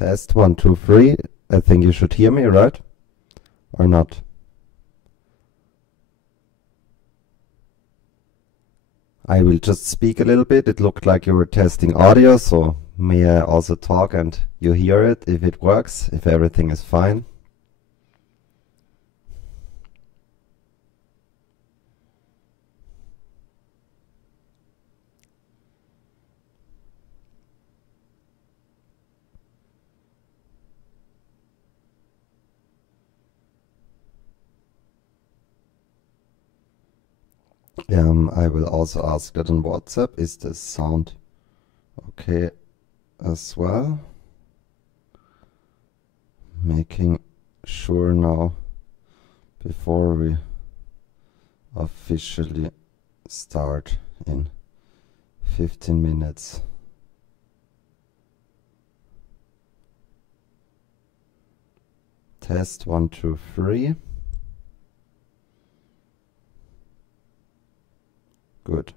Test 1, 2, 3. I think you should hear me, right? Or not? I will just speak a little bit. It looked like you were testing audio, so may I also talk and you hear it if it works, if everything is fine. I will also ask that on WhatsApp. Is the sound okay as well? Making sure now before we officially start in 15 minutes. Test 1, 2, 3. Good.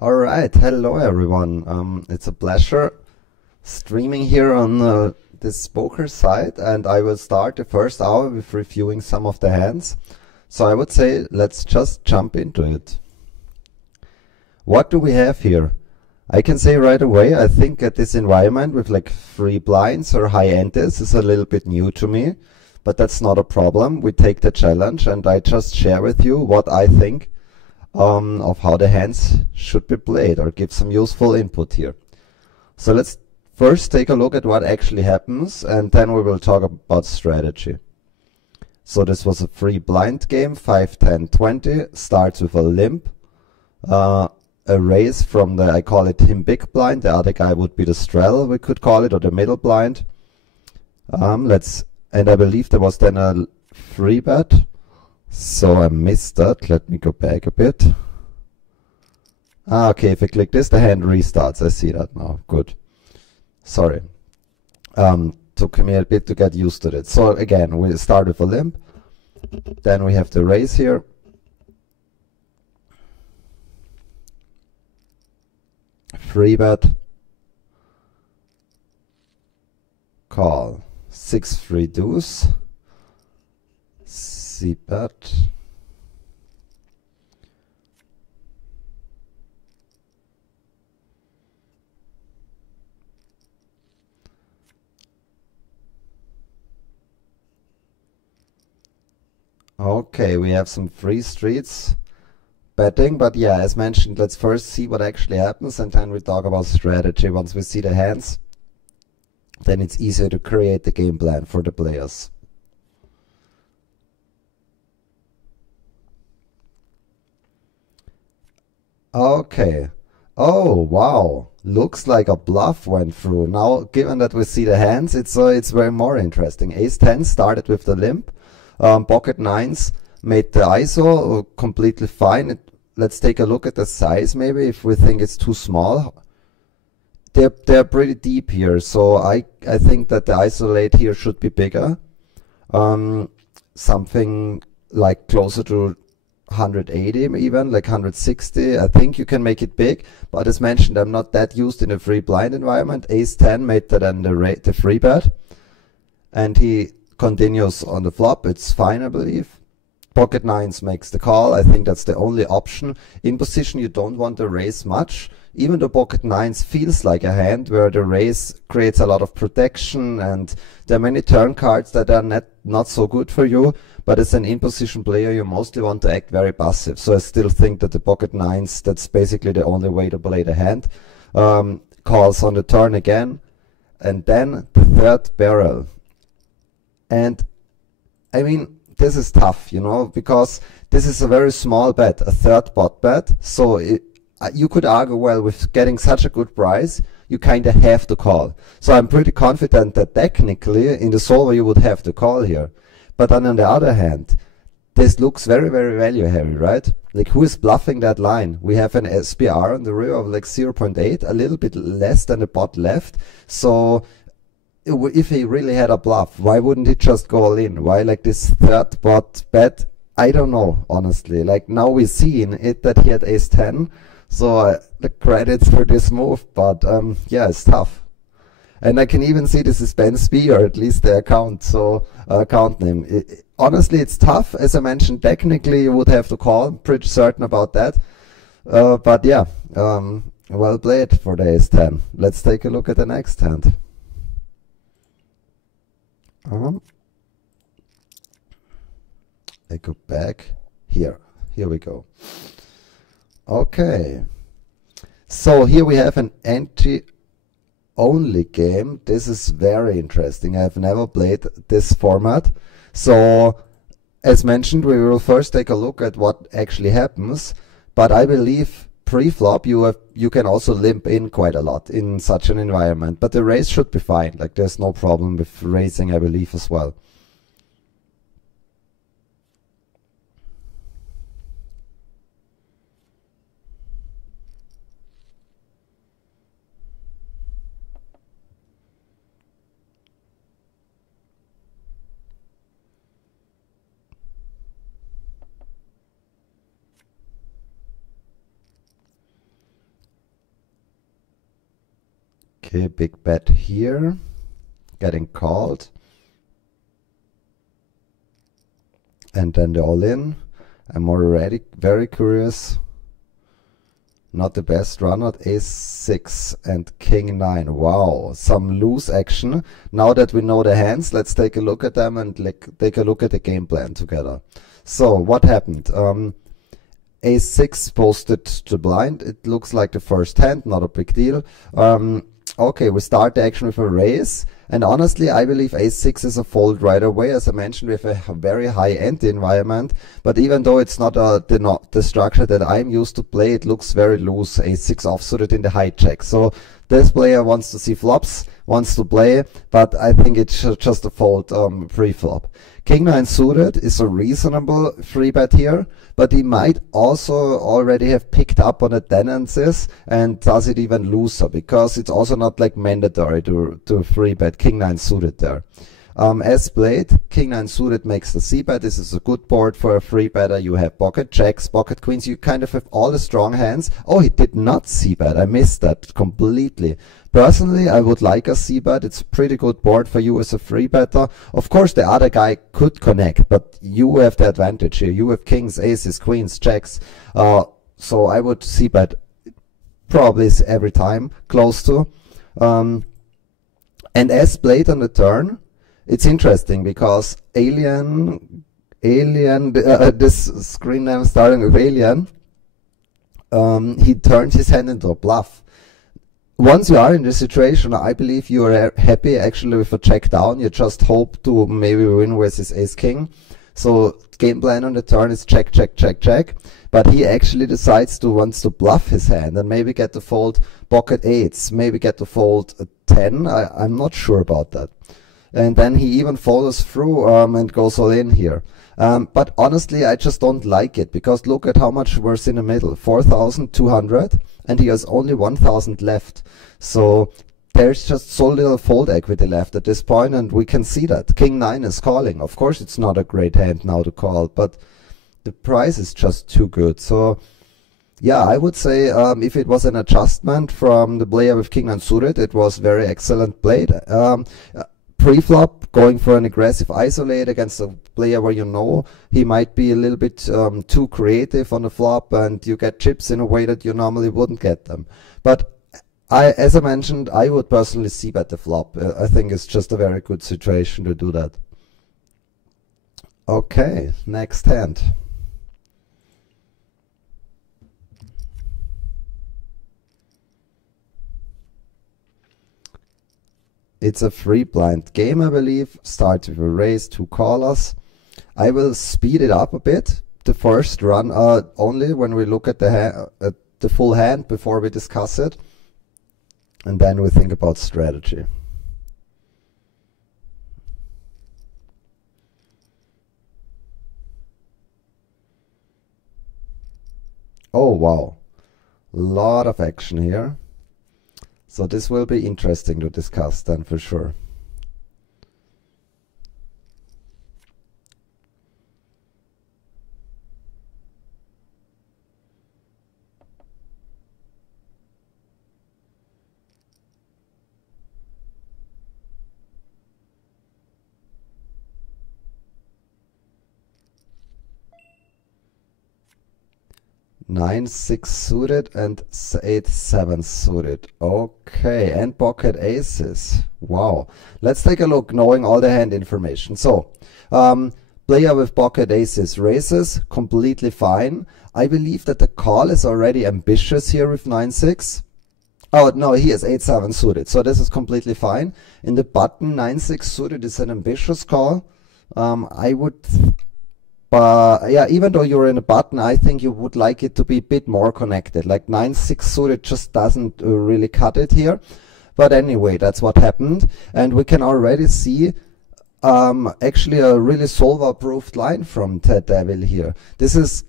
Alright, hello everyone. It's a pleasure streaming here on this poker site, and I will start the first hour with reviewing some of the hands. So I would say let's just jump into it. What do we have here? I can say right away, I think that this environment with like 3 blinds or high antes is a little bit new to me, but that's not a problem. We take the challenge and I just share with you what I think of how the hands should be played, or give some useful input here. So let's first take a look at what actually happens, and then we will talk about strategy. So this was a 3 blind game, 5, 10, 20, starts with a limp, a raise from the, I call it him big blind, the other guy would be the straddle, we could call it, or the middle blind. And I believe there was then a 3 bet. So I missed that. Let me go back a bit. Okay, if I click this, the hand restarts. I see that now. Good. Sorry. Took me a bit to get used to it. So again, we start with a limp. Then we have the raise here. Free bet. Call. 6-3 deuce. Bet. Okay, we have some free streets betting, but yeah, as mentioned, let's first see what actually happens, and then we talk about strategy. Once we see the hands, then it's easier to create the game plan for the players. Okay. Oh, wow. Looks like a bluff went through. Now, given that we see the hands, it's very more interesting. Ace 10 started with the limp. Pocket 9s made the ISO completely fine. Let's take a look at the size maybe, if we think it's too small. They're pretty deep here, so I think that the isolate here should be bigger. Something like closer to 180, even like 160. I think you can make it big, but as mentioned, I'm not that used in a free blind environment. Ace 10 made that and the free bet, and he continues on the flop. It's fine, I believe. Pocket 9s makes the call. I think that's the only option. In position, you don't want to raise much. Even though Pocket 9s feels like a hand where the raise creates a lot of protection, and there are many turn cards that are not so good for you. But as an in-position player, you mostly want to act very passive. So I still think that the Pocket 9s, that's basically the only way to play the hand. Calls on the turn again. And then the third barrel. And, I mean, this is tough, you know, because this is a very small bet, a third pot bet. So you could argue, well, with getting such a good price, you kind of have to call. So I'm pretty confident that technically, in the solver, you would have to call here. But then on the other hand, this looks very, very value heavy, right? Like, who is bluffing that line? We have an SPR on the river of like 0.8, a little bit less than the pot left. So if he really had a bluff, why wouldn't he just go all in? Why like this third pot bet? I don't know, honestly. Like, now we see in it that he had ace 10. So the credits for this move, but yeah, it's tough. And I can even see this is Ben Spee, or at least the account, so account name. Honestly, it's tough. As I mentioned, technically you would have to call. I'm pretty certain about that. But yeah, well played for the ace 10. Let's take a look at the next hand. I go back here. Here we go. Okay. So here we have an entry only game. This is very interesting. I've never played this format. So as mentioned, we will first take a look at what actually happens, but I believe pre-flop you can also limp in quite a lot in such an environment, but the raise should be fine. Like, there's no problem with raising, I believe, as well. Okay, big bet here, getting called. And then the all-in. I'm already very curious. Not the best run out. Ace-6 and King-9. Wow, some loose action. Now that we know the hands, let's take a look at them and take a look at the game plan together. So, what happened? Ace-6 posted to blind. It looks like the first hand, not a big deal. Okay, we start the action with a raise. And honestly, I believe Ace-6 is a fold right away. As I mentioned, we have a very high ante environment. But even though it's not the structure that I'm used to play, it looks very loose. Ace-6 offsuited in the hijack. So this player wants to see flops, wants to play, but I think it's just a fold pre-flop. King-9 suited is a reasonable free bet here, but he might also already have picked up on the tendencies and does it even looser, because it's also not like mandatory to free bet King-9 suited there. As played, King-9 suited makes the c-bet. This is a good board for a free better. You have pocket jacks, pocket queens. You kind of have all the strong hands. Oh, he did not c-bet. I missed that completely. Personally, I would like a c-bet. It's a pretty good board for you as a free better. Of course, the other guy could connect, but you have the advantage here. You have kings, aces, queens, jacks. So I would c-bet probably every time, close to. And as played on the turn, it's interesting because this screen name starting with Alien, he turns his hand into a bluff. Once you are in this situation, I believe you are happy actually with a check down. You just hope to maybe win with his ace king. So game plan on the turn is check, check, check, check. But he actually decides wants to bluff his hand and maybe get to fold pocket eights, maybe get to fold a 10. I'm not sure about that. And then he even follows through and goes all in here. But honestly, I just don't like it, because look at how much was in the middle. 4,200, and he has only 1,000 left. So there's just so little fold equity left at this point, and we can see that. King-9 is calling. Of course, it's not a great hand now to call, but the price is just too good. So yeah, I would say if it was an adjustment from the player with King-9 suited, it was very excellent played. Pre-flop, going for an aggressive isolate against a player where you know he might be a little bit too creative on the flop, and you get chips in a way that you normally wouldn't get them. But as I mentioned, I would personally c-bet the flop. I think it's just a very good situation to do that. Okay, next hand. It's a free blind game, I believe. Starts with a raise, 2 callers. I will speed it up a bit. The first run only when we look at the full hand before we discuss it. And then we think about strategy. Oh wow, lot of action here. So this will be interesting to discuss then for sure. Nine, 6 suited and 8, 7 suited. Okay, and pocket aces. Wow. Let's take a look, knowing all the hand information. So, player with pocket aces raises, completely fine. I believe that the call is already ambitious here with 9, 6. Oh, no, he has 8, 7 suited. So this is completely fine. In the button, 9, 6 suited is an ambitious call. I would... yeah, even though you're in a button, I think you would like it to be a bit more connected. Like 9-6 suited just doesn't really cut it here. But anyway, that's what happened. And we can already see actually a really solver-approved line from Ted Devil here. This is,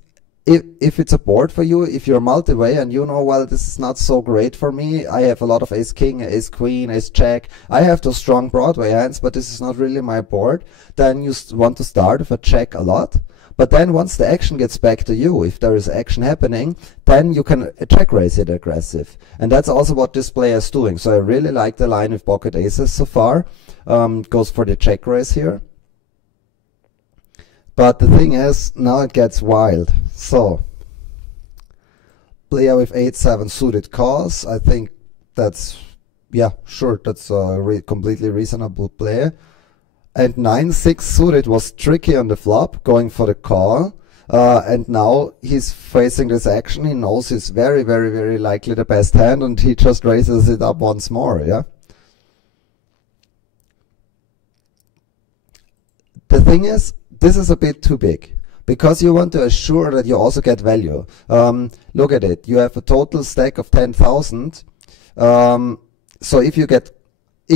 if it's a board for you, if you're multi-way and you know, well, this is not so great for me. I have a lot of ace-king, ace-queen, ace-jack. I have those strong Broadway hands, but this is not really my board. Then you want to start with a check a lot. But then once the action gets back to you, if there is action happening, then you can check raise it aggressive. And that's also what this player is doing. So I really like the line with pocket aces so far. Goes for the check raise here. But the thing is, now it gets wild. So player with 8-7 suited calls. I think that's, yeah, sure, that's a completely reasonable play. And 9-6 suited was tricky on the flop, going for the call. And now he's facing this action. He knows he's very, very, very likely the best hand, and he just raises it up once more, yeah? The thing is, this is a bit too big, because you want to assure that you also get value. Look at it. You have a total stack of 10,000. So if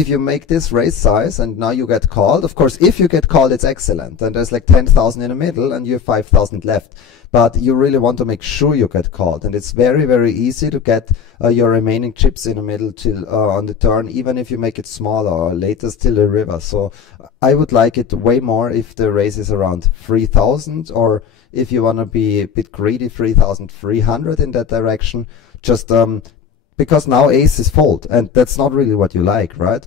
you make this raise size and now you get called, of course, if you get called, it's excellent. And there's like 10,000 in the middle and you have 5,000 left. But you really want to make sure you get called. And it's very, very easy to get your remaining chips in the middle till on the turn, even if you make it smaller or latest till the river. So I would like it way more if the raise is around 3,000, or if you want to be a bit greedy, 3,300 in that direction. Just because now aces fold, and that's not really what you like, right?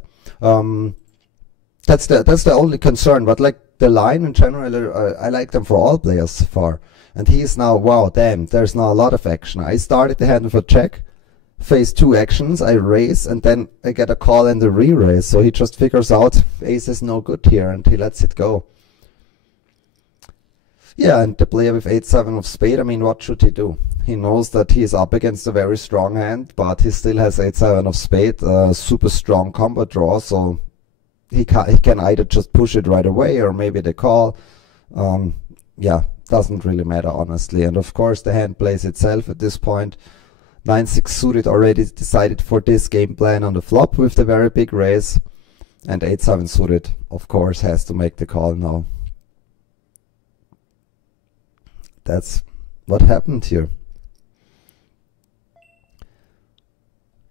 That's the only concern. But like the line in general, I like them for all players so far. And he is now, wow, damn, there's now a lot of action. I started the hand with a check, face 2 actions, I raise, and then I get a call and a re-raise. So he just figures out ace is no good here, and he lets it go. Yeah, and the player with 8-7 of spade, I mean, what should he do? He knows that he is up against a very strong hand, but he still has 8-7 of spade, a super strong combo draw, so he can either just push it right away or maybe the call. Yeah, doesn't really matter, honestly. And of course the hand plays itself at this point. 9-6 suited already decided for this game plan on the flop with the very big raise, and 8-7 suited, of course, has to make the call now. That's what happened here.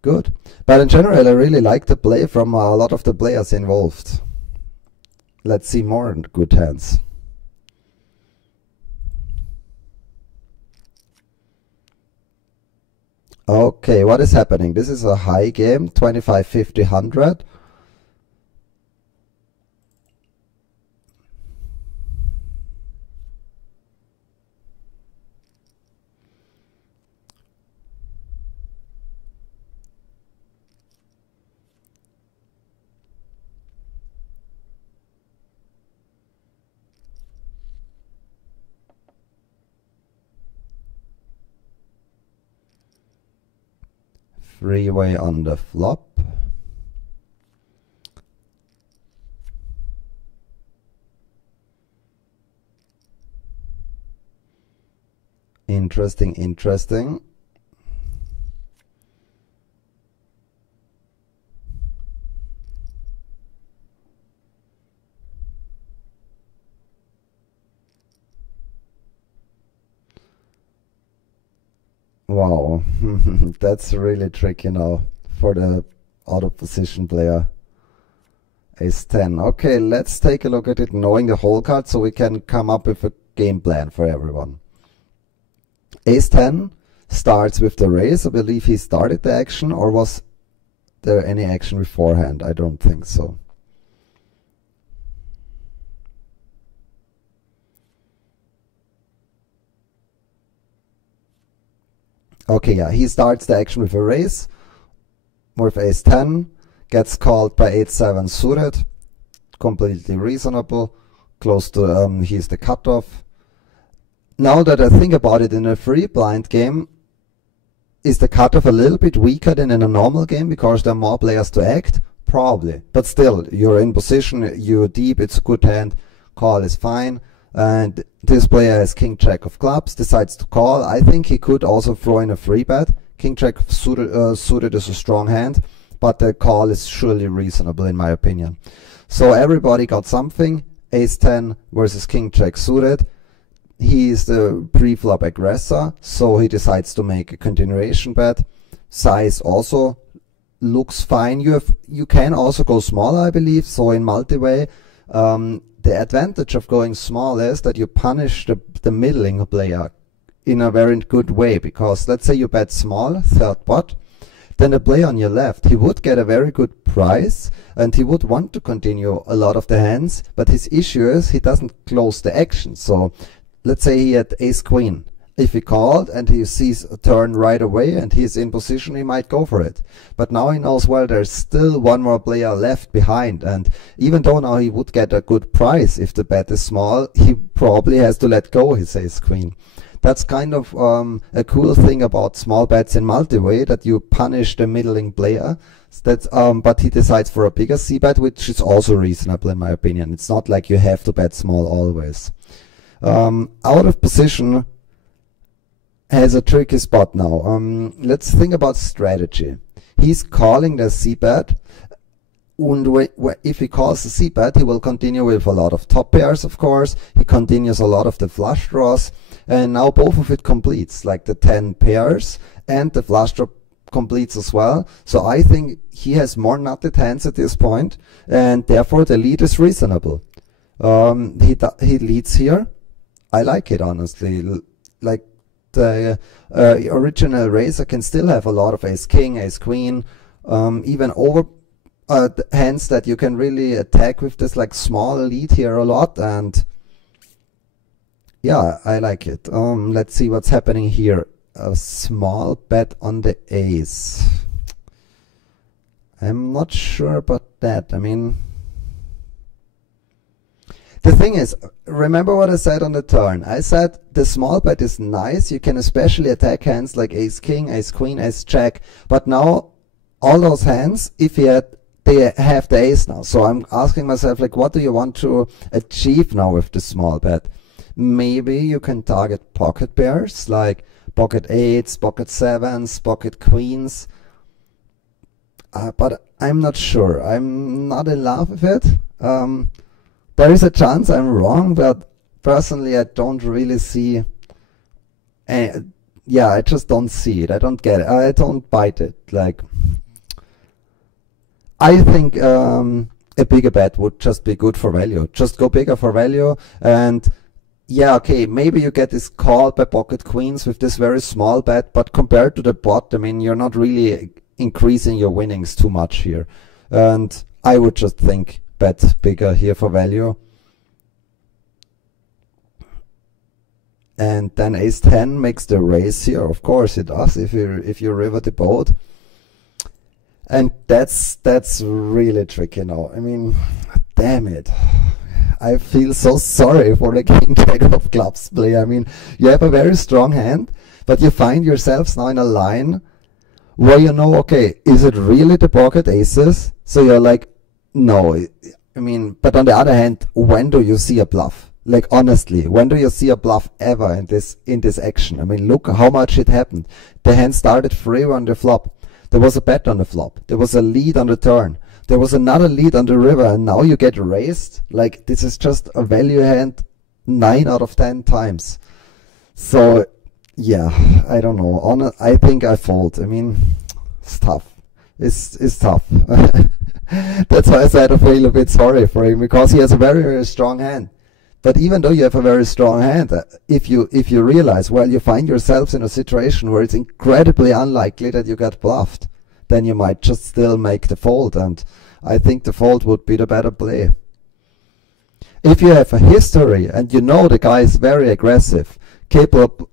Good. But in general, I really like the play from a lot of the players involved. Let's see more good hands. Okay, what is happening? This is a high game, 25, 50, 100. Three-way on the flop. Interesting, interesting. Wow, that's really tricky now for the out of position player. Ace 10. Okay, let's take a look at it knowing the whole card so we can come up with a game plan for everyone. Ace 10 starts with the raise. I believe he started the action, or was there any action beforehand? I don't think so. Okay, yeah, he starts the action with a raise, with ace 10, gets called by 8-7 suited, completely reasonable, close to, he's the cutoff. Now that I think about it, in a free blind game, is the cutoff a little bit weaker than in a normal game because there are more players to act? Probably, but still, you're in position, you're deep, it's a good hand, call is fine. And this player has king jack of clubs, decides to call. I think he could also throw in a free bet. King jack suited is a strong hand, but the call is surely reasonable in my opinion. So everybody got something. Ace 10 versus king jack suited. He is the pre-flop aggressor, so he decides to make a continuation bet. Size also looks fine. You can also go smaller, I believe. So in multi-way, the advantage of going small is that you punish the the middling player in a very good way, because let's say you bet small, third pot, then the player on your left, he would get a very good price and he would want to continue a lot of the hands, but his issue is he doesn't close the action. So let's say he had ace queen. If he called and he sees a turn right away and he's in position, he might go for it. But now he knows, well, there's still one more player left behind, and even though now he would get a good price if the bet is small, he probably has to let go his ace queen. That's kind of a cool thing about small bets in multi-way, that you punish the middling player. But he decides for a bigger c-bet, which is also reasonable in my opinion. It's not like you have to bet small always. Out of position has a tricky spot now. Let's think about strategy. He's calling the c-bet, and if he calls the c-bet, he will continue with a lot of top pairs, of course. He continues a lot of the flush draws, and now both of it completes, like the 10 pairs and the flush draw completes as well. So I think he has more nutted hands at this point, and therefore the lead is reasonable. He leads here. I like it, honestly. Like the original raiser can still have a lot of ace king, ace queen, even over the hands that you can really attack with this like small lead here a lot, and yeah, I like it. Let's see what's happening here. A small bet on the ace. I'm not sure about that. I mean, the thing is, remember what I said on the turn. I said the small bet is nice. You can especially attack hands like ace king, ace queen, ace jack. But now all those hands, if they have the ace now. So I'm asking myself, like, what do you want to achieve now with the small bet? Maybe you can target pocket pairs like pocket eights, pocket sevens, pocket queens. But I'm not sure. I'm not in love with it. There is a chance I'm wrong, but personally I don't really see. Yeah, I just don't see it. I don't get it. I don't bite it. Like, I think a bigger bet would just be good for value. Just go bigger for value, and yeah, okay, maybe you get this call by pocket queens with this very small bet, but compared to the pot, I mean, you're not really increasing your winnings too much here. And I would just think bet bigger here for value. And then ace 10 makes the raise here. Of course it does if you river the boat. And that's really tricky now. I mean, damn it. I feel so sorry for the king jack of clubs player. I mean, you have a very strong hand, but you find yourselves now in a line where you know, okay, is it really the pocket aces? So you're like, no. I mean, but on the other hand, when do you see a bluff? Like, honestly, when do you see a bluff ever in this action? I mean, look how much it happened. The hand started free on the flop. There was a bet on the flop. There was a lead on the turn. There was another lead on the river, and now you get raised. Like, this is just a value hand 9 out of 10 times. So, yeah, I don't know. I think I fold. I mean, it's tough. It's tough. That's why I said I feel a bit sorry for him, because he has a very, very strong hand. But even though you have a very strong hand, if you realize, well, you find yourselves in a situation where it's incredibly unlikely that you get bluffed, then you might just still make the fold, and I think the fold would be the better play. If you have a history and you know the guy is very aggressive, capable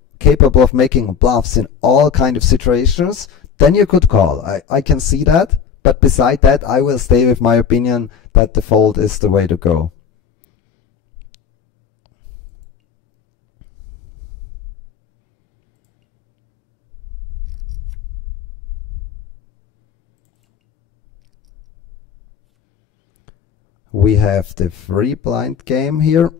of making bluffs in all kind of situations, then you could call. I can see that, but beside that, I will stay with my opinion that the fold is the way to go. We have the free blind game here.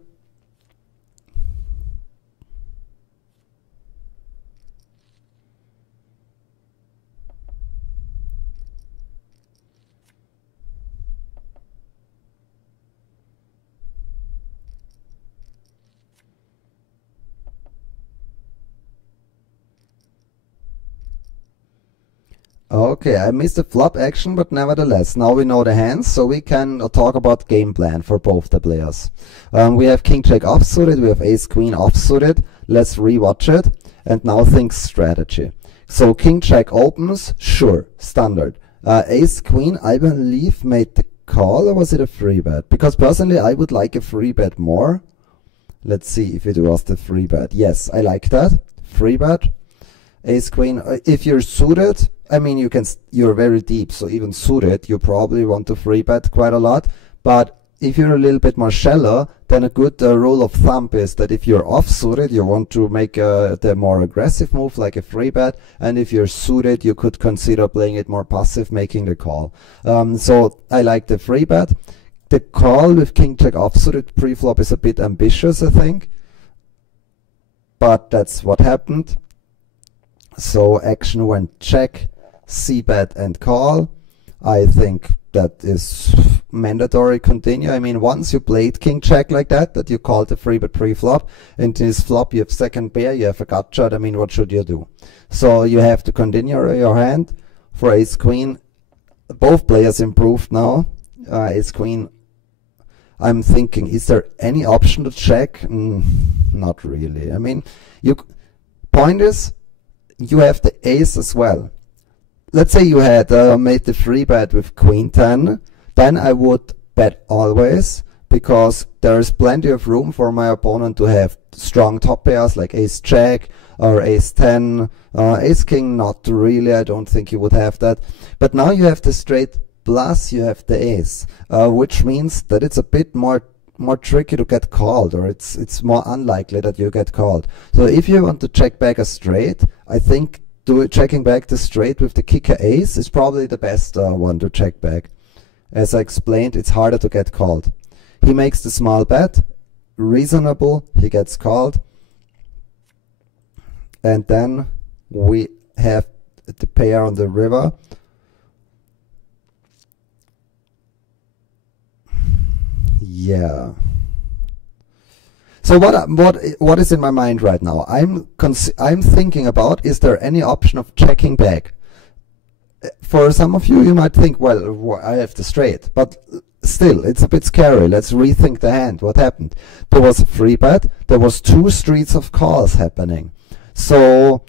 Okay, I missed the flop action, but nevertheless, now we know the hands, so we can talk about game plan for both the players. We have king jack offsuited, we have ace queen offsuited. Let's rewatch it, and now think strategy. So king jack opens, sure, standard. Ace queen, I believe, made the call, or was it a free bet? Because personally, I would like a free bet more. Let's see if it was the free bet. Yes, I like that. Free bet. Ace queen, if you're suited, I mean, you're very deep, so even suited, you probably want to free bet quite a lot. But if you're a little bit more shallow, then a good rule of thumb is that if you're off-suited, you want to make the more aggressive move, like a free bet. And if you're suited, you could consider playing it more passive, making the call. So I like the free bet. The call with king jack offsuited pre-flop is a bit ambitious, I think. But that's what happened. So action went check, c-bet and call. I think that is mandatory continue. I mean, once you played king jack like that you called the free bet pre-flop, and this flop you have second pair, you have a gut shot. I mean, what should you do? So you have to continue your hand. For ace queen, both players improved now. Ace queen, I'm thinking, is there any option to check? Not really. I mean, point is, you have the ace as well. Let's say you had made the free bet with queen 10, then I would bet always, because there is plenty of room for my opponent to have strong top pairs like ace jack or ace 10, ace king, not really. I don't think you would have that. But now you have the straight plus you have the ace, which means that it's a bit more tricky to get called, or it's more unlikely that you get called. So if you want to check back a straight, I think checking back the straight with the kicker ace is probably the best one to check back. As I explained, it's harder to get called. He makes the small bet, reasonable, he gets called. And then we have the pair on the river. Yeah. So what is in my mind right now? I'm thinking about, is there any option of checking back? For some of you, you might think, well, I have the straight, but still, it's a bit scary. Let's rethink the hand. What happened? There was a free bet. There was two streets of calls happening. So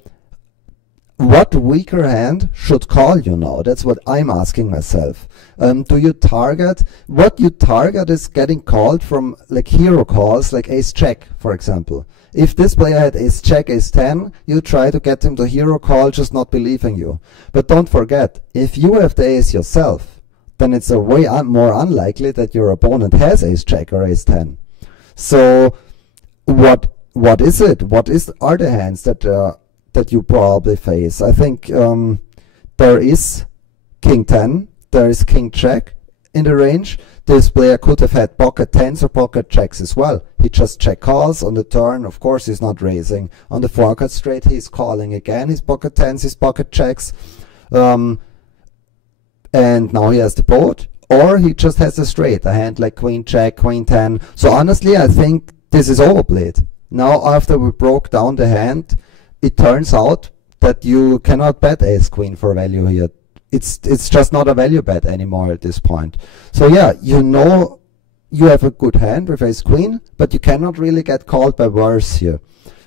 what weaker hand should call you now? That's what I'm asking myself. Do you target, what you target is getting called from like hero calls, like ace jack, for example. If this player had ace jack, ace 10, you try to get him to hero call, just not believing you. But don't forget, if you have the ace yourself, then it's a way more unlikely that your opponent has ace jack or ace 10. So what is it? Are the hands that you probably face? I think there is king 10, there is king jack in the range. This player could have had pocket 10s or pocket jacks as well. He just check calls on the turn. Of course, he's not raising. On the forecast straight, he's calling again his pocket 10s, his pocket jacks. And now he has the board. Or he just has a straight, a hand like queen jack, queen 10. So honestly, I think this is overplayed. Now, after we broke down the hand, it turns out that you cannot bet ace queen for value here. It's just not a value bet anymore at this point. So yeah, you know you have a good hand with ace queen, but you cannot really get called by worse here.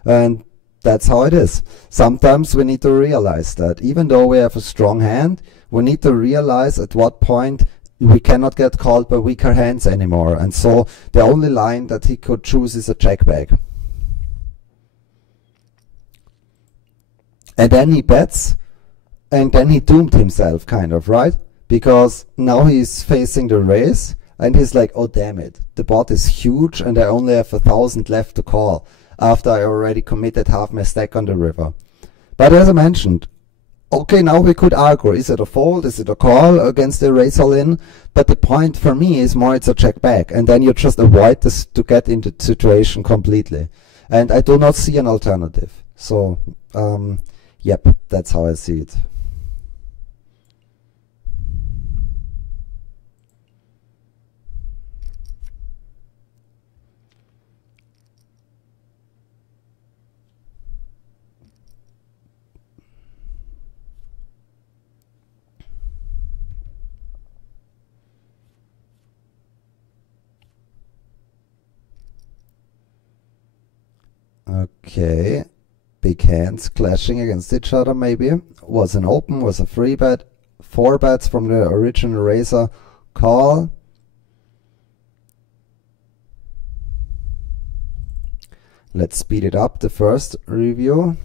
And that's how it is. Sometimes we need to realize that even though we have a strong hand, we need to realize at what point we cannot get called by weaker hands anymore. And so the only line that he could choose is a check back. And then he bets, and then he doomed himself, kind of, right? Because now he's facing the raise, and he's like, oh damn it, the pot is huge and I only have 1,000 left to call after I already committed half my stack on the river. But as I mentioned, okay, now we could argue, is it a fold, is it a call against the raise all in? But the point for me is more it's a check back, and then you just avoid this to get into the situation completely. And I do not see an alternative. So, yep, that's how I see it. Okay, big hands clashing against each other maybe. Was an open, was a free bet. 4 bets from the original raiser. Call. Let's speed it up, the first review.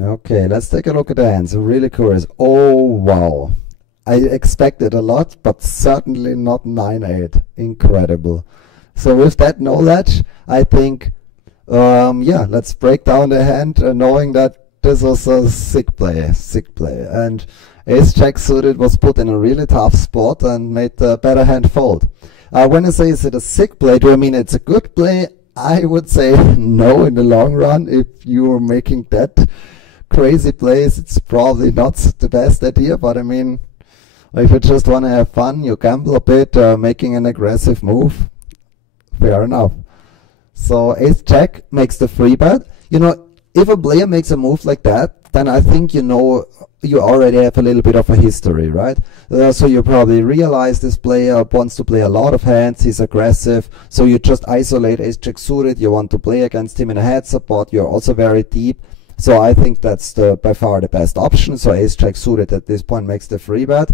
Okay, let's take a look at the hands. I'm really curious. Oh, wow. I expected a lot, but certainly not 9-8. Incredible. So with that knowledge, I think, yeah, let's break down the hand, knowing that this was a sick play. And ace-jack suited was put in a really tough spot and made the better hand fold. When I say is it a sick play, do I mean it's a good play? I would say no in the long run. If you're making that crazy plays, it's probably not the best idea, but I mean, if you just want to have fun, you gamble a bit, making an aggressive move, fair enough. So ace-jack makes the free bet. You know, if a player makes a move like that, then I think you know you already have a little bit of a history, right? So you probably realize this player wants to play a lot of hands, he's aggressive, so you just isolate ace-jack suited, you want to play against him in a heads up pot, you're also very deep. So I think that's by far the best option. So ace-jack suited at this point makes the free bet.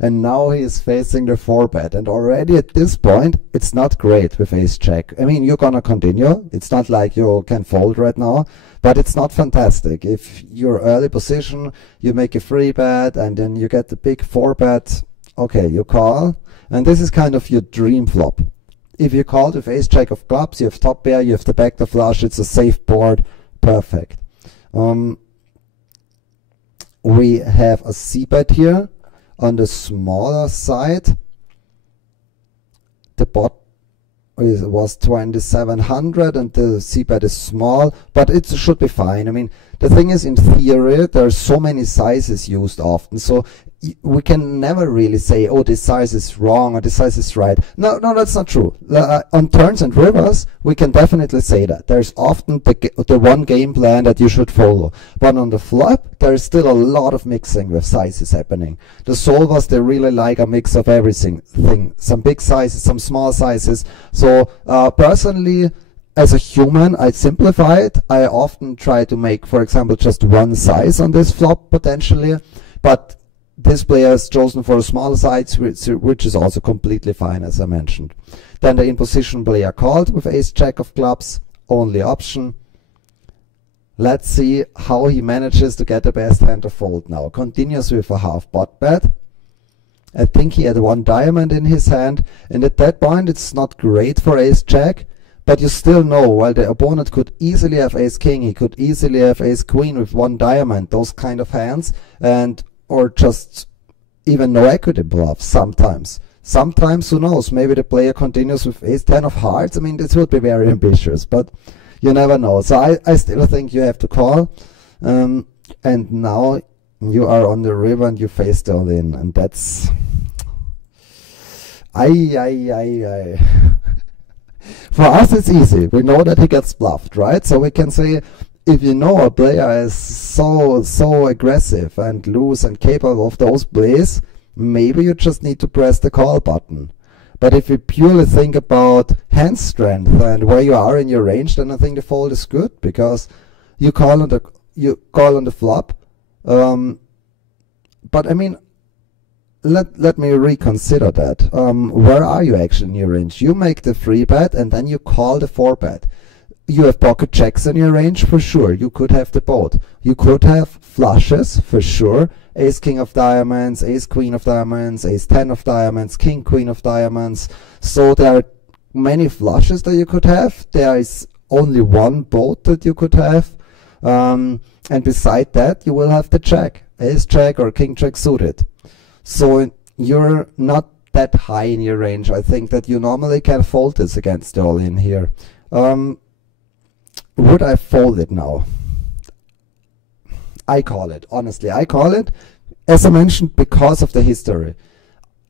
And now he is facing the 4-bet. And already at this point, it's not great with ace-jack. I mean, you're going to continue. It's not like you can fold right now. But it's not fantastic. If you're early position, you make a free bet, and then you get the big 4-bet. Okay, you call. And this is kind of your dream flop. If you call with ace-jack of clubs, you have top pair, you have the backdoor flush. It's a safe board. Perfect. We have a c-bet here. On the smaller side, the bot was 2700 and the c-bet is small, but it should be fine. I mean, the thing is, in theory, there are so many sizes used often, so we can never really say, oh, this size is wrong or this size is right. No, that's not true. On turns and rivers, we can definitely say that. There's often the one game plan that you should follow. But on the flop, there's still a lot of mixing with sizes happening. The solvers, they really like a mix of everything. Some big sizes, some small sizes. So personally, as a human, I simplify it. I often try to make, for example, just one size on this flop potentially. But this player has chosen for a smaller size, which is also completely fine, as I mentioned. Then the in-position player called with ace-jack of clubs, only option. Let's see how he manages to get the best hand to fold now. Continues with a half pot bet. I think he had 1 diamond in his hand, and at that point it's not great for ace-jack, but you still know, while the opponent could easily have ace-king, he could easily have ace-queen with 1 diamond, those kind of hands, or just even no equity bluffs sometimes. Sometimes, who knows, maybe the player continues with ace-10 of hearts. I mean, this would be very ambitious, but you never know. So I still think you have to call. And now you are on the river and you face the all-in, and that's... For us it's easy. We know that he gets bluffed, right? So we can say, if you know a player is so aggressive and loose and capable of those plays, maybe you just need to press the call button. But if you purely think about hand strength and where you are in your range, then I think the fold is good, because you call on the flop. But I mean, let me reconsider that. Where are you actually in your range? You make the free bet and then you call the 4-bet. You have pocket jacks in your range, for sure. You could have the both. You could have flushes, for sure. Ace-king of diamonds, ace-queen of diamonds, ace-10 of diamonds, king-queen of diamonds. So there are many flushes that you could have. There is only 1 both that you could have. And beside that, you will have the jack, ace-jack or king-jack suited. So you're not that high in your range. I think that you normally can fold this against the all-in here. Would I fold it now? I call it, honestly. I call it, as I mentioned, because of the history.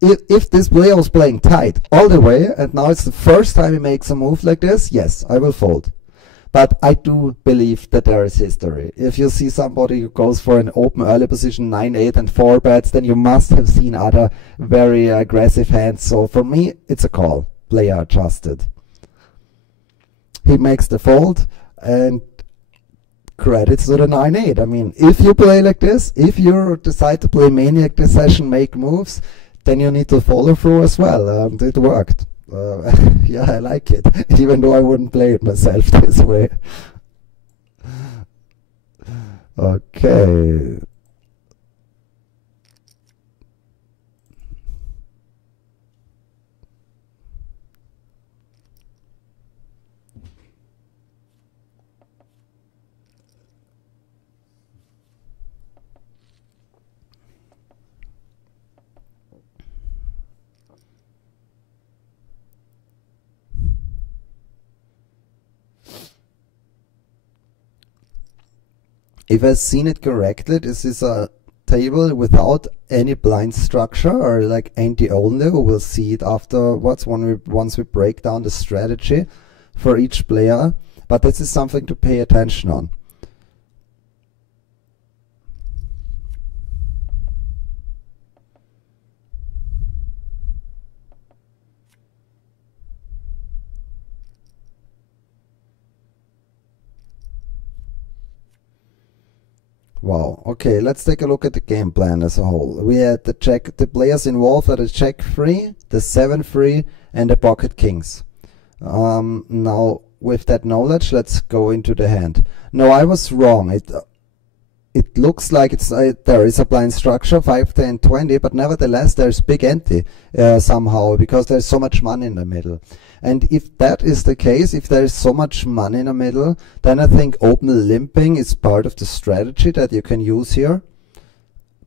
if this player was playing tight all the way, and now it's the first time he makes a move like this, yes, I will fold. But I do believe that there is history. If you see somebody who goes for an open early position 9-8 and 4 bets, then you must have seen other very aggressive hands. So for me, it's a call. Player adjusted. He makes the fold, and credits to the 9-8. I mean, if you play like this, if you decide to play maniac this session, make moves, then you need to follow through as well. It worked. Yeah, I like it, even though I wouldn't play it myself this way. Okay. If I've seen it correctly, this is a table without any blind structure, or like ante only. We'll see it afterwards once we break down the strategy for each player. But this is something to pay attention on. Wow. Okay, let's take a look at the game plan as a whole. We had the players involved are the check free, the 7-free, and the pocket kings. Now, with that knowledge, let's go into the hand. No, I was wrong. It looks like there is a blind structure, 5, 10, 20, but nevertheless there's big ante somehow, because there's so much money in the middle. And if that is the case, if there is so much money in the middle, then I think open limping is part of the strategy that you can use here.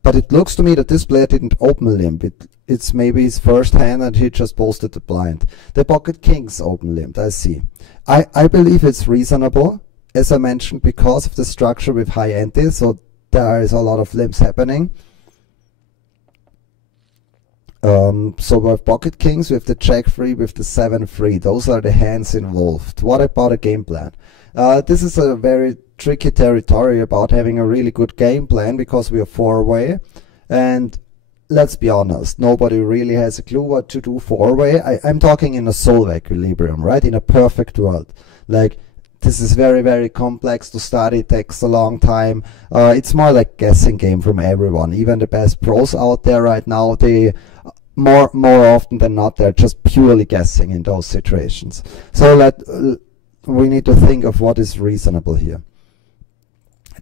But it looks to me that this player didn't open limp. It's maybe his first hand and he just posted the blind. The pocket kings open limped, I see. I believe it's reasonable, as I mentioned, because of the structure with high ante, so there is a lot of limps happening. So with pocket kings, with the check free, with the 7-free, those are the hands involved. What about a game plan? This is a very tricky territory about having a really good game plan, because we are 4-way, and let's be honest, nobody really has a clue what to do 4-way. I'm talking in a solve equilibrium, right? In a perfect world. Like, this is very, very complex to study, it takes a long time. It's more like guessing game from everyone. Even the best pros out there right now, they more often than not, they're just purely guessing in those situations. So we need to think of what is reasonable here.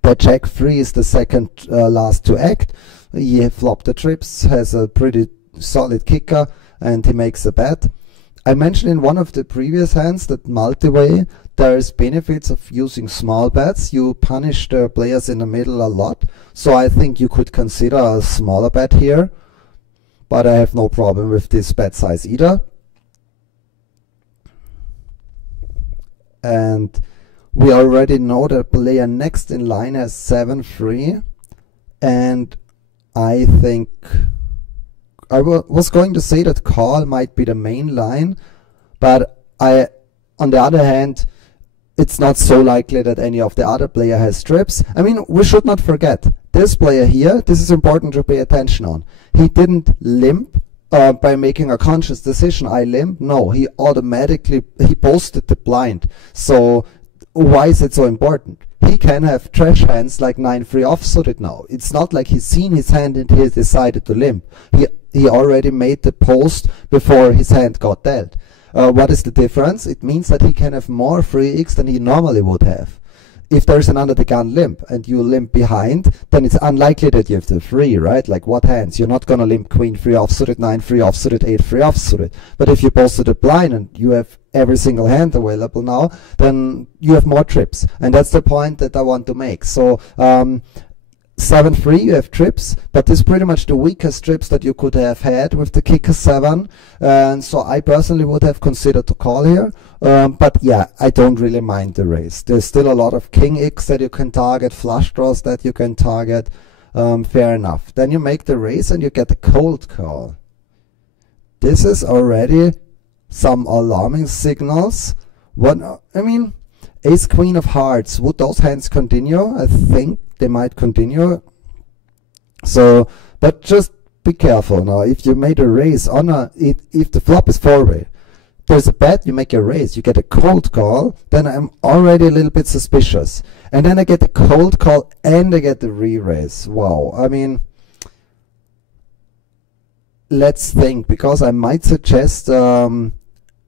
The check free is the second last to act. He flopped the trips, has a pretty solid kicker, and he makes a bet. I mentioned in one of the previous hands that multi-way, there's benefits of using small bets. You punish the players in the middle a lot, so I think you could consider a smaller bet here, but I have no problem with this bet size either. And we already know the player next in line has 7-free, and I think I was going to say that call might be the main line, but on the other hand, it's not so likely that any of the other player has strips. I mean, we should not forget, this player here, this is important to pay attention on. He didn't limp by making a conscious decision, I limp. No, he posted the blind. So why is it so important? He can have trash hands like 9-3 offsuited now. It's not like he's seen his hand and he decided to limp. He already made the post before his hand got dealt. What is the difference? It means that he can have more free X than he normally would have. If there's an under the gun limp and you limp behind, then it's unlikely that you have the free, right? Like what hands? You're not gonna limp Queen 3 offsuited, 9 3 offsuited, 8 3 offsuited. But if you posted a blind and you have every single hand available now, then you have more trips. And that's the point that I want to make. So 7-3 you have trips, but this is pretty much the weakest trips that you could have had with the kicker 7, and so I personally would have considered to call here, but yeah, I don't really mind the raise. There's still a lot of king X that you can target, flush draws that you can target, fair enough. Then you make the raise and you get a cold call. this is already some alarming signals. What, I mean, ace queen of hearts, would those hands continue? I think they might continue. So, but just be careful now. If you made a raise on if the flop is four-way, there's a bet, you make a raise, you get a cold call, then I'm already a little bit suspicious. And then I get the cold call and I get the re-raise. Wow, I mean, let's think, because I might suggest a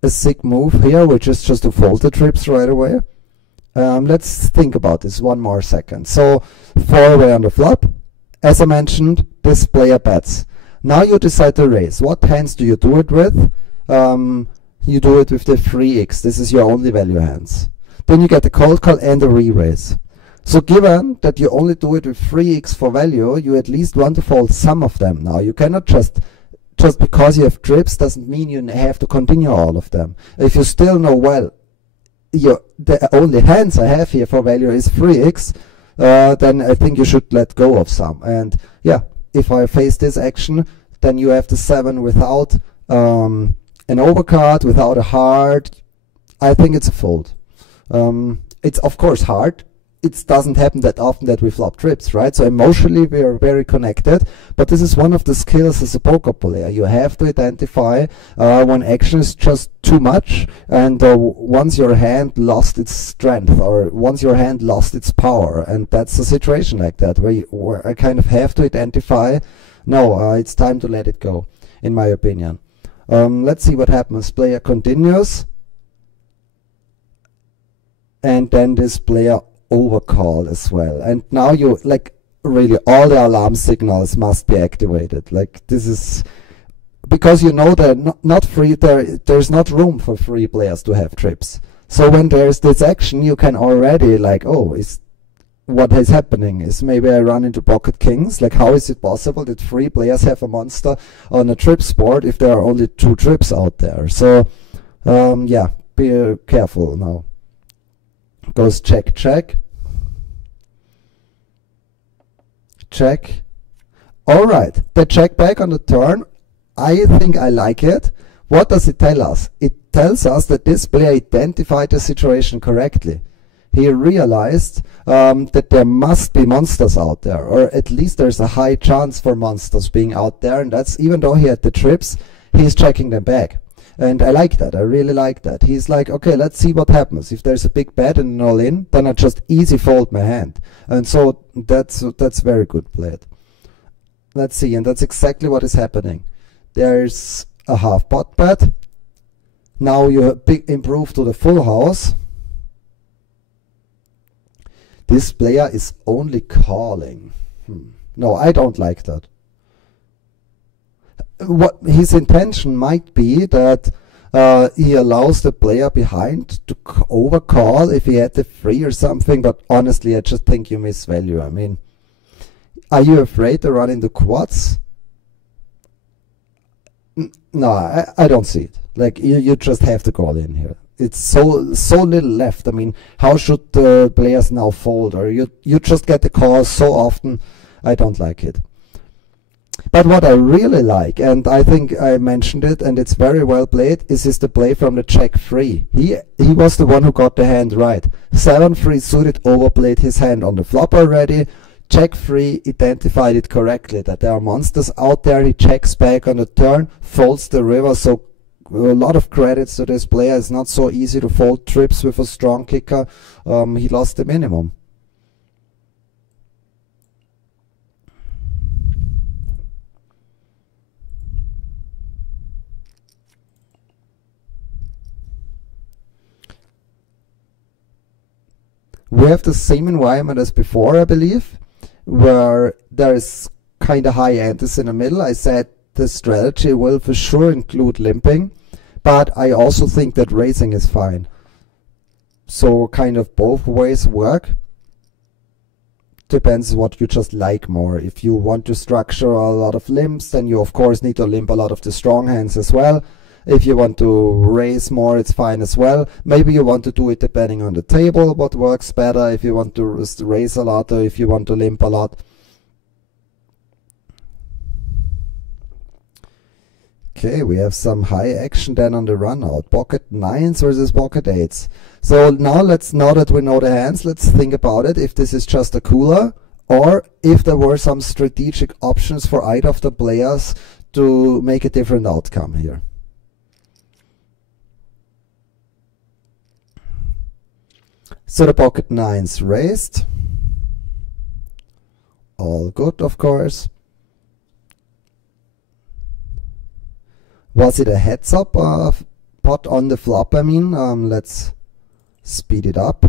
sick move here, which is just to fold the trips right away. Let's think about this one more second. So, four-way on the flop. As I mentioned, this player bets. Now you decide to raise. What hands do you do it with? You do it with the 3x. This is your only value hands. Then you get the cold call and the re-raise. So given that you only do it with 3x for value, you at least want to fold some of them. Now you cannot just because you have trips doesn't mean you have to continue all of them. If you still know, well, the only hands I have here for value is 3x, then I think you should let go of some. And yeah, if I face this action, then you have the 7 without an overcard, without a heart. I think it's a fold. It's of course hard. It doesn't happen that often that we flop trips, right? So emotionally we are very connected, but this is one of the skills as a poker player. You have to identify when action is just too much, and once your hand lost its strength, or once your hand lost its power. And that's a situation like that where I kind of have to identify, no, it's time to let it go, in my opinion. Let's see what happens. Player continues, and then this player overcall as well. And now you, like, really all the alarm signals must be activated. Like, this is because you know they're not free. There's not room for free players to have trips. So when there's this action, you can already, like, oh, what is happening is maybe I run into pocket kings. Like, how is it possible that free players have a monster on a trips board if there are only 2 trips out there? So yeah, be careful now. Goes check, check, check. All right, the check back on the turn. I think I like it. What does it tell us? It tells us that this player identified the situation correctly. He realized that there must be monsters out there, or at least there's a high chance for monsters being out there, and that's even though he had the trips, he's checking them back. And I like that. I really like that. He's like, okay, let's see what happens. If there's a big bet and an all-in, then I just easy fold my hand. And so that's very good played. Let's see, and that's exactly what is happening. There's a half pot bet. Now you improve to the full house. This player is only calling. No, I don't like that. What his intention might be that he allows the player behind to overcall if he had the 3 or something, but honestly I just think you miss value. I mean, are you afraid to run into quads? No, I don't see it. Like, you just have to call in here. It's so little left. I mean, how should the players now fold? Or you just get the calls so often. I don't like it. But what I really like, and I think I mentioned it, and it's very well played, is the play from the check 3. He was the one who got the hand right. 7-3 suited overplayed his hand on the flop already. Check 3 identified it correctly, that there are monsters out there. He checks back on the turn, folds the river. So a lot of credits to this player. It's not so easy to fold trips with a strong kicker. He lost the minimum. We have the same environment as before, I believe, where there is kind of high antes in the middle. I said the strategy will for sure include limping, but I also think that raising is fine. So kind of both ways work. Depends what you just like more. If you want to structure a lot of limps, then you of course need to limp a lot of the strong hands as well. If you want to raise more, it's fine as well. Maybe you want to do it depending on the table, what works better, if you want to raise a lot or if you want to limp a lot. Okay, we have some high action then on the run out. Pocket 9s versus pocket 8s. So now that we know the hands, let's think about it, if this is just a cooler or if there were some strategic options for either of the players to make a different outcome here. So the pocket 9s raised. All good, of course. Was it a heads up pot on the flop? I mean, let's speed it up.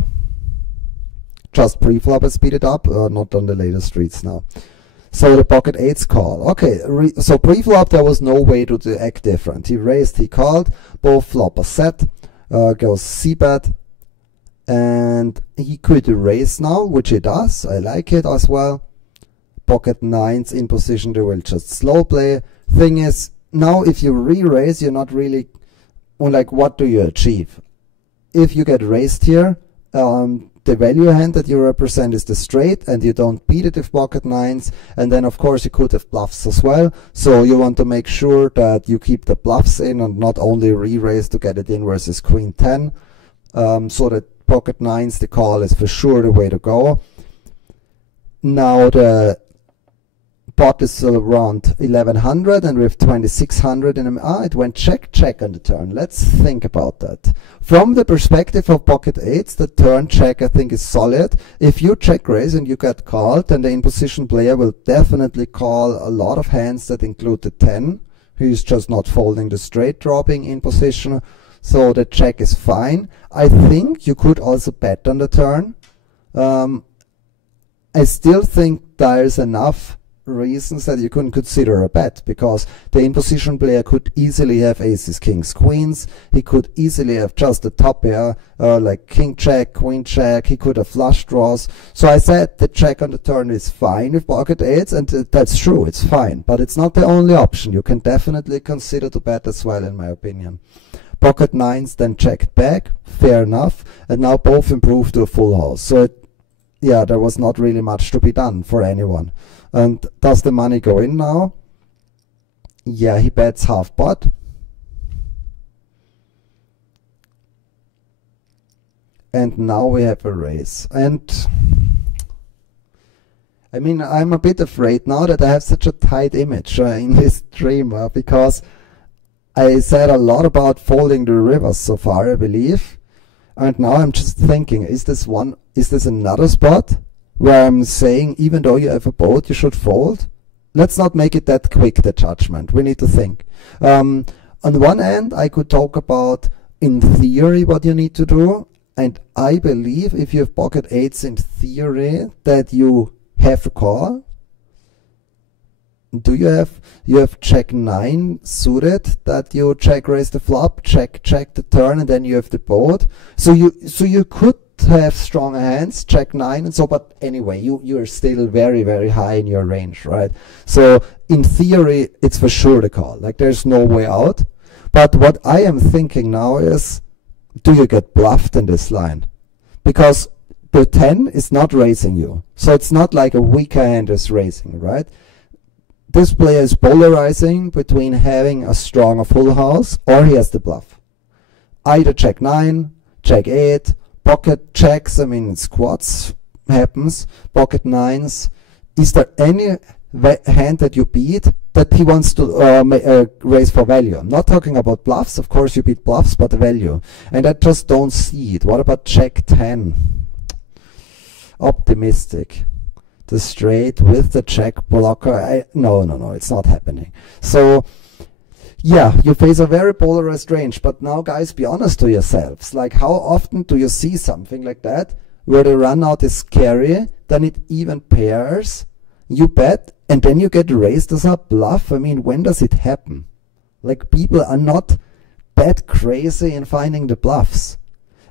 Just pre-flop and speed it up, not on the later streets now. So the pocket 8s call. Okay, so pre-flop there was no way to act different. He raised, he called, both flop are set, goes c-bet, and he could raise now, which he does. I like it as well. Pocket 9s in position, they will just slow play. Thing is, now if you re-raise, you're not really, like, what do you achieve? If you get raised here, the value hand that you represent is the straight, and you don't beat it with pocket 9s, and then of course you could have bluffs as well, so you want to make sure that you keep the bluffs in and not only re-raise to get it in versus queen 10, so that pocket 9s, the call is for sure the way to go. Now the pot is around 1100, and with 2600 in it went check check on the turn. Let's think about that. From the perspective of pocket 8s, the turn check I think is solid. If you check raise and you get called, then the in position player will definitely call a lot of hands that include the 10, who's just not folding the straight, dropping in position, so the check is fine. I think you could also bet on the turn. I still think there's enough reasons that you couldn't consider a bet, because the in position player could easily have aces, kings, queens. He could easily have just a top pair, like king check, queen check. He could have flush draws. So I said the check on the turn is fine with pocket 8s, and that's true, it's fine, but it's not the only option. You can definitely consider to bet as well, in my opinion. Pocket 9s then checked back, fair enough, and now both improved to a full house. So yeah, there was not really much to be done for anyone. And does the money go in now? Yeah, he bets half pot. And now we have a raise. And I mean, I'm a bit afraid now that I have such a tight image in this stream, because I said a lot about folding the rivers so far, I believe. And now I'm just thinking, is this another spot where I'm saying, even though you have a boat, you should fold? Let's not make it that quick, the judgment. We need to think. On one end, I could talk about, in theory, what you need to do. And I believe if you have pocket 8s in theory, that you have a call. Do you have check 9 suited, that you check raise the flop, check the turn, and then you have the boat. So you could have stronger hands, check 9 and so, but anyway, you're still very, very high in your range, right? So in theory, it's for sure the call. Like, there's no way out. But what I am thinking now is, do you get bluffed in this line? Because the 10 is not raising you. So it's not like a weaker hand is raising, right? This player is polarizing between having a stronger full house, or he has the bluff. Either check 9, check 8, pocket checks, I mean squats happens, pocket 9s. Is there any hand that you beat that he wants to raise for value? I'm not talking about bluffs, of course you beat bluffs, but value. And I just don't see it. What about check 10? Optimistic. The straight with the check blocker. No, it's not happening. So yeah, you face a very polarized range. But now, guys, be honest to yourselves. Like, how often do you see something like that, where the run out is scary, then it even pairs, you bet, and then you get raised as a bluff? I mean, when does it happen? Like, people are not that crazy in finding the bluffs.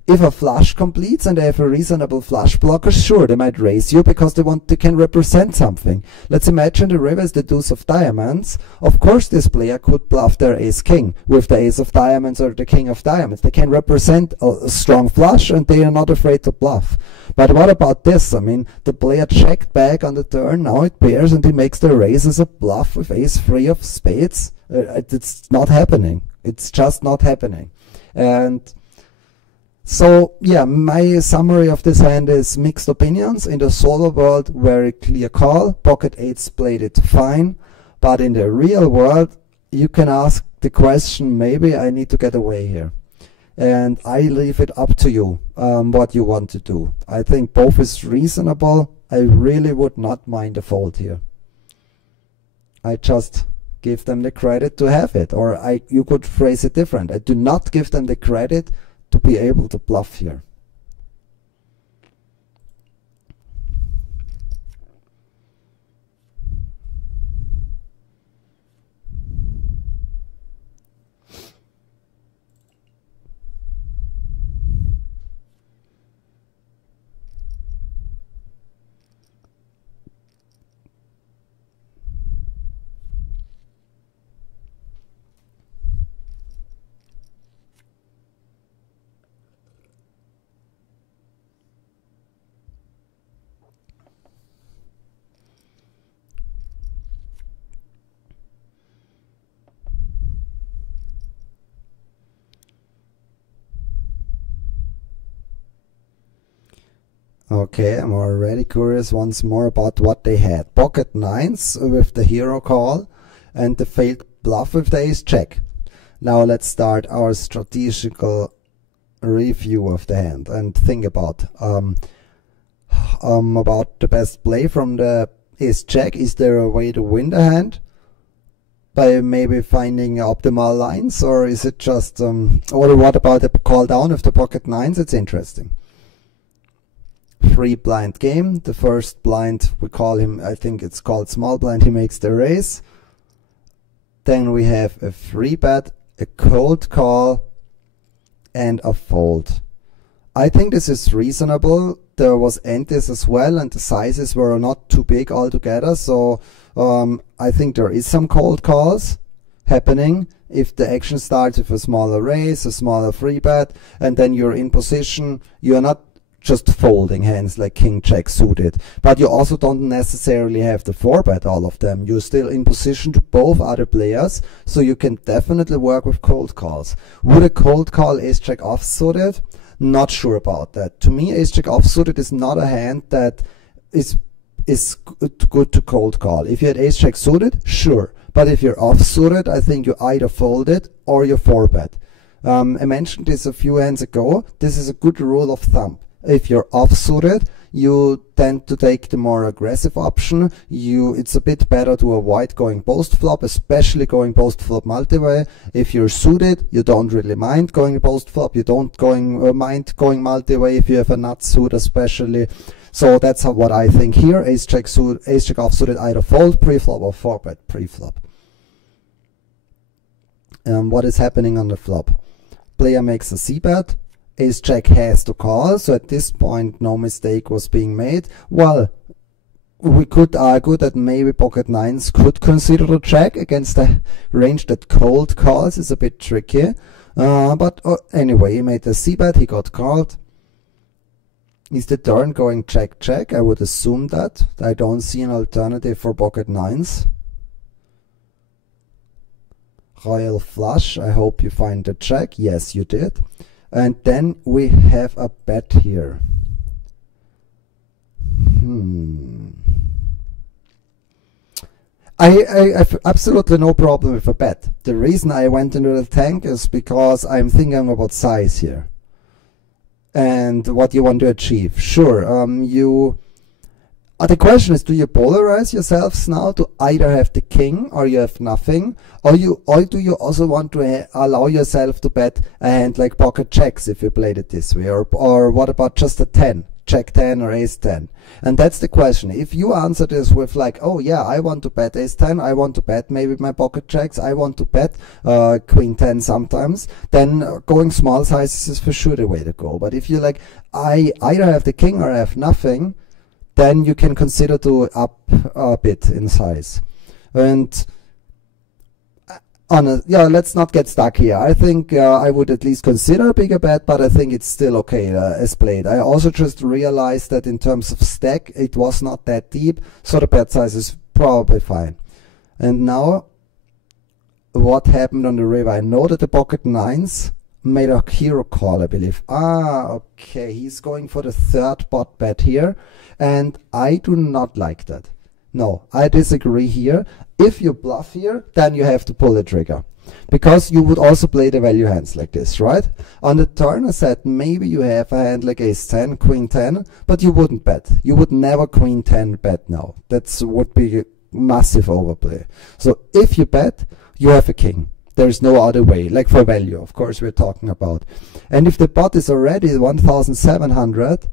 If a flush completes and they have a reasonable flush blocker, sure, they might raise you because they can represent something. Let's imagine the river is the deuce of diamonds. Of course, this player could bluff their ace-king with the ace of diamonds or the king of diamonds. They can represent a strong flush and they are not afraid to bluff. But what about this? I mean, the player checked back on the turn, now it pairs and he makes the raise as a bluff with ace-3 of spades. It's not happening. It's just not happening. And so, yeah, my summary of this hand is mixed opinions. In the solo world, very clear call. Pocket eights played it fine. But in the real world, you can ask the question, maybe I need to get away here. And I leave it up to you, what you want to do. I think both is reasonable. I really would not mind a fold here. I just give them the credit to have it. Or you could phrase it different. I do not give them the credit to be able to bluff here. Okay, I'm already curious once more about what they had. Pocket nines with the hero call and the failed bluff with the ace check. Now let's start our strategical review of the hand and think about the best play from the ace check. Is there a way to win the hand by maybe finding optimal lines, or is it just or what about the call down with the pocket nines? It's interesting. 3 blind game. The first blind, we call him, I think it's called small blind, he makes the raise. Then we have a 3-bet, a cold call, and a fold. I think this is reasonable. There was antes as well, and the sizes were not too big altogether, so I think there is some cold calls happening. If the action starts with a smaller raise, a smaller 3-bet, and then you're in position, you're not just folding hands like king jack suited, but you also don't necessarily have the 4-bet all of them. You're still in position to both other players, so you can definitely work with cold calls. Would a cold call ace jack offsuited? Not sure about that. To me, ace jack offsuited is not a hand that is good to cold call. If you had ace jack suited, sure, but if you're offsuited, I think you either fold it or you 4-bet. I mentioned this a few hands ago. This is a good rule of thumb. If you're offsuited, you tend to take the more aggressive option. It's a bit better to avoid going post-flop, especially going post-flop multi-way. If you're suited, you don't really mind going post-flop. You don't mind going multi-way if you have a nut suit especially. So that's what I think here. Ace jack offsuited, either fold pre-flop or 4-bet pre-flop. What is happening on the flop? Player makes a c-bet. Ace jack has to call, so at this point no mistake was being made. Well, we could argue that maybe pocket nines could consider the check against a range that cold calls is a bit tricky. But anyway, he made a c-bet, he got called. Is the turn going check check? I would assume that. I don't see an alternative for pocket nines. Royal flush, I hope you find the check. Yes, you did. And then we have a bet here. I have absolutely no problem with a bet. The reason I went into the tank is because I'm thinking about size here and what you want to achieve. Sure, the question is, do you polarize yourselves now to either have the king or you have nothing, or do you also want to allow yourself to bet a hand like pocket jacks if you played it this way, or what about just a 10? Jack 10 or Ace 10? And that's the question. If you answer this with like, oh yeah, I want to bet Ace 10, I want to bet maybe my pocket jacks, I want to bet Queen 10 sometimes, then going small sizes is for sure the way to go. But if you're like, I either have the king or I have nothing, then you can consider to up a bit in size. And let's not get stuck here. I think I would at least consider a bigger bet, but I think it's still okay as played. I also just realized that in terms of stack, it was not that deep, so the bet size is probably fine. And now, what happened on the river? I know that the pocket nines made a hero call, I believe. Okay, he's going for the third pot bet here, and I do not like that. No, I disagree here. If you bluff here, then you have to pull the trigger, because you would also play the value hands like this, right? On the turn I said maybe you have a hand like Ace 10, Queen 10, but you wouldn't bet. You would never Queen 10 bet now. That would be a massive overplay. So if you bet, you have a king. There's no other way, like for value, of course we're talking about. And if the pot is already 1,700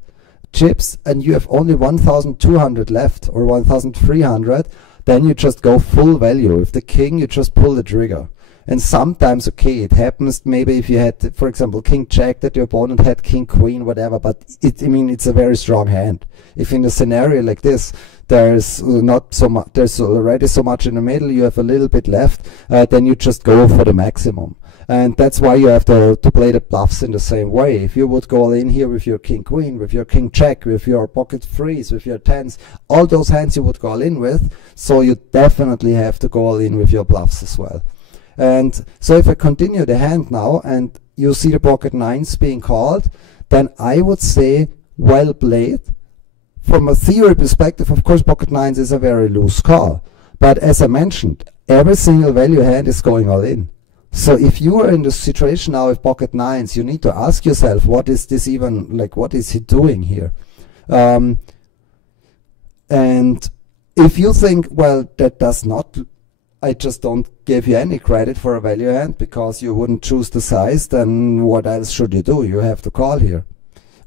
chips and you have only 1,200 left or 1,300, then you just go full value. If the king, you just pull the trigger. And sometimes, okay, it happens maybe if you had, for example, king jack, that your opponent had king queen, whatever, but it's a very strong hand. If in a scenario like this, there's not so much, there's already so much in the middle, you have a little bit left, then you just go for the maximum. And that's why you have to play the bluffs in the same way. If you would go in here with your king queen, with your king jack, with your pocket threes, with your tens, all those hands you would go all in with, so you definitely have to go all in with your bluffs as well. And so if I continue the hand now and you see the pocket nines being called, then I would say well played. From a theory perspective, of course, pocket nines is a very loose call, but as I mentioned, every single value hand is going all in. So if you are in the situation now with pocket nines, you need to ask yourself, what is this even, like, what is he doing here? And if you think, well, that does not, I just don't give you any credit for a value hand because you wouldn't choose the size, then what else should you do? You have to call here.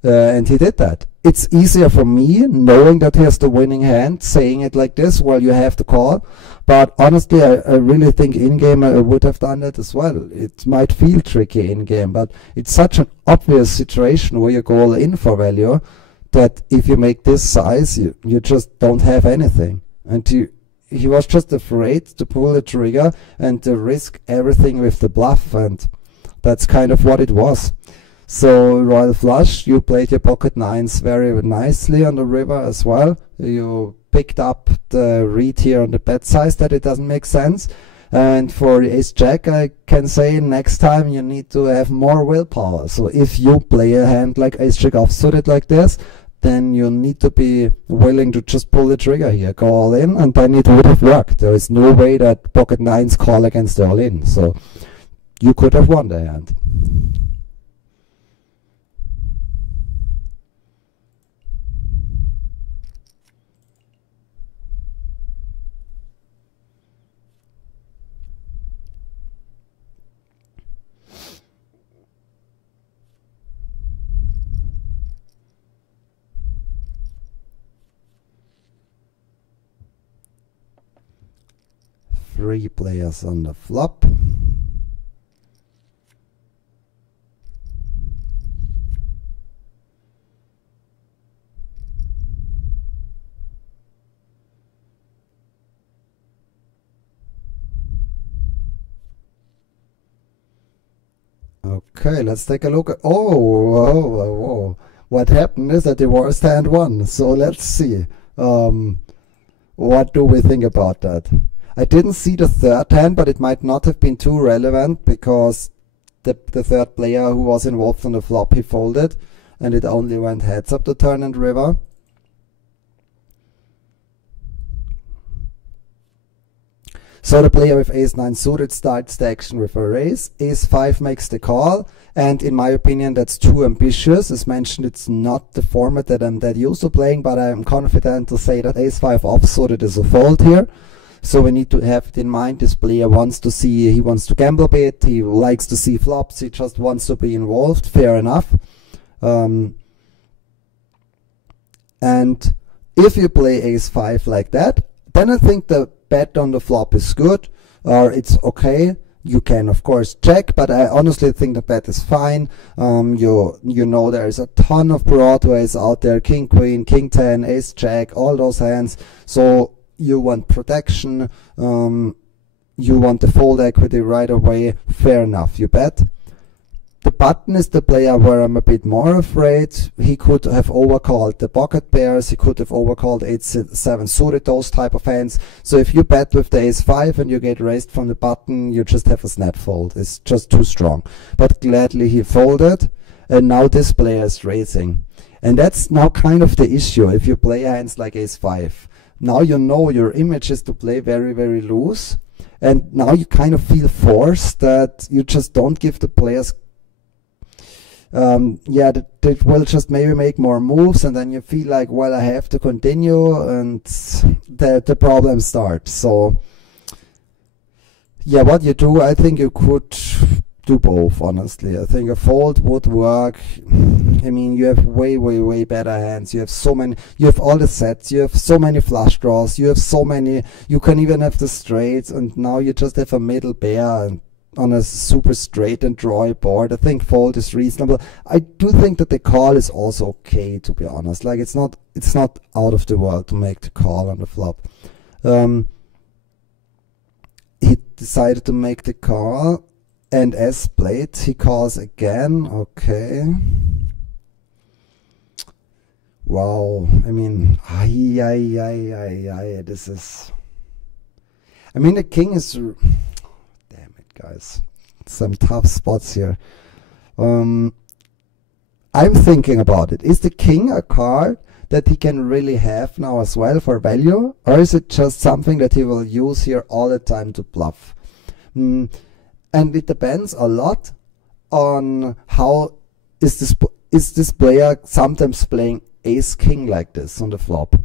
And he did that. It's easier for me knowing that he has the winning hand, saying it like this, well, you have to call. But honestly, I really think in-game I would have done that as well. It might feel tricky in-game, but it's such an obvious situation where you go all in for value that if you make this size, you just don't have anything. And he was just afraid to pull the trigger and to risk everything with the bluff, and that's kind of what it was. So royal flush, you played your pocket nines very nicely on the river as well. You picked up the read here on the bet size that it doesn't make sense. And for ace jack, I can say next time you need to have more willpower. So if you play a hand like ace jack offsuited like this, then you need to be willing to just pull the trigger here, go all in, and then it would have worked. There is no way that pocket nines call against the all in. So you could have won the hand. Three players on the flop. Okay, let's take a look at, oh, what happened is that the worst hand won. So let's see, what do we think about that? I didn't see the third hand, but it might not have been too relevant because the third player who was involved on the flop, he folded, and it only went heads up the turn and river. So the player with ace-9 suited starts the action with a raise, ace-5 makes the call, and in my opinion that's too ambitious. As mentioned, it's not the format that I'm that used to playing, but I'm confident to say that ace-5 offsuited is a fold here. So we need to have it in mind. This player wants to see, he wants to gamble a bit, he likes to see flops, he just wants to be involved, fair enough. And if you play ace-5 like that, then I think the bet on the flop is good, or it's okay. You can of course check, but I honestly think the bet is fine. You know there is a ton of broadways out there, king queen, king 10, ace jack, all those hands. So you want protection, you want the fold equity right away. Fair enough, you bet. The button is the player where I'm a bit more afraid. He could have overcalled the pocket pairs, he could have overcalled 8-7 suited, those type of hands. So if you bet with the ace-5 and you get raised from the button, you just have a snap fold. It's just too strong. But gladly he folded, and now this player is raising. And that's now kind of the issue if you play hands like ace-5. Now you know your image is to play very, very loose, and now you kind of feel forced that you just don't give the players that will just maybe make more moves, and then you feel like, well, I have to continue, and the problems start. So yeah, what you do, I think you could do both, honestly. I think a fold would work. I mean, you have way better hands. You have so many, you have all the sets, you have so many flush draws, you have so many, you can even have the straights, and now you just have a middle pair and on a super straight and drawy board. I think fold is reasonable. I do think that the call is also okay, to be honest. Like, it's not out of the world to make the call on the flop. He decided to make the call, and as played, he calls again. Okay. Wow. I mean, this is, I mean, the king is, guys, some tough spots here. I'm thinking about it. Is the king a card that he can really have now as well for value, or is it just something that he will use here all the time to bluff? And it depends a lot on how is this player sometimes playing ace king like this on the flop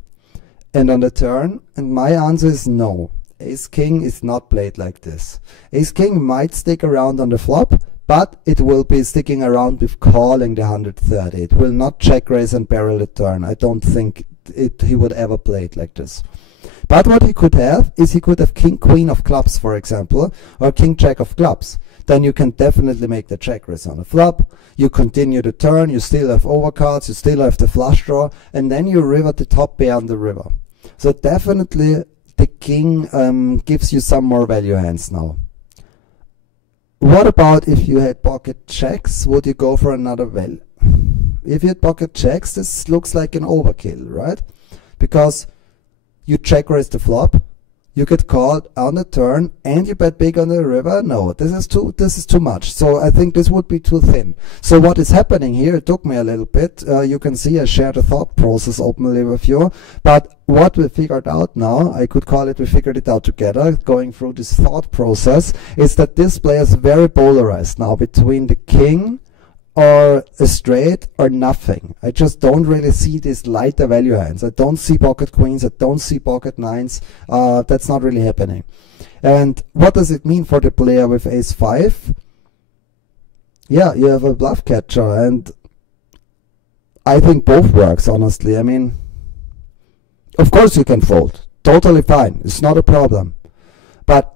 and on the turn, and my answer is no. Ace king is not played like this. Ace king might stick around on the flop, but it will be sticking around with calling the 130. It will not check raise and barrel the turn. I don't think he would ever play it like this. But what he could have is he could have king queen of clubs, for example, or king jack of clubs. Then you can definitely make the check raise on the flop. You continue the turn, you still have overcards, you still have the flush draw, and then you river the top pair on the river. So definitely the king gives you some more value hands now. What about if you had pocket checks? Would you go for another value? If you had pocket checks, this looks like an overkill, right? Because you check raise the flop, you get called on the turn, and you bet big on the river. No, this is too much. So I think this would be too thin. So what is happening here, it took me a little bit. You can see I share the thought process openly with you. But what we figured out now, I could call it, we figured it out together, going through this thought process, is that this player is very polarized now between the king or a straight or nothing. I just don't really see these lighter value hands. I don't see pocket queens, I don't see pocket nines. That's not really happening. And what does it mean for the player with ace-5? Yeah, you have a bluff catcher, and I think both works, honestly. I mean, of course you can fold, totally fine, it's not a problem. But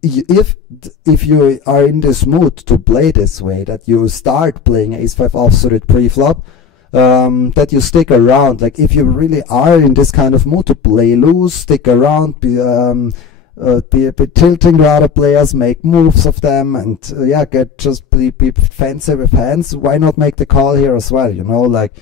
if you are in this mood to play this way, that you start playing ace-5 offsuited pre-flop, that you stick around, like if you really are in this kind of mood to play loose, stick around, be a bit tilting the other players, make moves of them, and yeah, be fancy with hands, why not make the call here as well, you know? Like,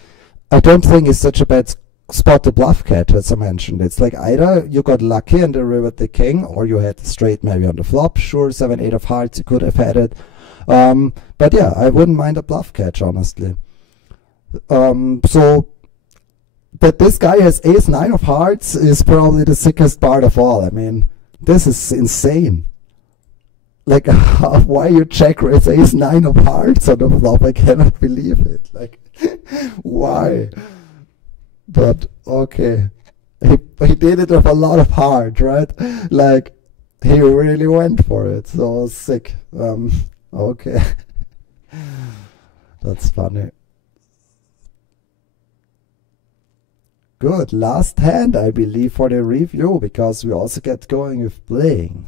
I don't think it's such a bad spot to bluff catch, as I mentioned. It's like either you got lucky and rivered the king, or you had straight maybe on the flop. Sure, 7-8 of hearts, you could have had it. But yeah, I wouldn't mind a bluff catch, honestly. So that this guy has ace-9 of hearts is probably the sickest part of all. I mean, this is insane. Like, why you check raise ace-9 of hearts on the flop? I cannot believe it. Like, why? But okay, he did it with a lot of heart, right? Like, he really went for it. So sick. Okay, that's funny. Good. Last hand, I believe, for the review, because we also get going with playing.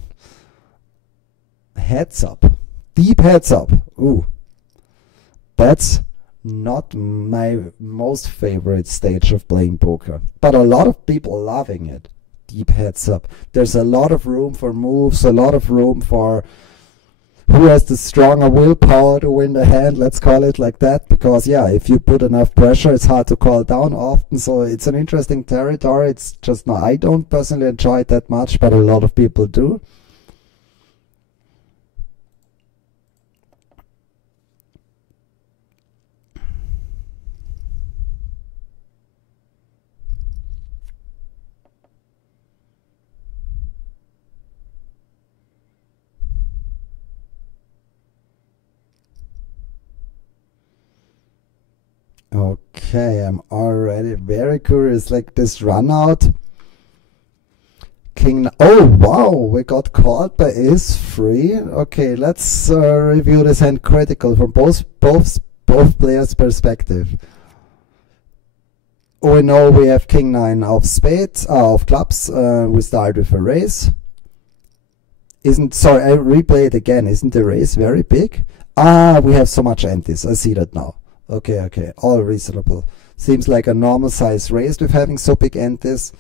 Heads up. Deep heads up. Ooh. That's not my most favorite stage of playing poker, but a lot of people loving it. Deep heads up. There's a lot of room for moves, a lot of room for who has the stronger willpower to win the hand, let's call it like that, because yeah, if you put enough pressure, it's hard to call down often, so it's an interesting territory. It's just, no, I don't personally enjoy it that much, but a lot of people do. Okay, I'm already very curious, like this run out. King, oh wow, we got called by ace-3. Okay, let's review this hand critical from both players' perspective. We know we have king 9 of spades, of clubs. We start with a raise. Sorry, I replay it again. Isn't the raise very big? Ah, we have so much antis. I see that now. Okay, okay, all reasonable. Seems like a normal size raise with having so big antis.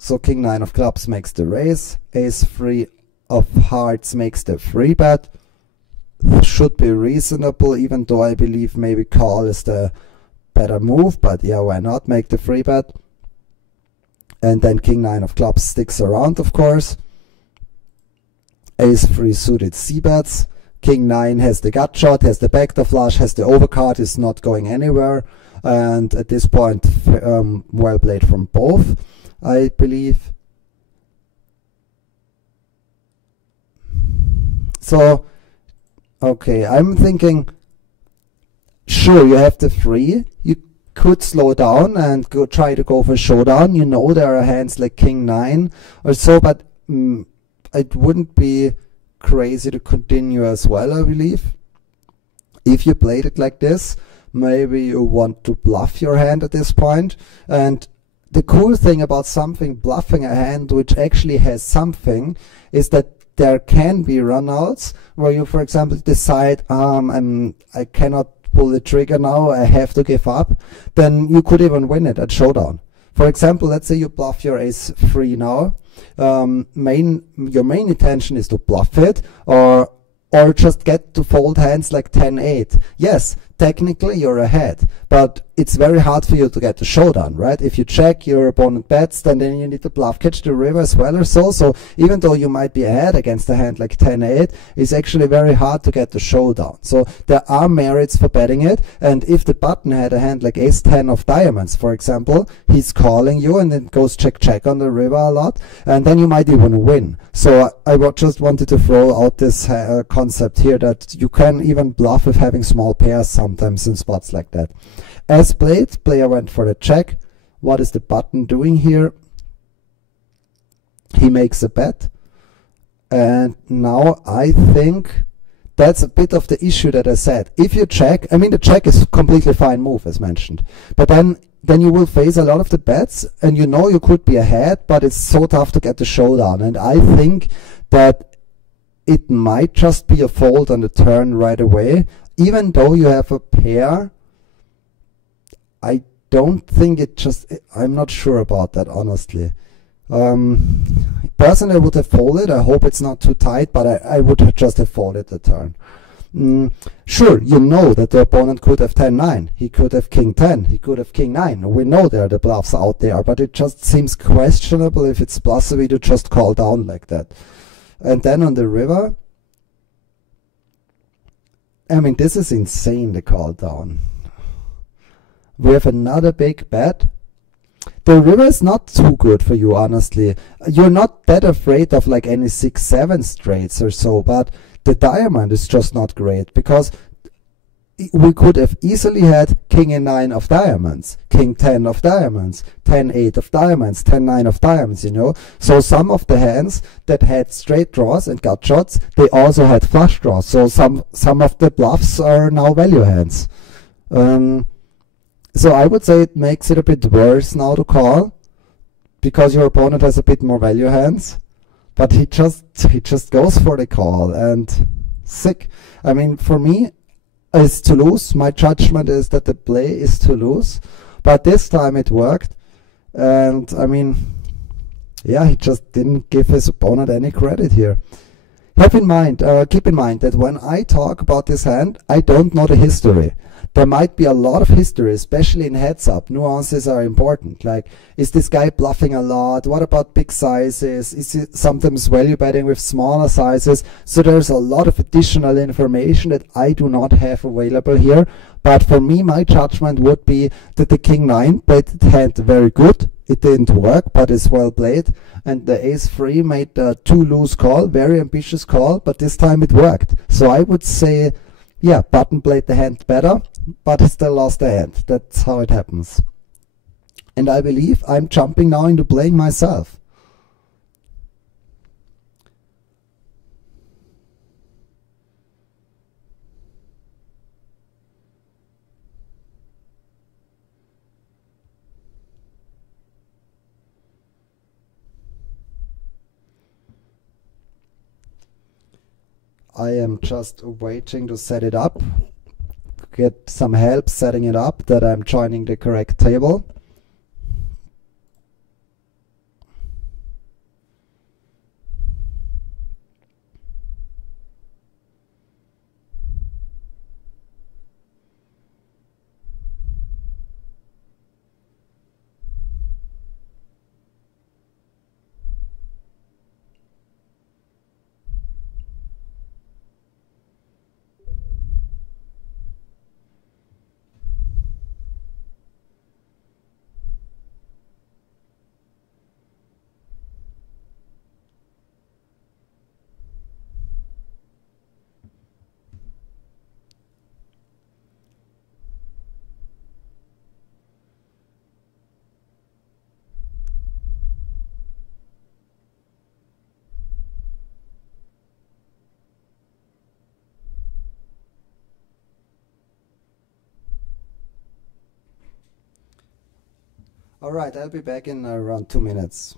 So king 9 of clubs makes the raise. Ace-3 of hearts makes the free bet. Should be reasonable, even though I believe maybe call is the better move. But yeah, why not make the free bet? And then king 9 of clubs sticks around, of course. Ace-3 suited c-bets. King 9 has the gut shot, has the backdoor flush, has the overcard, is not going anywhere. And at this point, well played from both, I believe. So, okay, I'm thinking, sure, you have the free. You could slow down and try to go for showdown. You know there are hands like king 9 or so, but it wouldn't be crazy to continue as well, I believe. If you played it like this, maybe you want to bluff your hand at this point. And the cool thing about something bluffing a hand which actually has something is that there can be runouts where you, for example, decide I cannot pull the trigger now, I have to give up. Then you could even win it at showdown. For example, let's say you bluff your ace-3 now. Your main intention is to bluff it, or just get to fold hands like 10-8. Yes, technically you're ahead, but it's very hard for you to get the showdown, right? If you check, your opponent bets, then you need to bluff catch the river as well or so. So even though you might be ahead against a hand like 10-8, it's actually very hard to get the showdown. So there are merits for betting it, and if the button had a hand like ace-10 of diamonds, for example, he's calling you and then goes check-check on the river a lot, and then you might even win. So I just wanted to throw out this concept here that you can even bluff with having small pairs sometimes in spots like that. As played, player went for the check. What is the button doing here? He makes a bet. And now I think that's a bit of the issue that I said. If you check, I mean the check is a completely fine move as mentioned. But then you will face a lot of the bets and you know you could be ahead, but it's so tough to get the showdown. And I think that it might just be a fold on the turn right away. Even though you have a pair, I don't think it just, I'm not sure about that, honestly. Personally, I would have folded. I hope it's not too tight, but I would just have folded the turn. Sure, you know that the opponent could have 10-9. He could have king 10. He could have king 9. We know there are the bluffs out there, but it just seems questionable if it's bluffy to just call down like that. And then on the river, I mean, this is insane, the call down. We have another big bet. The river is not too good for you, honestly. You're not that afraid of like any 6-7 straights or so, but the diamond is just not great, because we could have easily had king and 9 of diamonds, king 10 of diamonds, 10-8 of diamonds, 10-9 of diamonds, you know. So some of the hands that had straight draws and gut shots, they also had flush draws. So some of the bluffs are now value hands. So I would say it makes it a bit worse now to call, because your opponent has a bit more value hands, but he just goes for the call, and sick. I mean, for me, it's to lose. My judgment is that the play is to lose, but this time it worked, and I mean, yeah, he just didn't give his opponent any credit here. Keep in mind that when I talk about this hand, I don't know the history. There might be a lot of history, especially in heads up. Nuances are important. Like, is this guy bluffing a lot? What about big sizes? Is he sometimes value betting with smaller sizes? So there's a lot of additional information that I do not have available here. But for me, my judgment would be that the King 9 played the hand very good. It didn't work, but it's well played. And the Ace 3 made a too loose call, very ambitious call, but this time it worked. So I would say, yeah, Button played the hand better, but he still lost the hand. That's how it happens. And I believe I'm jumping now into playing myself. I am just waiting to set it up, get some help setting it up, that I'm joining the correct table. All right, I'll be back in around 2 minutes.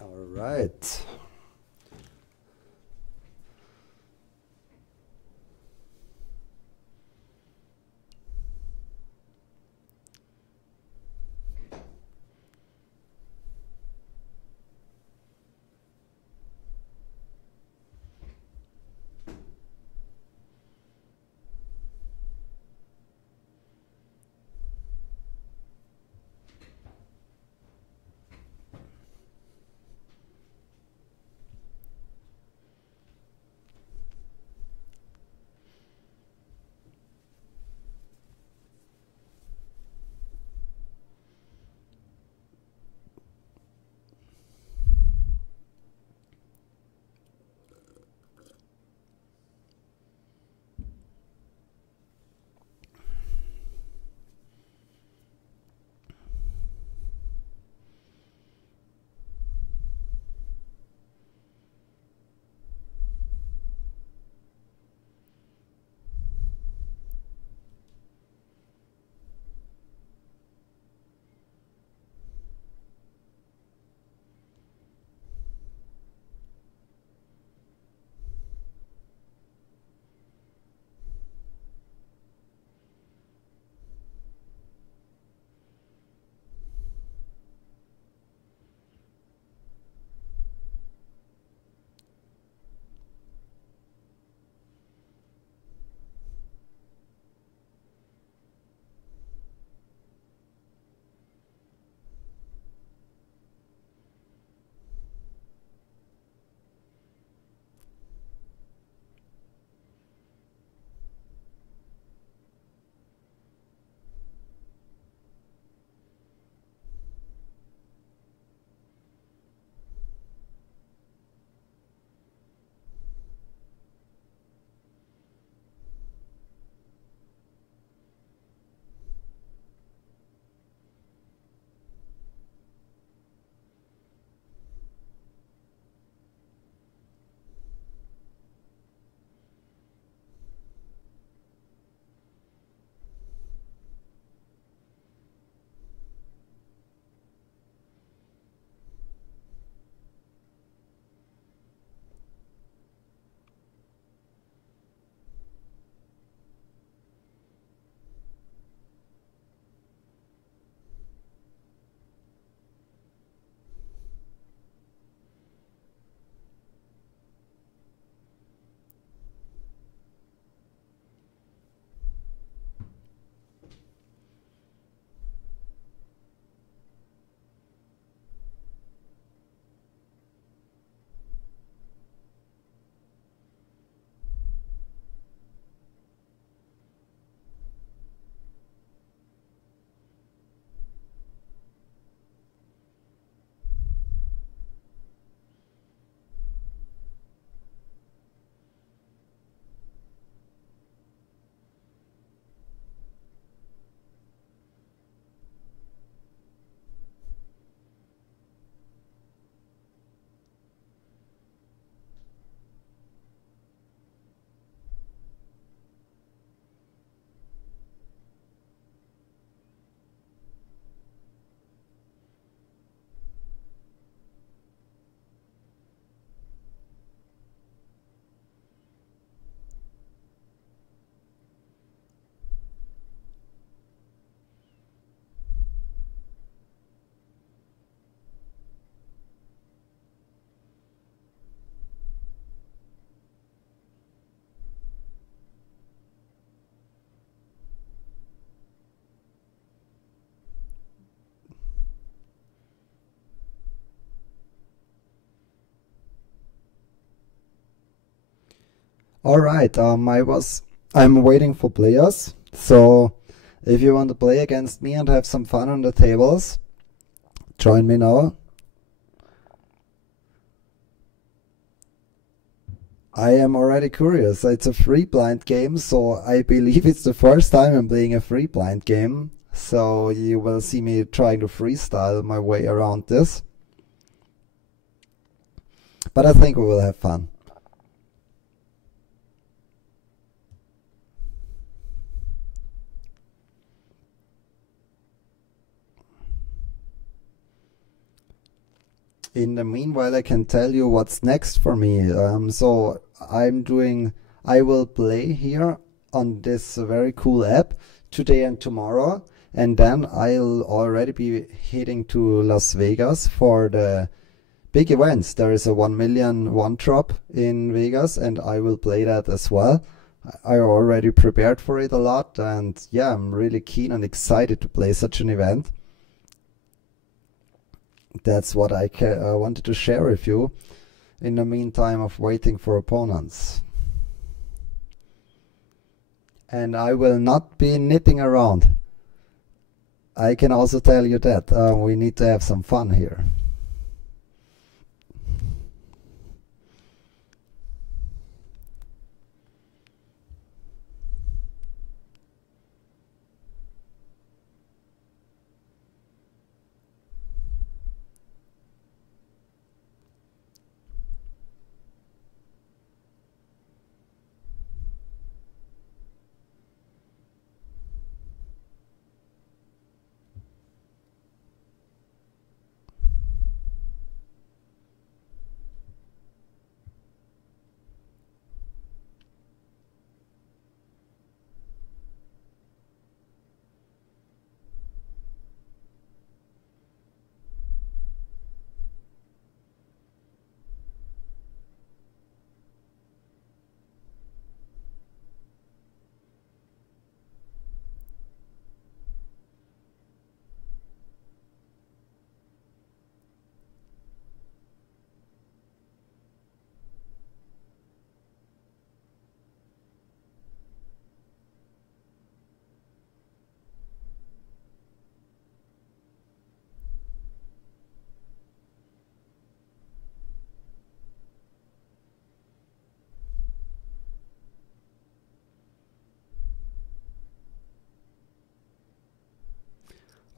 All right. Alright, I'm waiting for players, so if you want to play against me and have some fun on the tables, join me now. I am already curious. It's a free blind game, so I believe it's the first time I'm playing a free blind game. So you will see me trying to freestyle my way around this. But I think we will have fun. In the meanwhile, I can tell you what's next for me. So I will play here on this very cool app today and tomorrow, and then I'll already be heading to Las Vegas for the big events. There is a 1 million one drop in Vegas, and I will play that as well. I already prepared for it a lot, and yeah, I'm really keen and excited to play such an event. That's what I wanted to share with you in the meantime of waiting for opponents. And I will not be nipping around. I can also tell you that we need to have some fun here.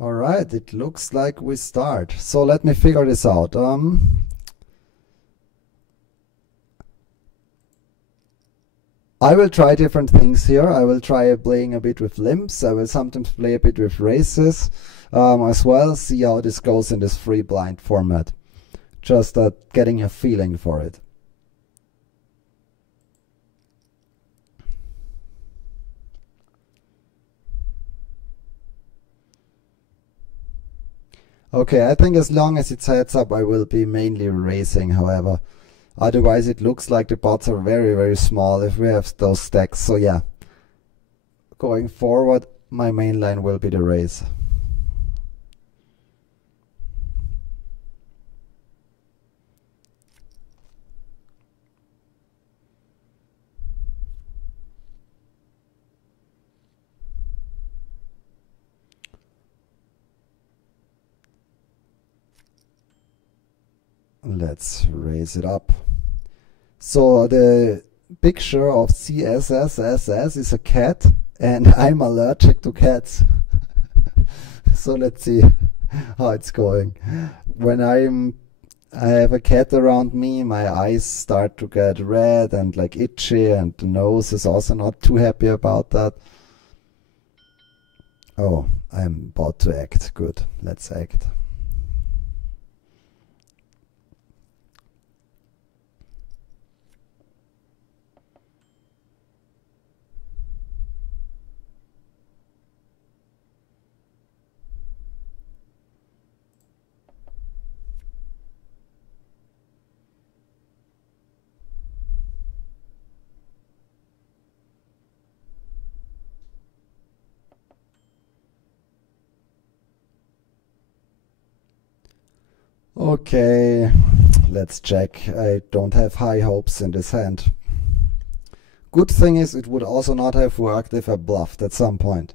All right, it looks like we start. So let me figure this out. I will try different things here. I will try playing a bit with limps. I will sometimes play a bit with races as well. See how this goes in this free blind format. Just getting a feeling for it. Okay, I think as long as it's heads up, I will be mainly racing, however. Otherwise, it looks like the pots are very, very small if we have those stacks. So yeah, going forward, my main line will be the race. Let's raise it up. So the picture of CSSSS is a cat, and I'm allergic to cats. So let's see how it's going. When I have a cat around me, my eyes start to get red and like itchy, and the nose is also not too happy about that. Oh, I'm about to act. Good, let's act. Okay, let's check. I don't have high hopes in this hand. Good thing is it would also not have worked if I bluffed at some point.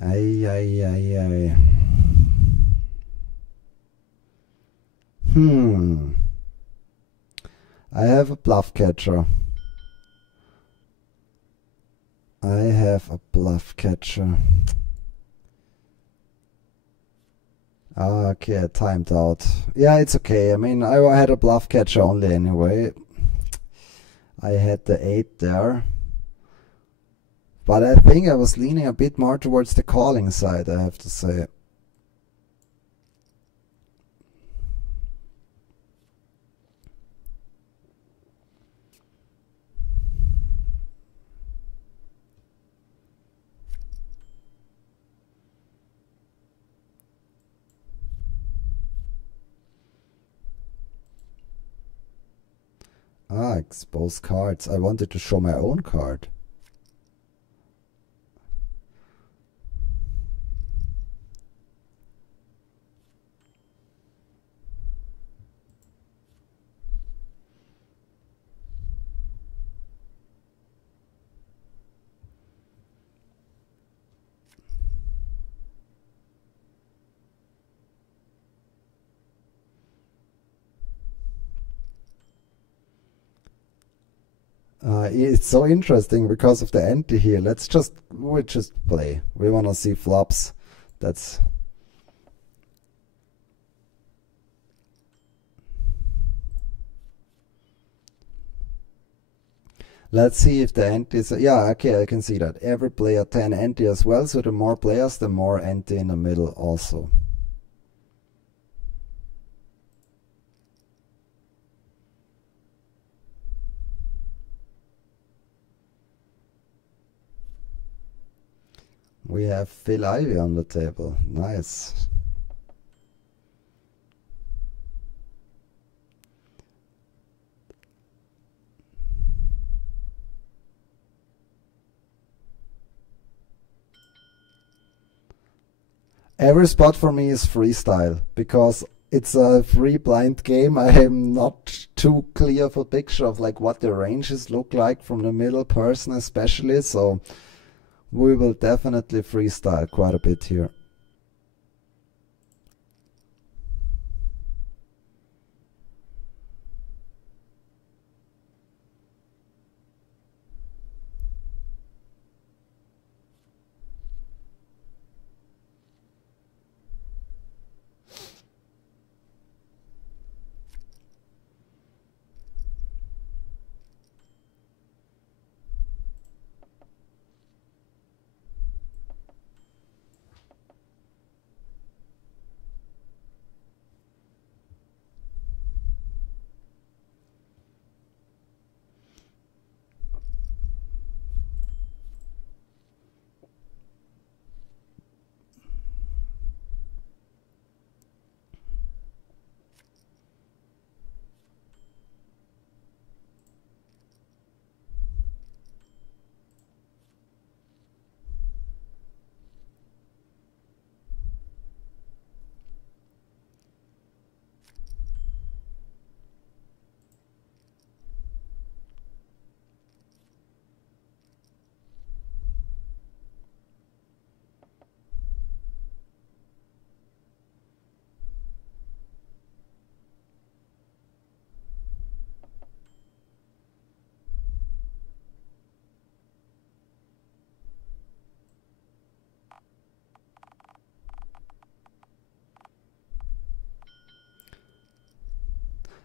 Ay. I have a bluff catcher. Okay, I timed out. Yeah, it's okay. I mean, I had a bluff catcher only anyway. I had the 8 there. But I think I was leaning a bit more towards the calling side, I have to say. Expose cards. I wanted to show my own card. It's so interesting because of the ante here. We just play. We want to see flops. Let's see if the ante is... Yeah, okay, I can see that. Every player 10 ante as well, so the more players, the more ante in the middle also. We have Phil Ivey on the table. Nice. Every spot for me is freestyle because it's a free blind game. I am not too clear of a picture of like what the ranges look like from the middle person especially, so we will definitely freestyle quite a bit here.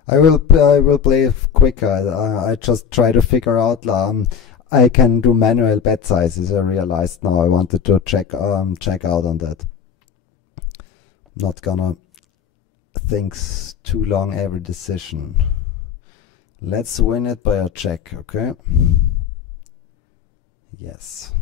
I will play quicker. I just try to figure out. I can do manual bet sizes. I realized now. I wanted to check out on that. Not gonna think too long every decision. Let's win it by a check, okay? Yes.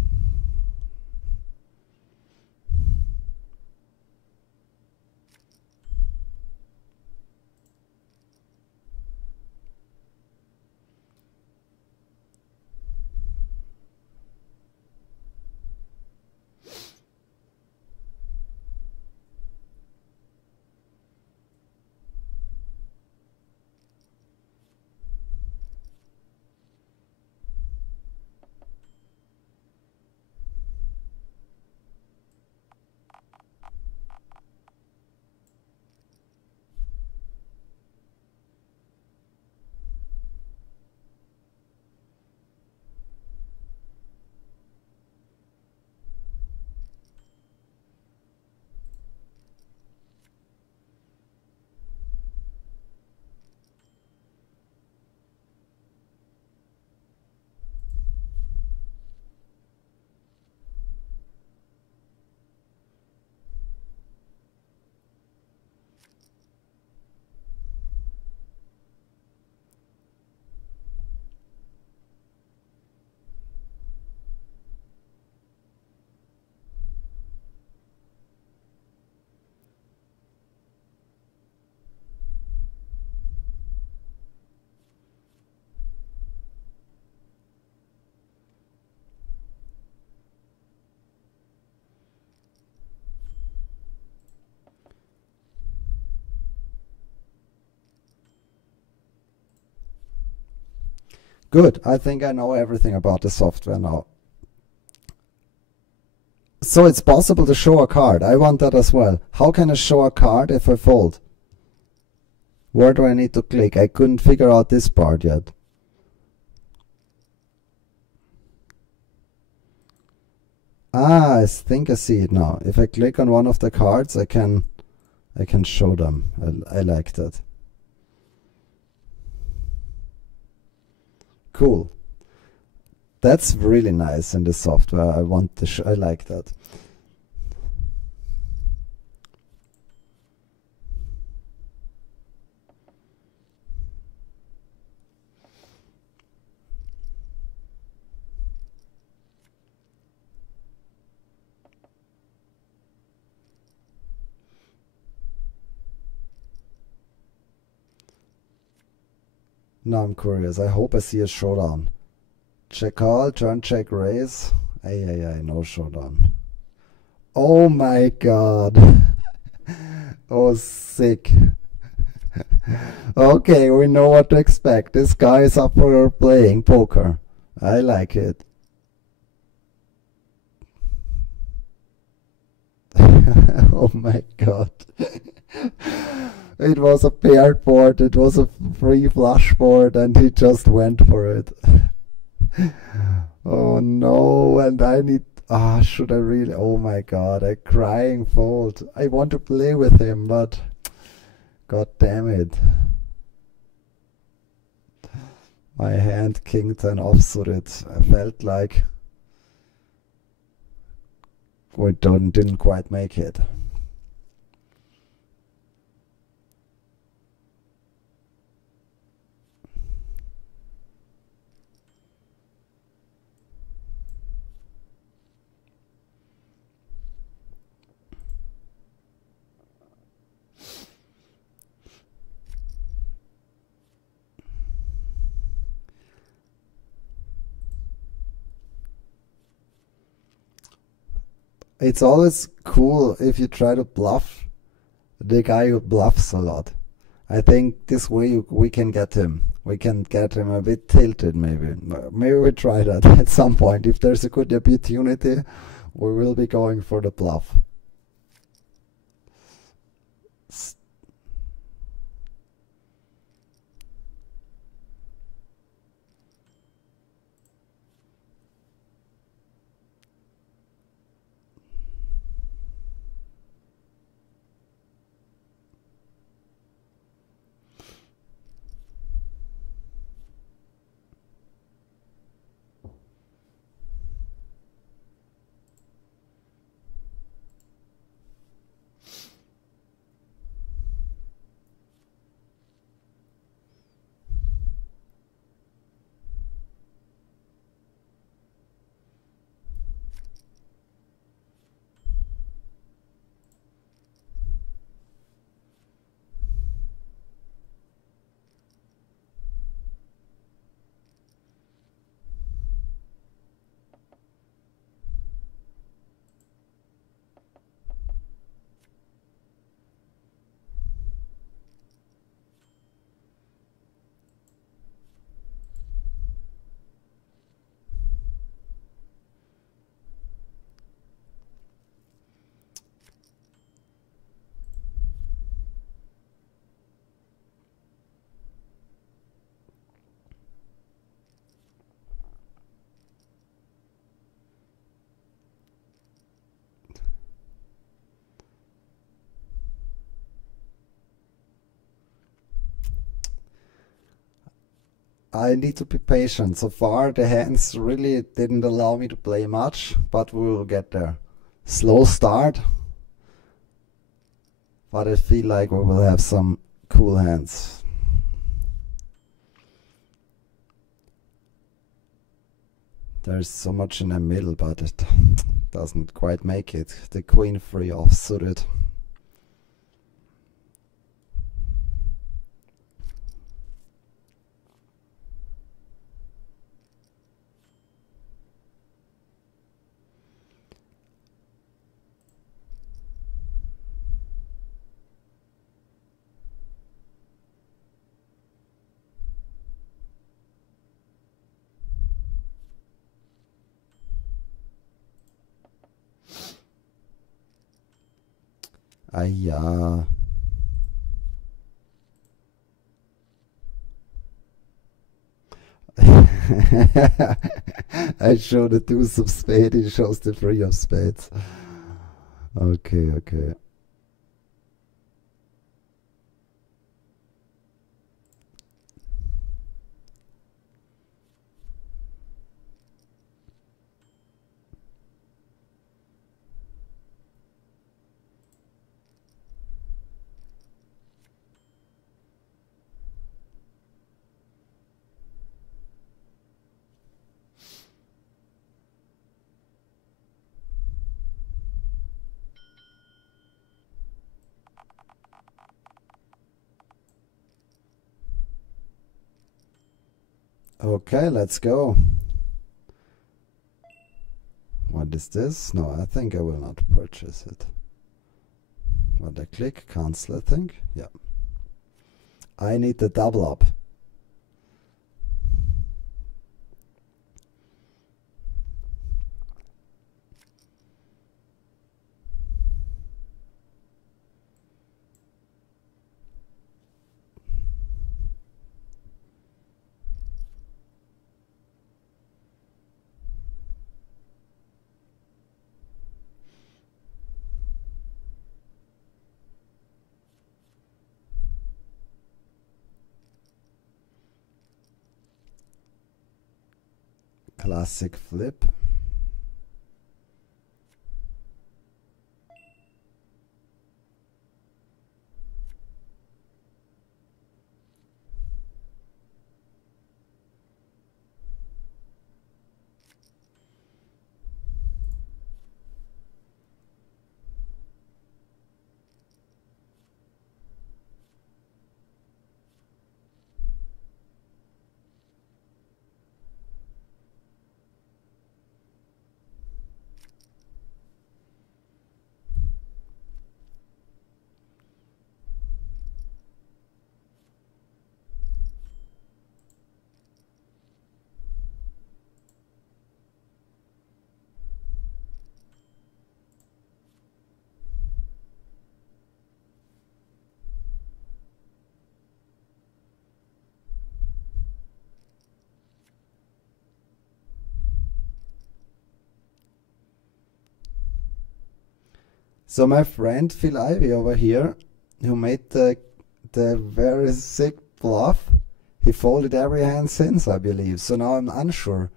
Good. I think I know everything about the software now. So it's possible to show a card. I want that as well. How can I show a card if I fold? Where do I need to click? I couldn't figure out this part yet. Ah, I think I see it now. If I click on one of the cards, I can show them. I like that. Cool. That's really nice in the software. I want to I like that. Now I'm curious. I hope I see a showdown. Check call, turn check, raise. Ay, no showdown. Oh my god. Oh, sick. Okay, we know what to expect. This guy is up for playing poker. I like it. Oh my god. It was a paired board, it was a free flush board, and he just went for it. Oh no, and I need... should I really... Oh my god, I crying fold. I want to play with him, but... God damn it. My hand king 10 offsuited. I felt like... we didn't quite make it. It's always cool if you try to bluff the guy who bluffs a lot. I think this way we can get him. We can get him a bit tilted, maybe. Maybe we try that at some point. If there's a good opportunity, we will be going for the bluff. I need to be patient. So far, the hands really didn't allow me to play much, but we will get there. Slow start, but I feel like we will have some cool hands. There's so much in the middle, but it doesn't quite make it. The queen free offsuited. Ah ja. I show the deuce of spades, he shows the three of spades. Okay, okay. Okay, let's go. What is this? No, I think I will not purchase it. What I click? Cancel, I think. Yeah. I need the double up. Classic flip. So my friend Phil Ivey over here, who made the very sick bluff, he folded every hand since, I believe. So now I'm unsure.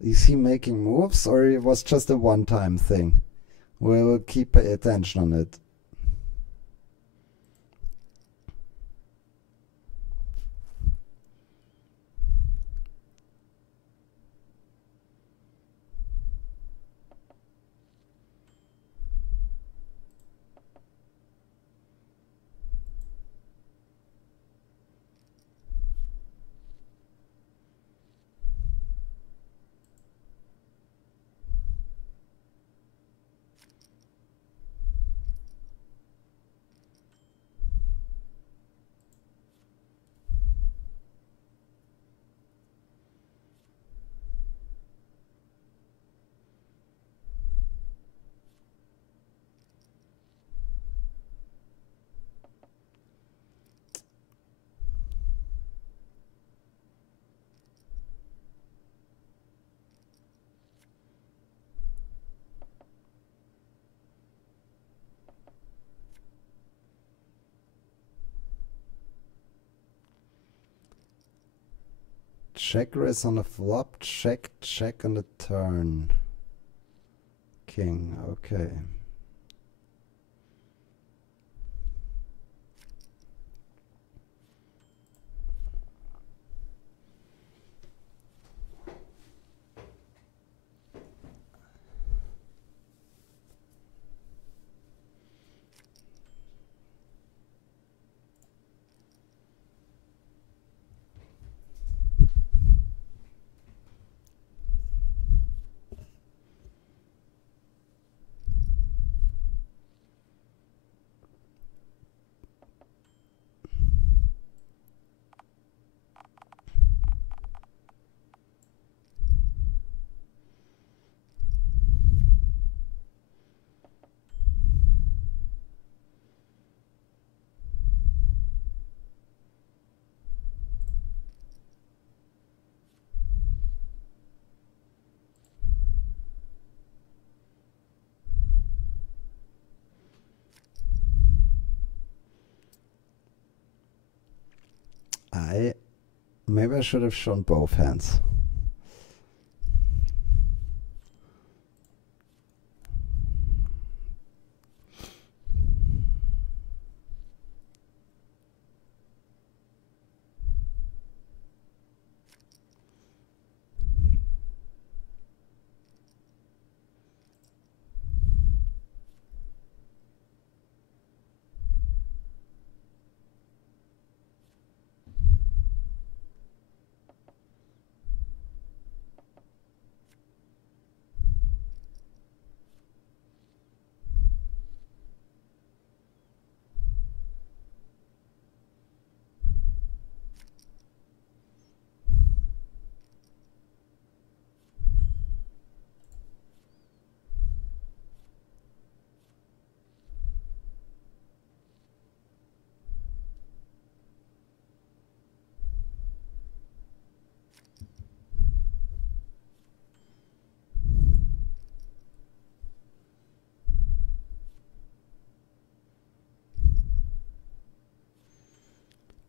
Is he making moves or it was just a one-time thing? We will keep attention on it. Check raise on the flop, check on the turn. King, okay. Maybe I should have shown both hands.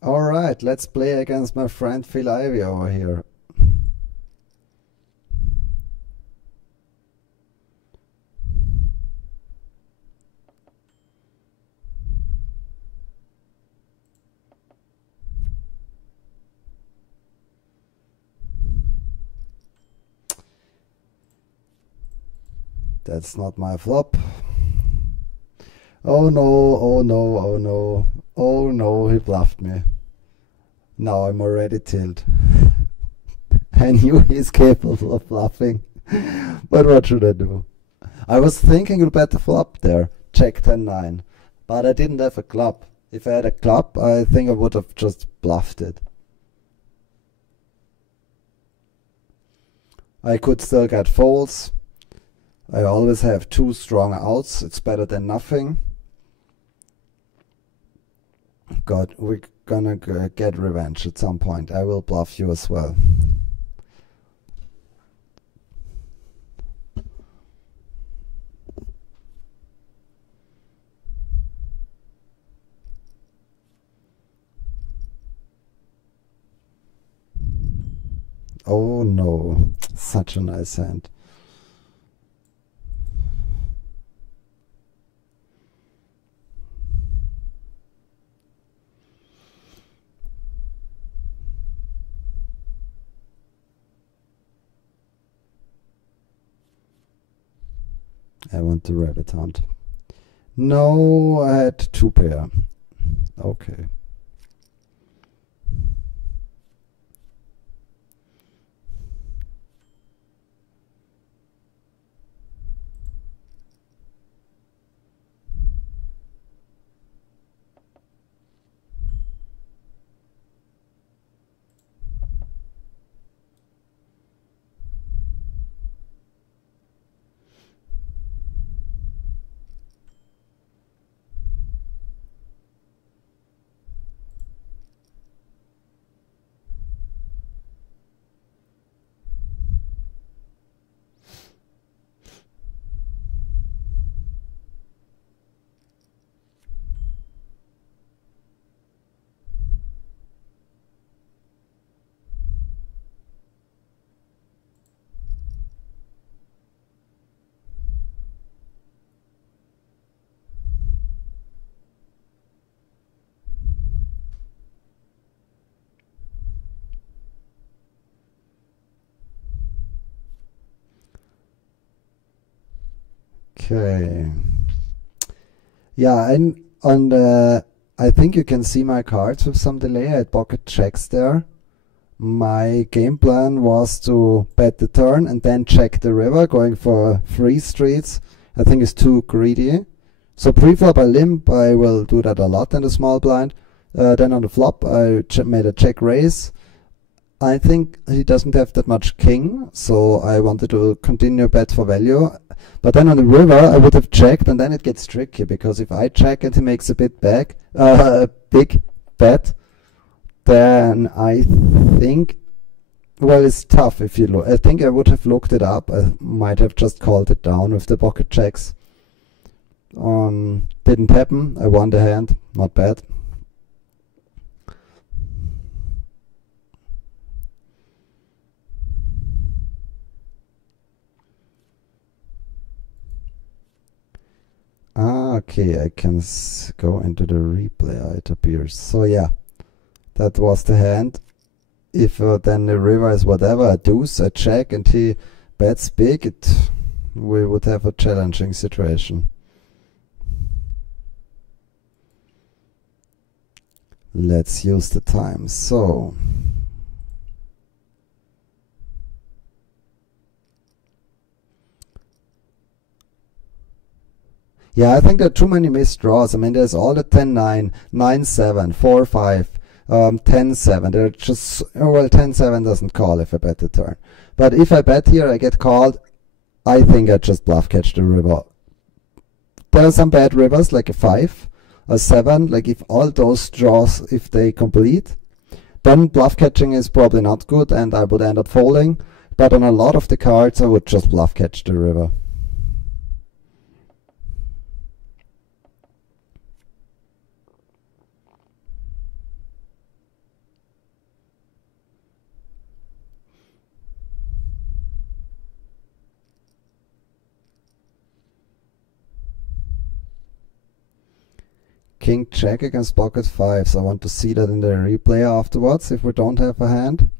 Alright, let's play against my friend Phil Ivey over here. That's not my flop. Oh no, oh no, oh no. Oh no, he bluffed me. Now I'm already tilted. I knew he's capable of bluffing. But what should I do? I was thinking to bet the flop there. Check 10-9. But I didn't have a club. If I had a club, I think I would have just bluffed it. I could still get folds. I always have two strong outs. It's better than nothing. God, we're gonna get revenge at some point. I will bluff you as well. Oh no, such a nice hand. I want the rabbit hunt. No, I had two pair. Okay. Okay. Yeah, and on the, I think you can see my cards with some delay. I had pocket checks there. My game plan was to bet the turn and then check the river, going for 3 streets. I think it's too greedy. So pre-flop I limp, I will do that a lot in the small blind. Then on the flop I made a check raise. I think he doesn't have that much king, so I wanted to continue bet for value. But then on the river I would have checked, and then it gets tricky, because if I check and he makes a big bet, then I think, well, it's tough if you look. I think I would have looked it up. I might have just called it down with the pocket checks. Didn't happen. I won the hand. Not bad. Okay, I can go into the replay, it appears. So yeah, that was the hand. If then the river is whatever, a deuce, a check, and he bets big, we would have a challenging situation. Let's use the time. So yeah, I think there are too many missed draws. I mean, there's all the 10-9, 9-7, 4-5, 10-7. They're just, oh, well, 10-7 doesn't call if I bet the turn. But if I bet here, I get called. I think I just bluff catch the river. There are some bad rivers, like a 5, a 7. Like if all those draws, if they complete, then bluff catching is probably not good, and I would end up folding. But on a lot of the cards, I would just bluff catch the river. King check against pocket 5s. I want to see that in the replay afterwards if we don't have a hand.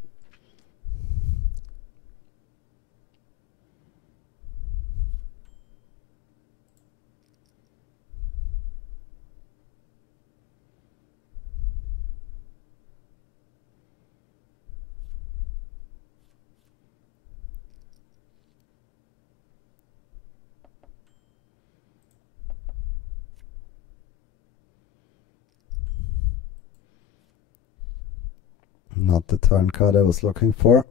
Not the turn card I was looking for.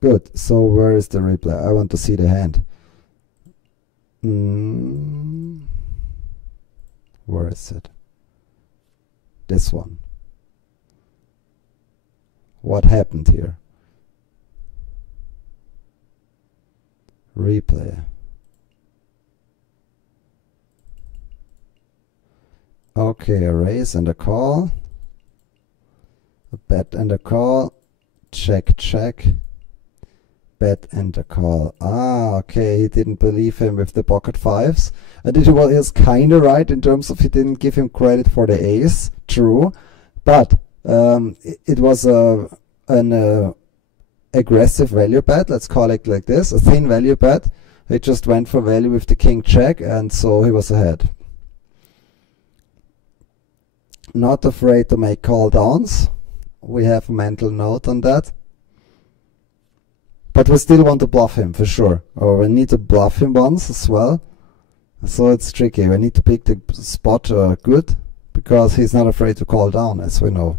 Good. So where is the replay? I want to see the hand. Where is it? This one. What happened here? Replay. Okay, a raise and a call. A bet and a call. Check, check. Bet and a call. Ah, okay, he didn't believe him with the pocket 5s. And he was kind of right in terms of he didn't give him credit for the ace. True. But it was an aggressive value bet. Let's call it like this. A thin value bet. He just went for value with the king check, and so he was ahead. Not afraid to make call downs. We have a mental note on that. But we still want to bluff him for sure. Or we need to bluff him once as well. So it's tricky. We need to pick the spot good, because he's not afraid to call down, as we know.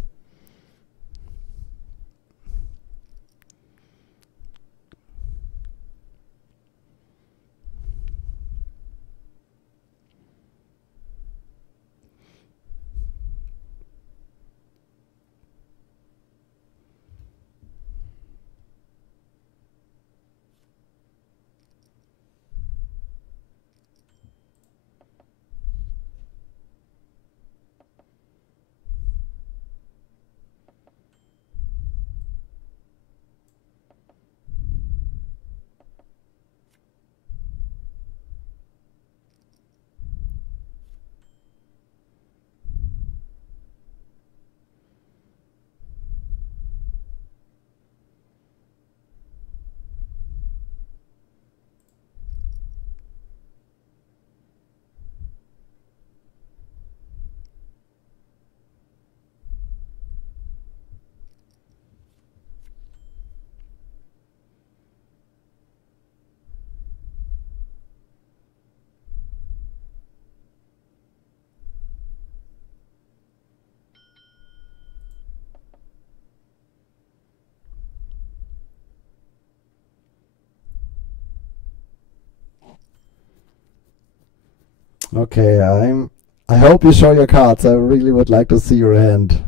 Okay, I hope you show your cards. I really would like to see your hand.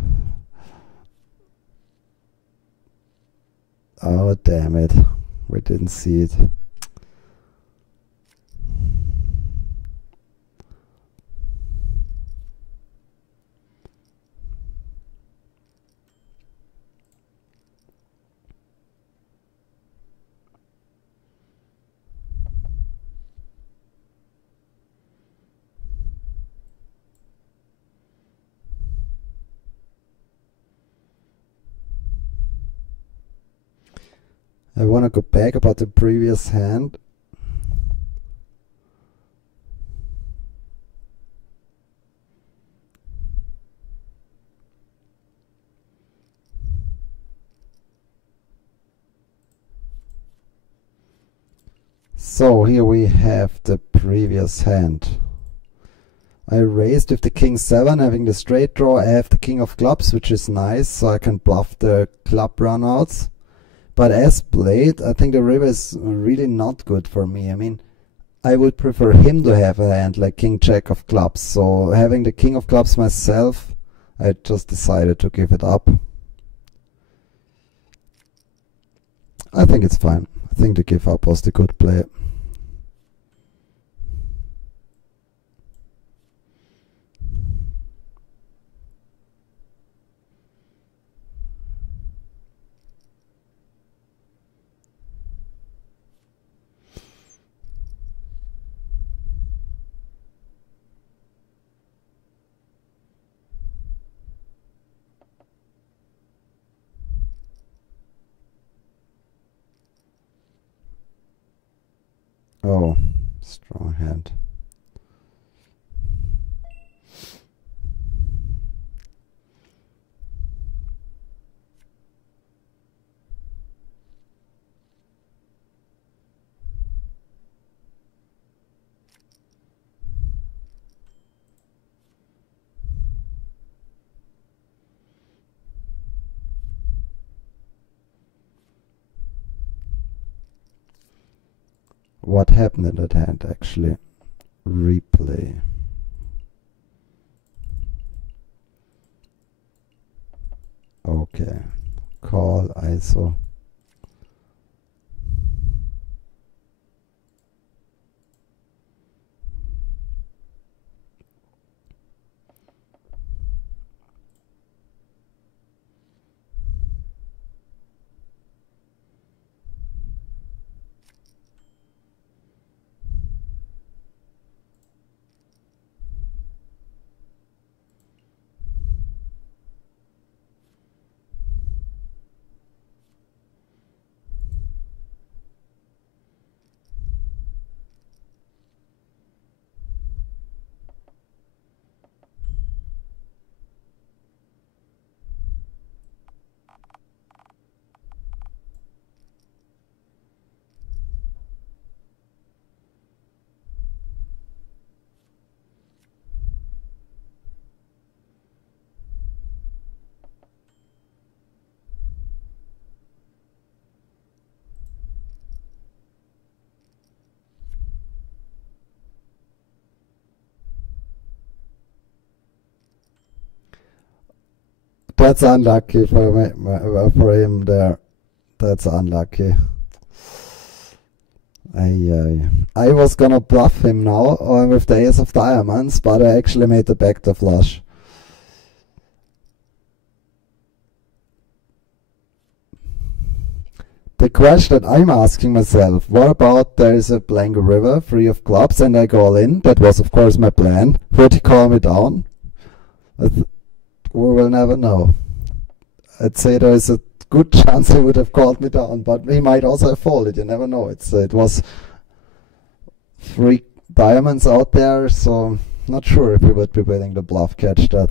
Oh, damn it. We didn't see it. I want to go back about the previous hand. So here we have the previous hand. I raised with the king 7, having the straight draw. I have the king of clubs, which is nice, so I can bluff the club runouts. But as played, I think the river is really not good for me. I mean, I would prefer him to have a hand like king jack of clubs. So having the king of clubs myself, I just decided to give it up. I think it's fine. I think the give up was the good play. Oh, strong hand. What happened in that hand actually? Replay. Okay. Call ISO. That's unlucky for him there. That's unlucky. I was gonna bluff him now with the ace of diamonds, but I actually made the backdoor flush. The question that I'm asking myself, what about there is a blank river, 3 of clubs, and I go all in? That was of course my plan. Would he call me down? We will never know. I'd say there is a good chance he would have called me down, but he might also have folded. You never know. It was 3 diamonds out there, so not sure if he would be willing to bluff catch that.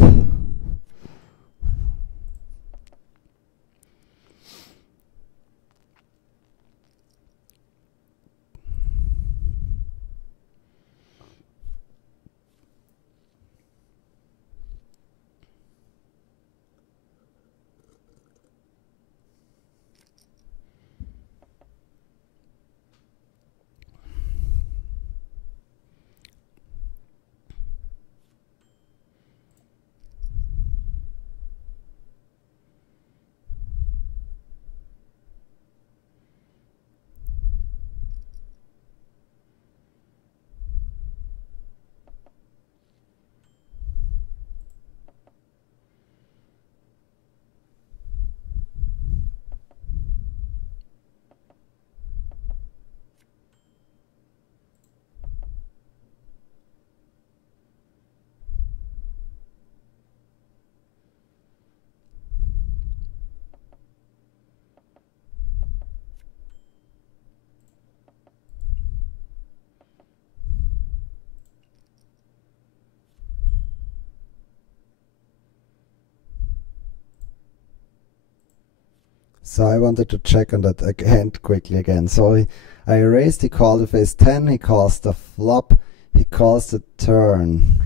So I wanted to check on that hand quickly again. So I raised, he called the face 10, he calls the flop, he calls the turn.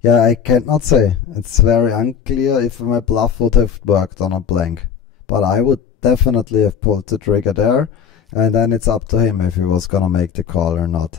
Yeah, I cannot say. It's very unclear if my bluff would have worked on a blank. But I would definitely have pulled the trigger there, and then it's up to him if he was gonna make the call or not.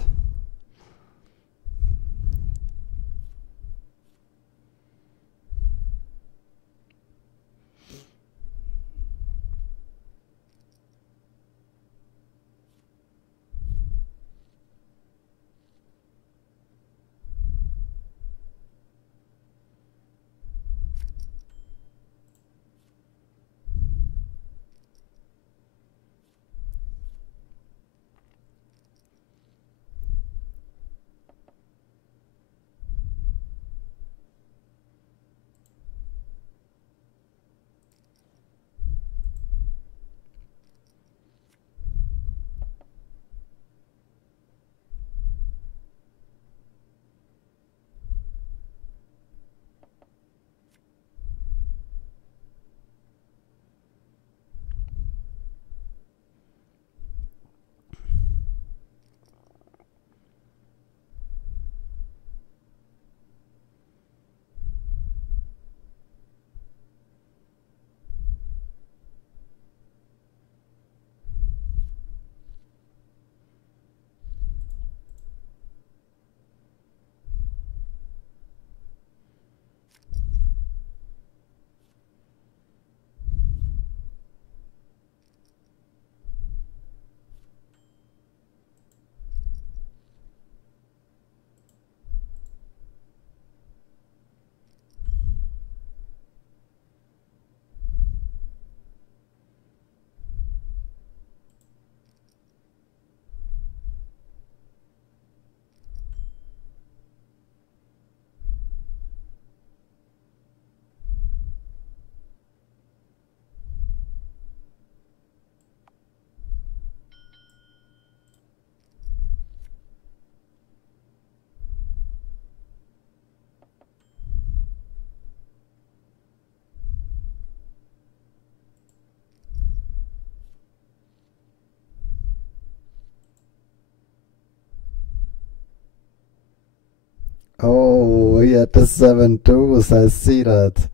Oh, he had the 7 deuce, I see that.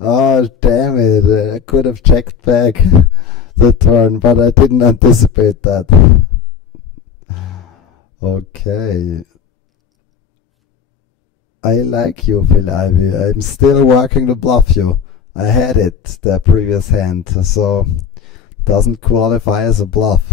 Oh, damn it. I could have checked back the turn, but I didn't anticipate that. Okay. I like you, Phil Ivy. I'm still working to bluff you. I had it, the previous hand, so doesn't qualify as a bluff.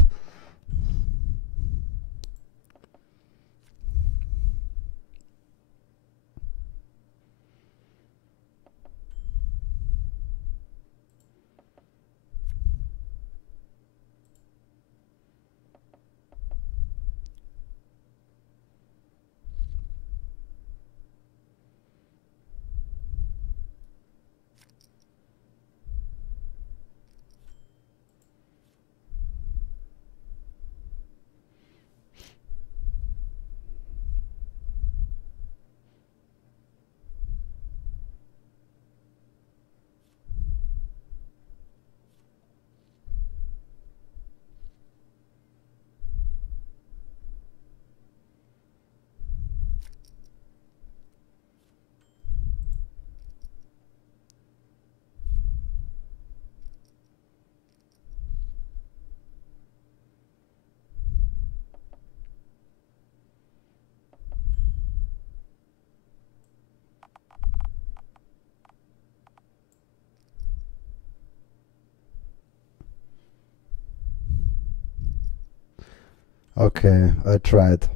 Okay, I tried.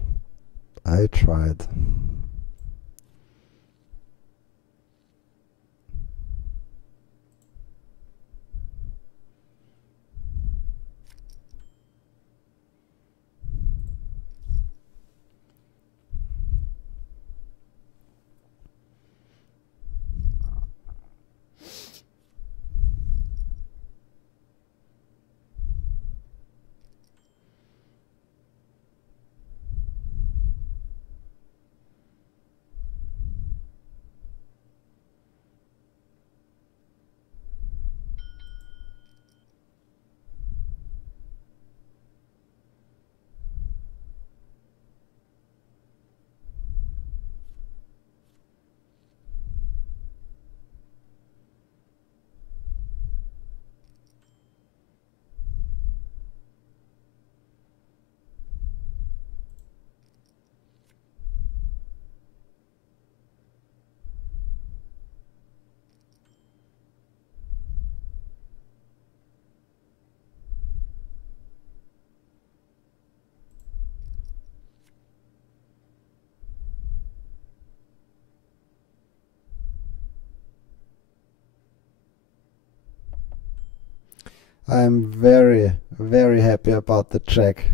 I'm very, very happy about the check.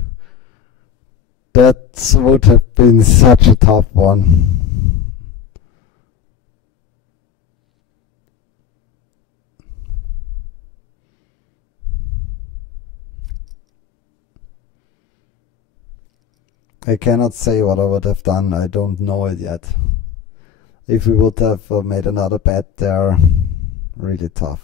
That would have been such a tough one. I cannot say what I would have done. I don't know it yet. If we would have made another bet there, really tough.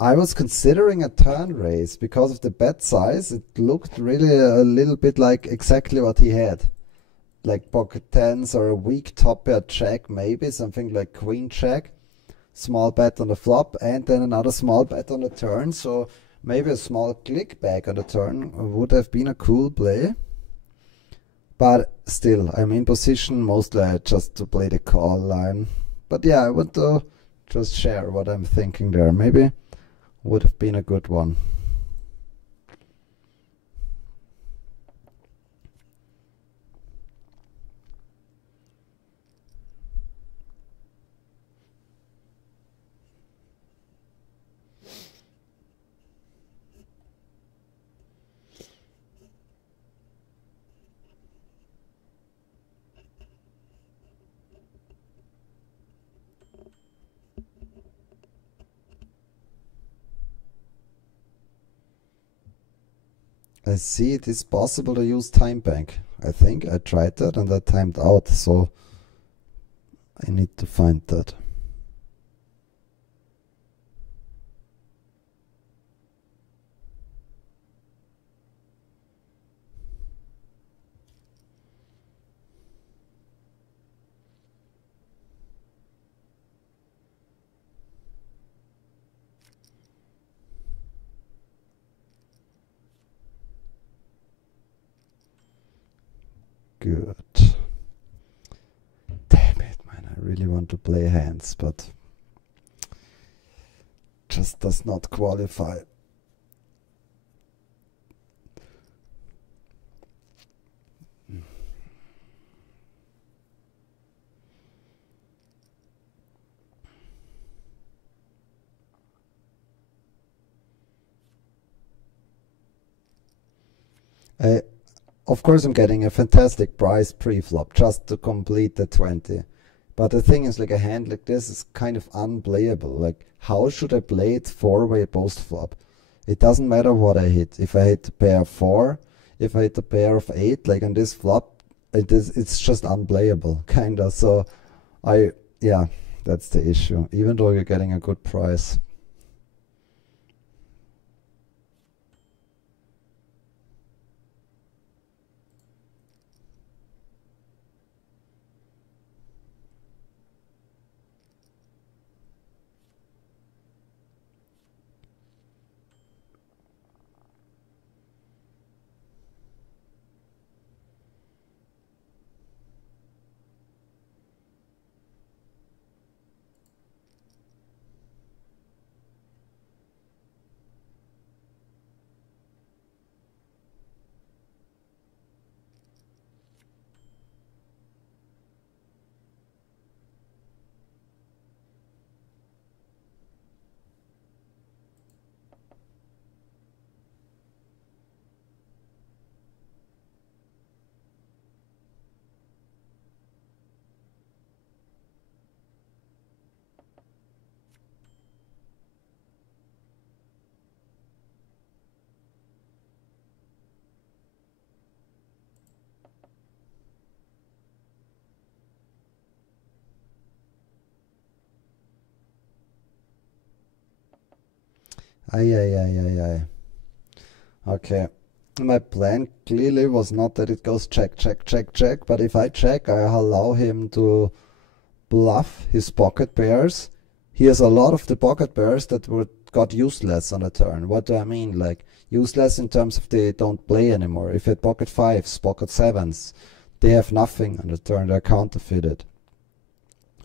I was considering a turn raise because of the bet size. It looked really a little bit like exactly what he had. Like pocket tens or a weak top pair check, maybe something like queen check. Small bet on the flop and then another small bet on the turn. So maybe a small click back on the turn would have been a cool play. But still, I'm in position mostly just to play the call line. But yeah, I want to just share what I'm thinking there. Maybe would have been a good one. I see it is possible to use time bank. I think I tried that and I timed out, so I need to find that. Good. Damn it, man. I really want to play hands, but just does not qualify. Of course, I'm getting a fantastic price pre-flop just to complete the 20. But the thing is, like, a hand like this is kind of unplayable. Like, how should I play it four-way post-flop? It doesn't matter what I hit. If I hit a pair of 4, if I hit a pair of 8, like on this flop, it's just unplayable, kinda. So, yeah, that's the issue. Even though you're getting a good price. Aye. Okay. My plan clearly was not that it goes check, but if I check, I allow him to bluff his pocket pairs. He has a lot of the pocket pairs that got useless on the turn. What do I mean? Like, useless in terms of they don't play anymore. If he had pocket 5s, pocket 7s, they have nothing on the turn, they're counterfeited.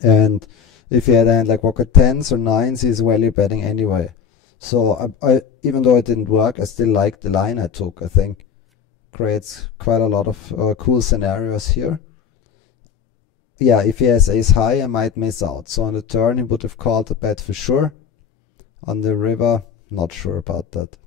And if he had a hand like pocket 10s or 9s, he's value betting anyway. So I even though it didn't work, I still like the line I took. I think creates quite a lot of cool scenarios here. Yeah, if he has ace high, I might miss out. So on the turn, he would have called the bet for sure. On the river, not sure about that.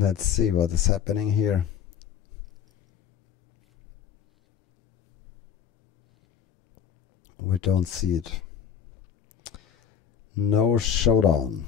Let's see what is happening here. We don't see it. No showdown.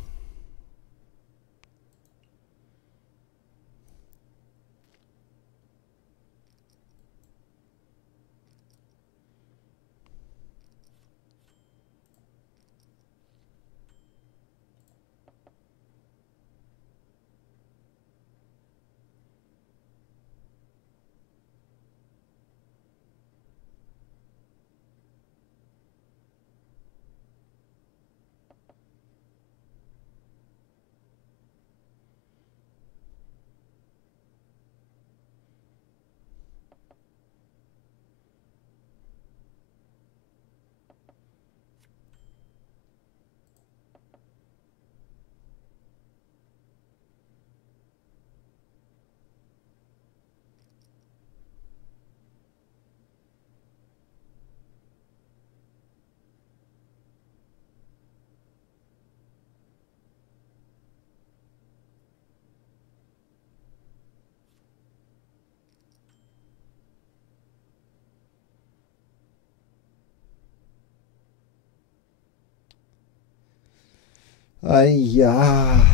Ja.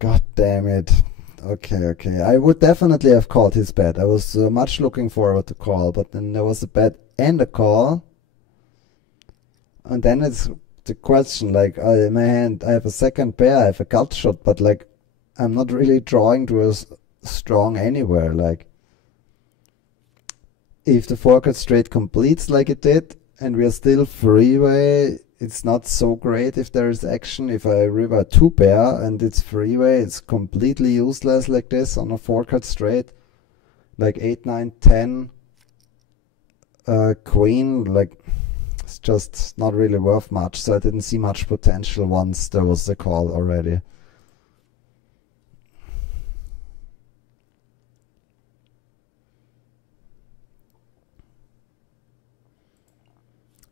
God damn it. Okay. I would definitely have called his bet. I was much looking forward to call, but then there was a bet and a call. And then it's the question, like, in my hand, I have a second pair, I have a gut shot, but like, I'm not really drawing to a strong anywhere. Like, if the four-card straight completes like it did, and we are still freeway, it's not so great if there is action. If I river a two pair and it's freeway, it's completely useless like this on a four-card straight. Like 8, 9, 10, queen, like, it's just not really worth much, so I didn't see much potential once there was the call already.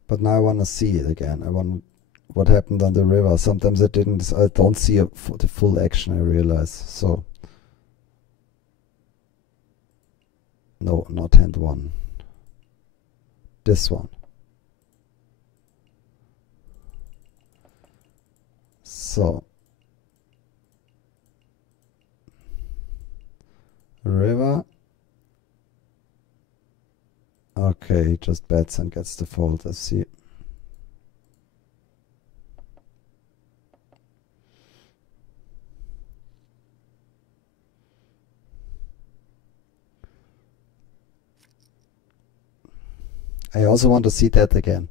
But now I want to see it again. I want what happened on the river. Sometimes I don't see the full action, I realize. So, no, not hand one. This one. So, river. Okay, he just bets and gets the fold. I see. I also want to see that again.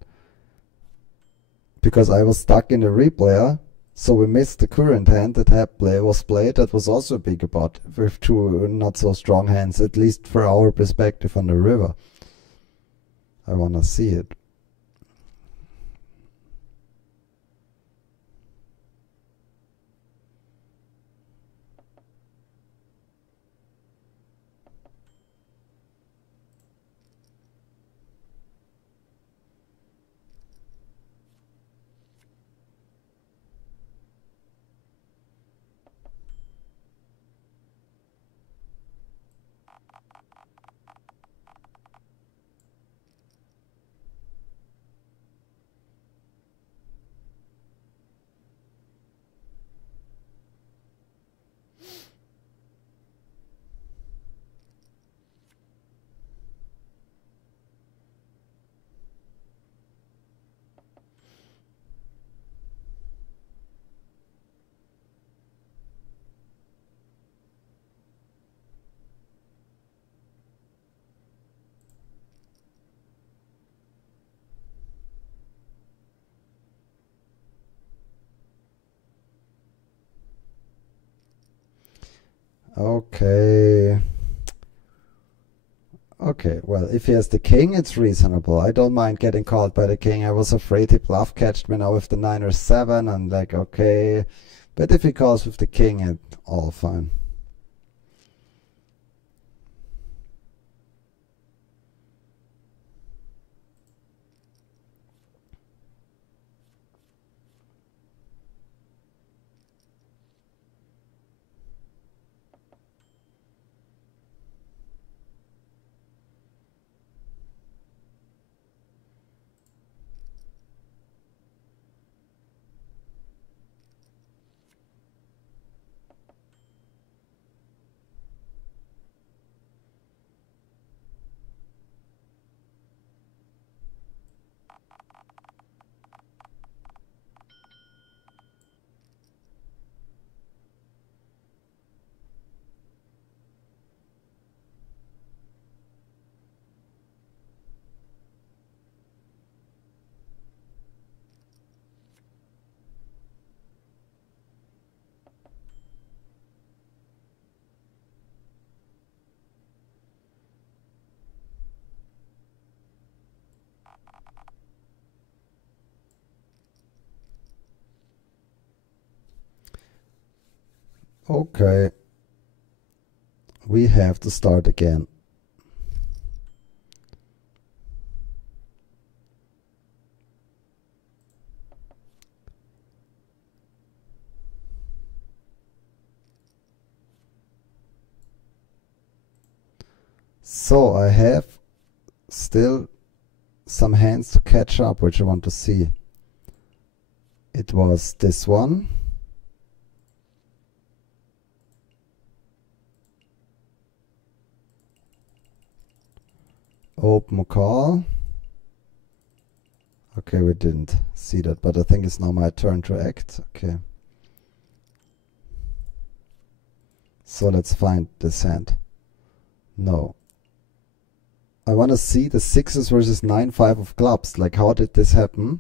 Because I was stuck in a replayer, so we missed the current hand that was played. That was also a big pot with two not so strong hands, at least for our perspective on the river. I want to see it. Okay. Okay, well, if he has the king, it's reasonable. I don't mind getting called by the king. I was afraid he bluff catched me now with the 9 or 7, and like, okay. But if he calls with the king, it's all fine. Okay, we have to start again. So I have still some hands to catch up, which I want to see. It was this one. Open call. Okay, we didn't see that, but I think it's now my turn to act. Okay. So let's find this hand. No. I want to see the 6s versus 9, 5 of clubs. Like, how did this happen?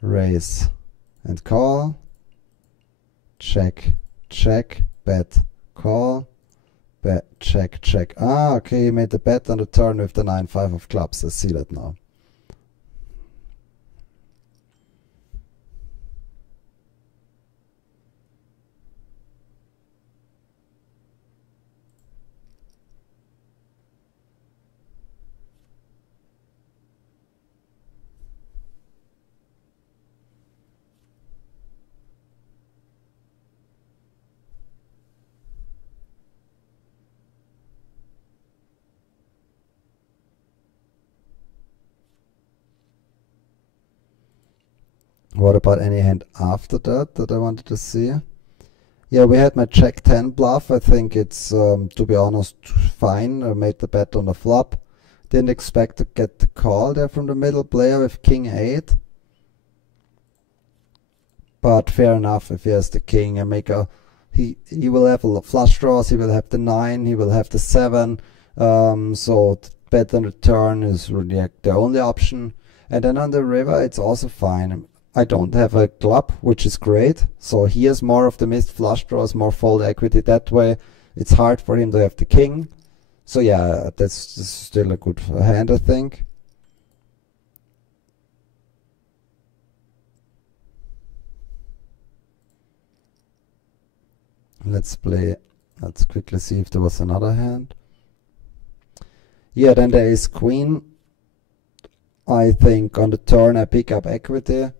Raise and call. Check, check, bet, call, bet, check, check. Ah, okay, he made the bet on the turn with the 9, 5 of clubs. I see that now. What about any hand after that I wanted to see? Yeah, we had my Jack 10 bluff. I think it's, to be honest, fine. I made the bet on the flop. Didn't expect to get the call there from the middle player with King 8. But fair enough, if he has the king, I make a he will have flush draws, he will have the 9, he will have the 7, so bet on the turn is really the only option. And then on the river it's also fine. I don't have a club, which is great, so he has more of the missed flush draws, more fold equity that way. It's hard for him to have the king, so yeah, that's still a good hand, I think. Let's quickly see if there was another hand. Yeah, then there is queen. I think on the turn I pick up equity.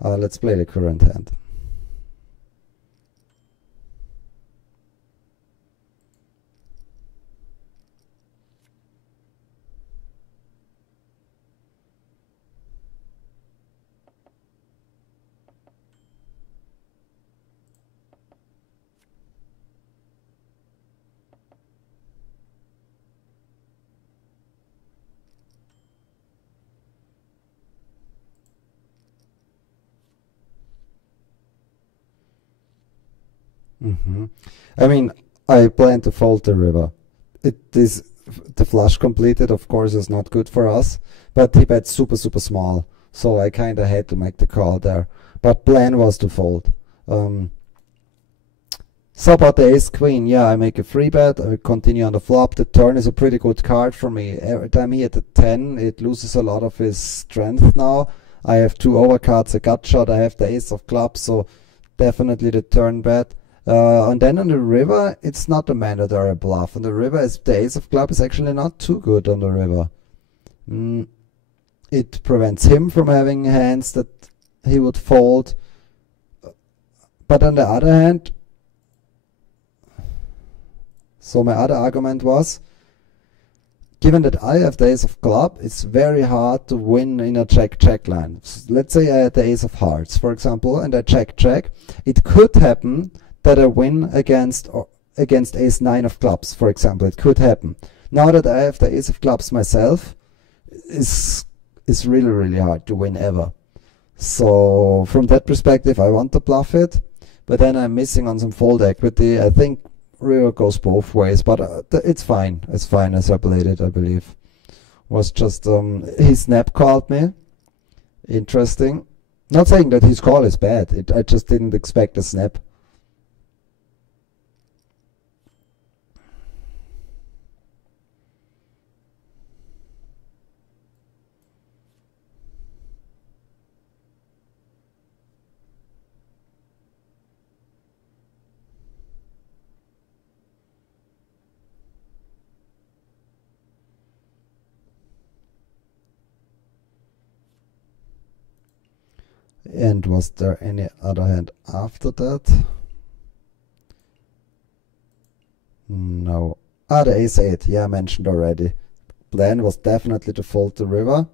Let's play the current hand. I mean, I plan to fold the river. The flush completed, of course, is not good for us, but he bet super small, so I kind of had to make the call there. But plan was to fold. So about the ace queen, yeah, I make a free bet, I continue on the flop. The turn is a pretty good card for me. Every time he hit a 10, it loses a lot of his strength now. I have 2 overcards, a gut shot, I have the ace of clubs, so definitely the turn bet. And then on the river, it's not a mandatory bluff. On the river, the ace of club is actually not too good on the river. It prevents him from having hands that he would fold. But on the other hand, so my other argument was, given that I have the ace of club, it's very hard to win in a check-check line. So let's say I had the ace of hearts, for example, and I check-check. It could happen that I win against ace 9 of clubs, for example. It could happen. Now that I have the ace of clubs myself, it's really hard to win ever. So from that perspective, I want to bluff it, but then I'm missing on some fold equity. I think river goes both ways, but it's fine. It's fine as I played it, I believe. Was just he snap called me. Interesting. Not saying that his call is bad. I just didn't expect a snap. And was there any other hand after that? No. The ace 8, yeah, I mentioned already. Plan was definitely to fold the river.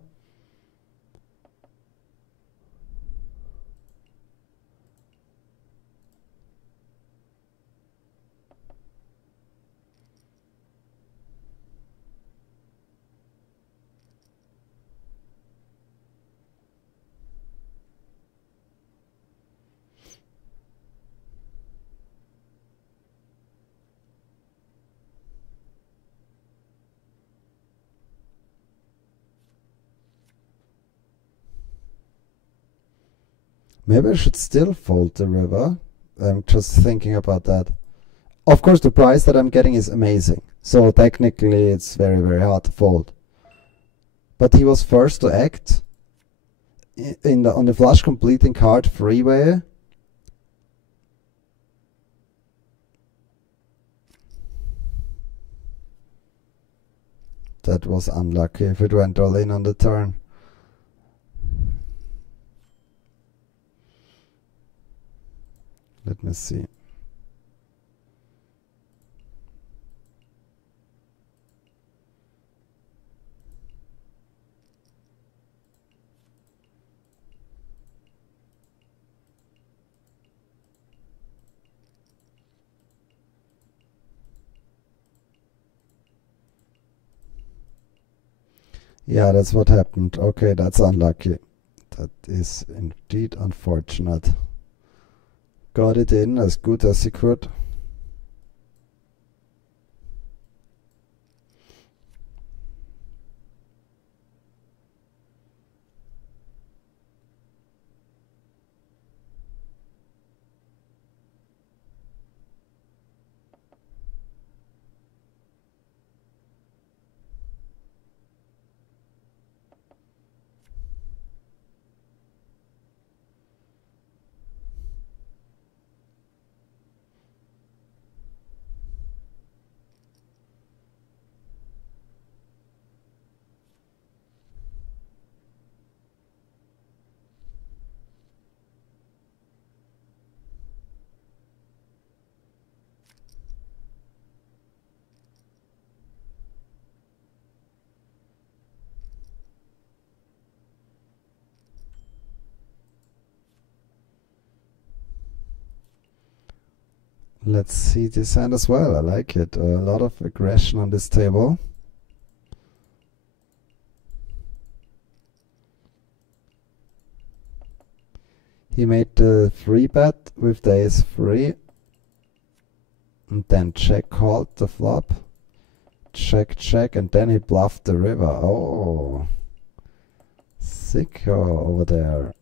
Maybe I should still fold the river. I'm just thinking about that. Of course, the price that I'm getting is amazing. So technically, it's very hard to fold. But he was first to act on the flush completing card freeway. That was unlucky if it went all in on the turn. Let me see. Yeah, that's what happened. Okay, that's unlucky. That is indeed unfortunate. got it in as good as he could. Let's see this hand as well. I like it. A lot of aggression on this table. He made the 3-bet with the ace-3 and then check called the flop. Check, check, and then he bluffed the river. Oh, sicko over there.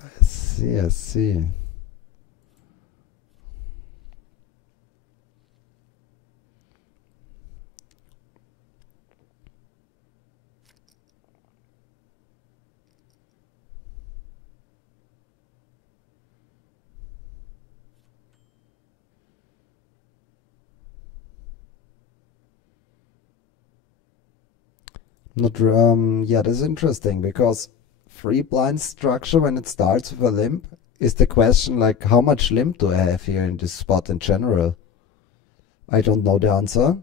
I see, I see. Yeah, that's interesting, because free blind structure, when it starts with a limp, is the question like, how much limp do I have here in this spot in general? I don't know the answer,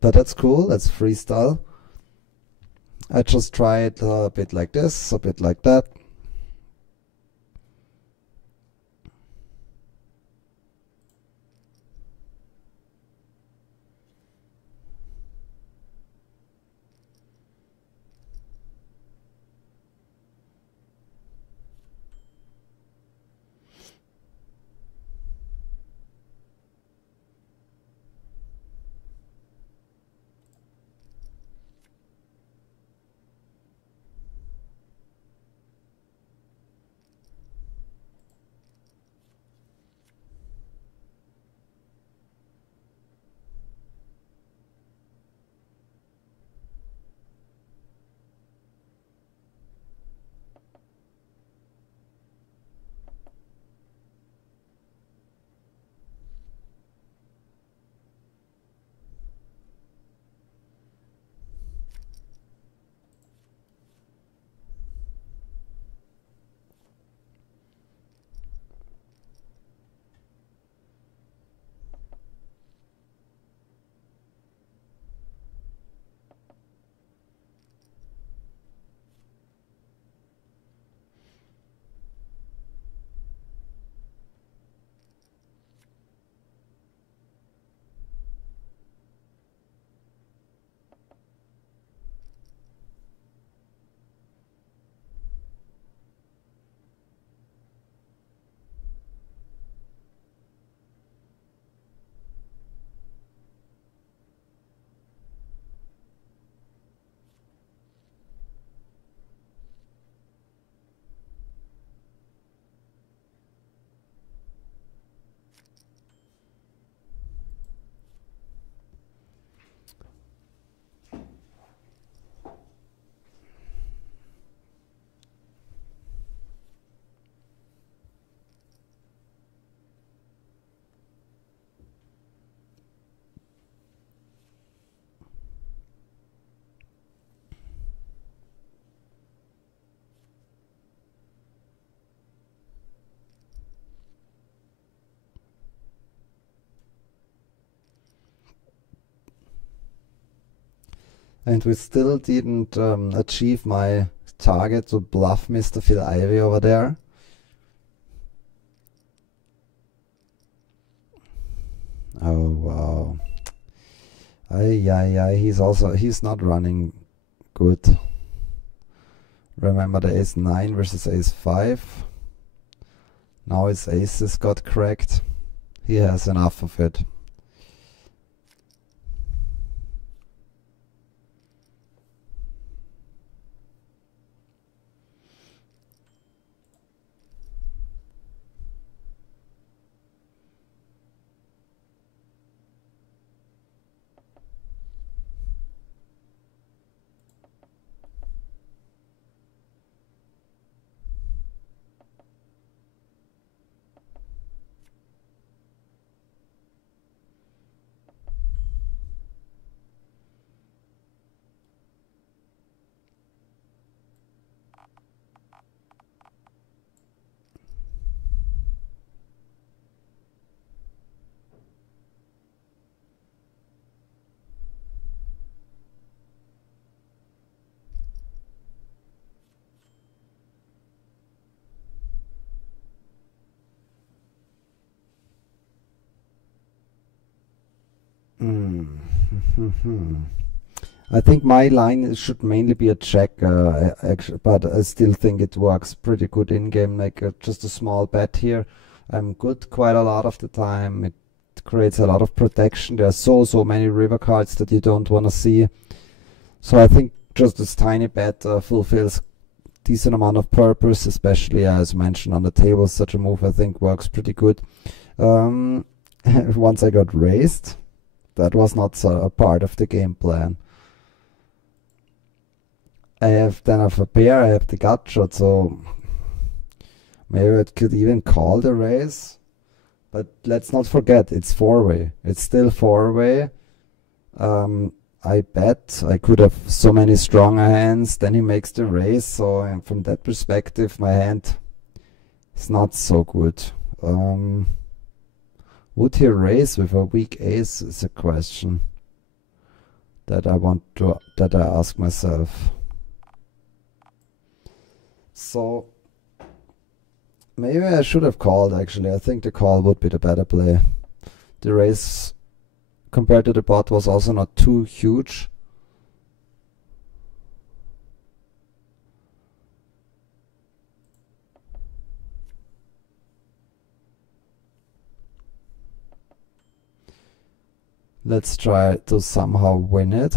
but that's cool. That's freestyle. I just tried a bit like this, a bit like that. And we still didn't achieve my target to bluff Mr. Phil Ivey over there. Oh wow. He's not running good. Remember the ace 9 versus ace 5. Now his aces got cracked. He has enough of it. I think my line should mainly be a check, actually, but I still think it works pretty good in game. Like just a small bet here, I'm good quite a lot of the time. It creates a lot of protection. There are so many river cards that you don't want to see. So I think just this tiny bet fulfills decent amount of purpose, especially as mentioned on the table. Such a move I think works pretty good. Once I got raised, that was not a part of the game plan. I have a pair, I have the gut shot, so maybe I could even call the raise. But let's not forget, it's four-way. It's still four-way. I bet I could have so many stronger hands, then he makes the raise, so from that perspective my hand is not so good. Would he raise with a weak ace is a question that I ask myself. So maybe I should have called, actually. I think the call would be the better play. The raise compared to the pot was also not too huge. Let's try to somehow win it.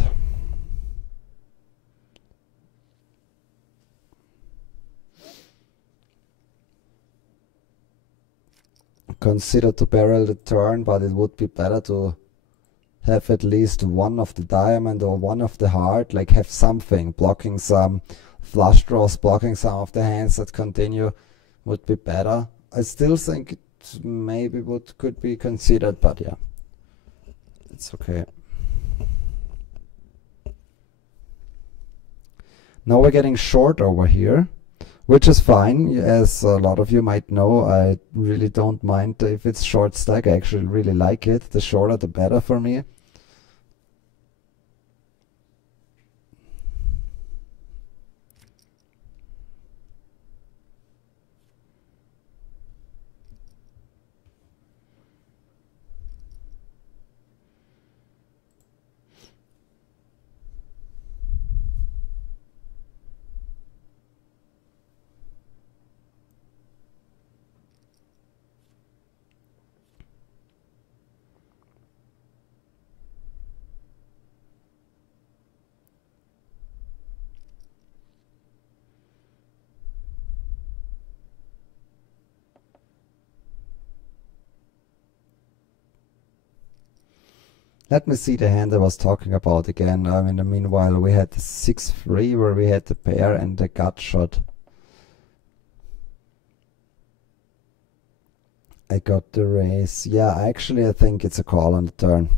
Consider to barrel the turn, but it would be better to have at least one of the diamond or one of the heart, like have something, blocking some flush draws, blocking some of the hands that continue would be better. I still think it maybe could be considered, but yeah, it's okay. Now we're getting short over here, which is fine. As a lot of you might know, I really don't mind if it's short stack. I actually really like it. The shorter the better for me. Let me see the hand I was talking about again. In the meanwhile, we had the 6-3 where we had the pair and the gut shot. I got the raise. Yeah, actually I think it's a call on the turn.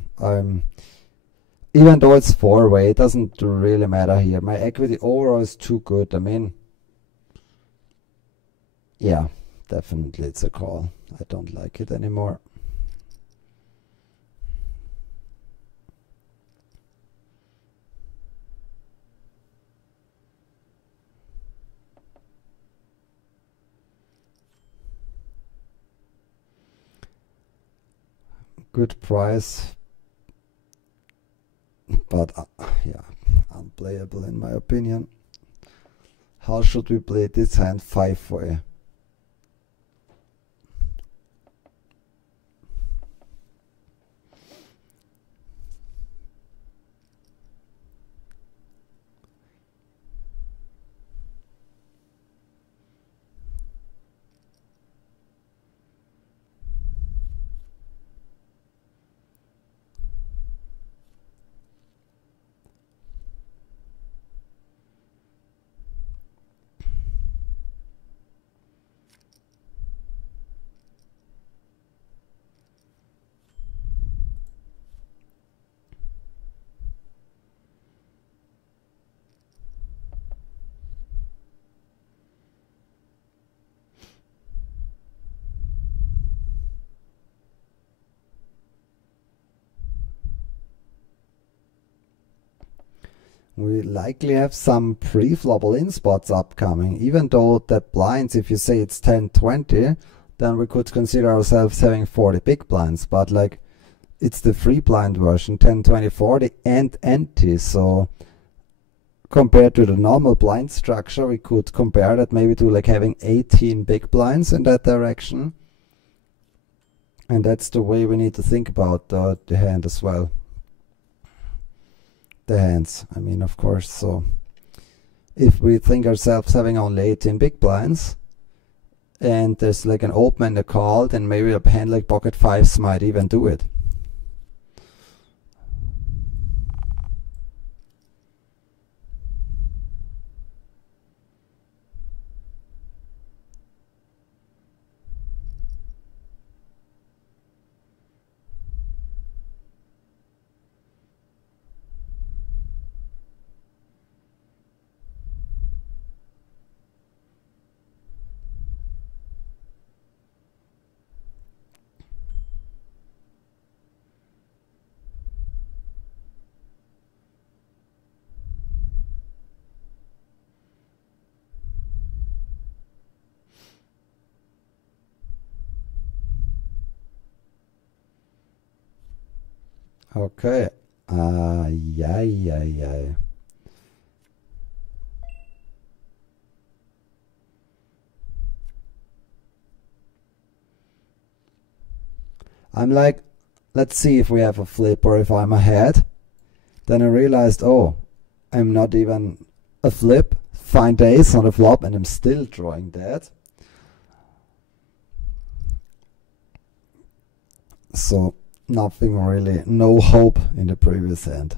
Even though it's four-way, it doesn't really matter here. My equity overall is too good. I mean, yeah, definitely it's a call. I don't like it anymore. Good price, but yeah, unplayable in my opinion. How should we play this hand? 5-way. We likely have some pre-flop all-in spots upcoming, even though the blinds, if you say it's 10-20, then we could consider ourselves having 40 big blinds, but like it's the free blind version, 10-20-40 and ante, so compared to the normal blind structure, we could compare that maybe to like having 18 big blinds in that direction. And that's the way we need to think about the hand as well. The hands, I mean, of course. So if we think ourselves having only 18 big blinds and there's like an open and a call, then maybe a hand like pocket fives might even do it. Okay. Yeah. I'm like, let's see if we have a flip or if I'm ahead. Then I realized, oh, I'm not even a flip. Find the ace on the flop and I'm still drawing that. So nothing really, no hope in the previous hand.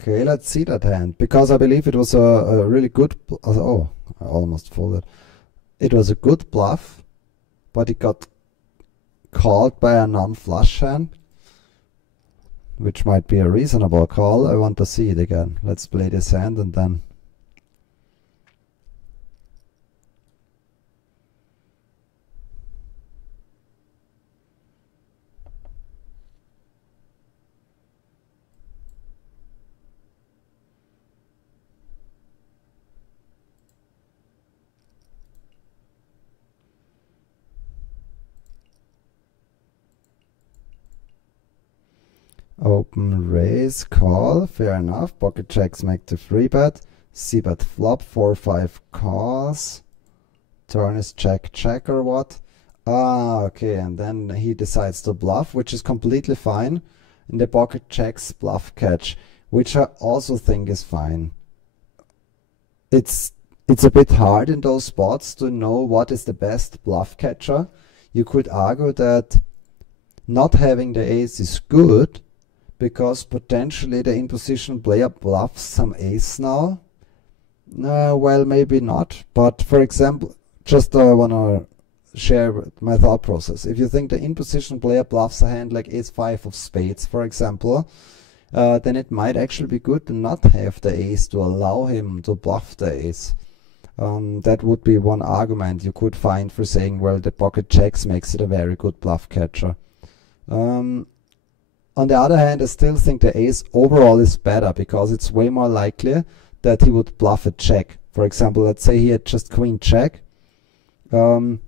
Okay, let's see that hand, because I believe it was a really good, oh, I almost folded. It was a good bluff, but it got called by a non-flush hand, which might be a reasonable call. I want to see it again. Let's play this hand and then. Open raise, call, fair enough. Pocket checks make the free bet. C-bet flop, 4-5 calls. Turn is check or what? Ah, okay, and then he decides to bluff, which is completely fine. And the pocket checks bluff catch, which I also think is fine. It's a bit hard in those spots to know what is the best bluff catcher. You could argue that not having the ace is good, because potentially the in-position player bluffs some ace now. Well, maybe not. But for example, just I want to share my thought process. If you think the in-position player bluffs a hand like ace-5 of spades, for example, then it might actually be good to not have the ace to allow him to bluff the ace. That would be one argument you could find for saying, well, the pocket checks makes it a very good bluff catcher. On the other hand, I still think the ace overall is better, because it's way more likely that he would bluff a check. For example, let's say he had just queen check. That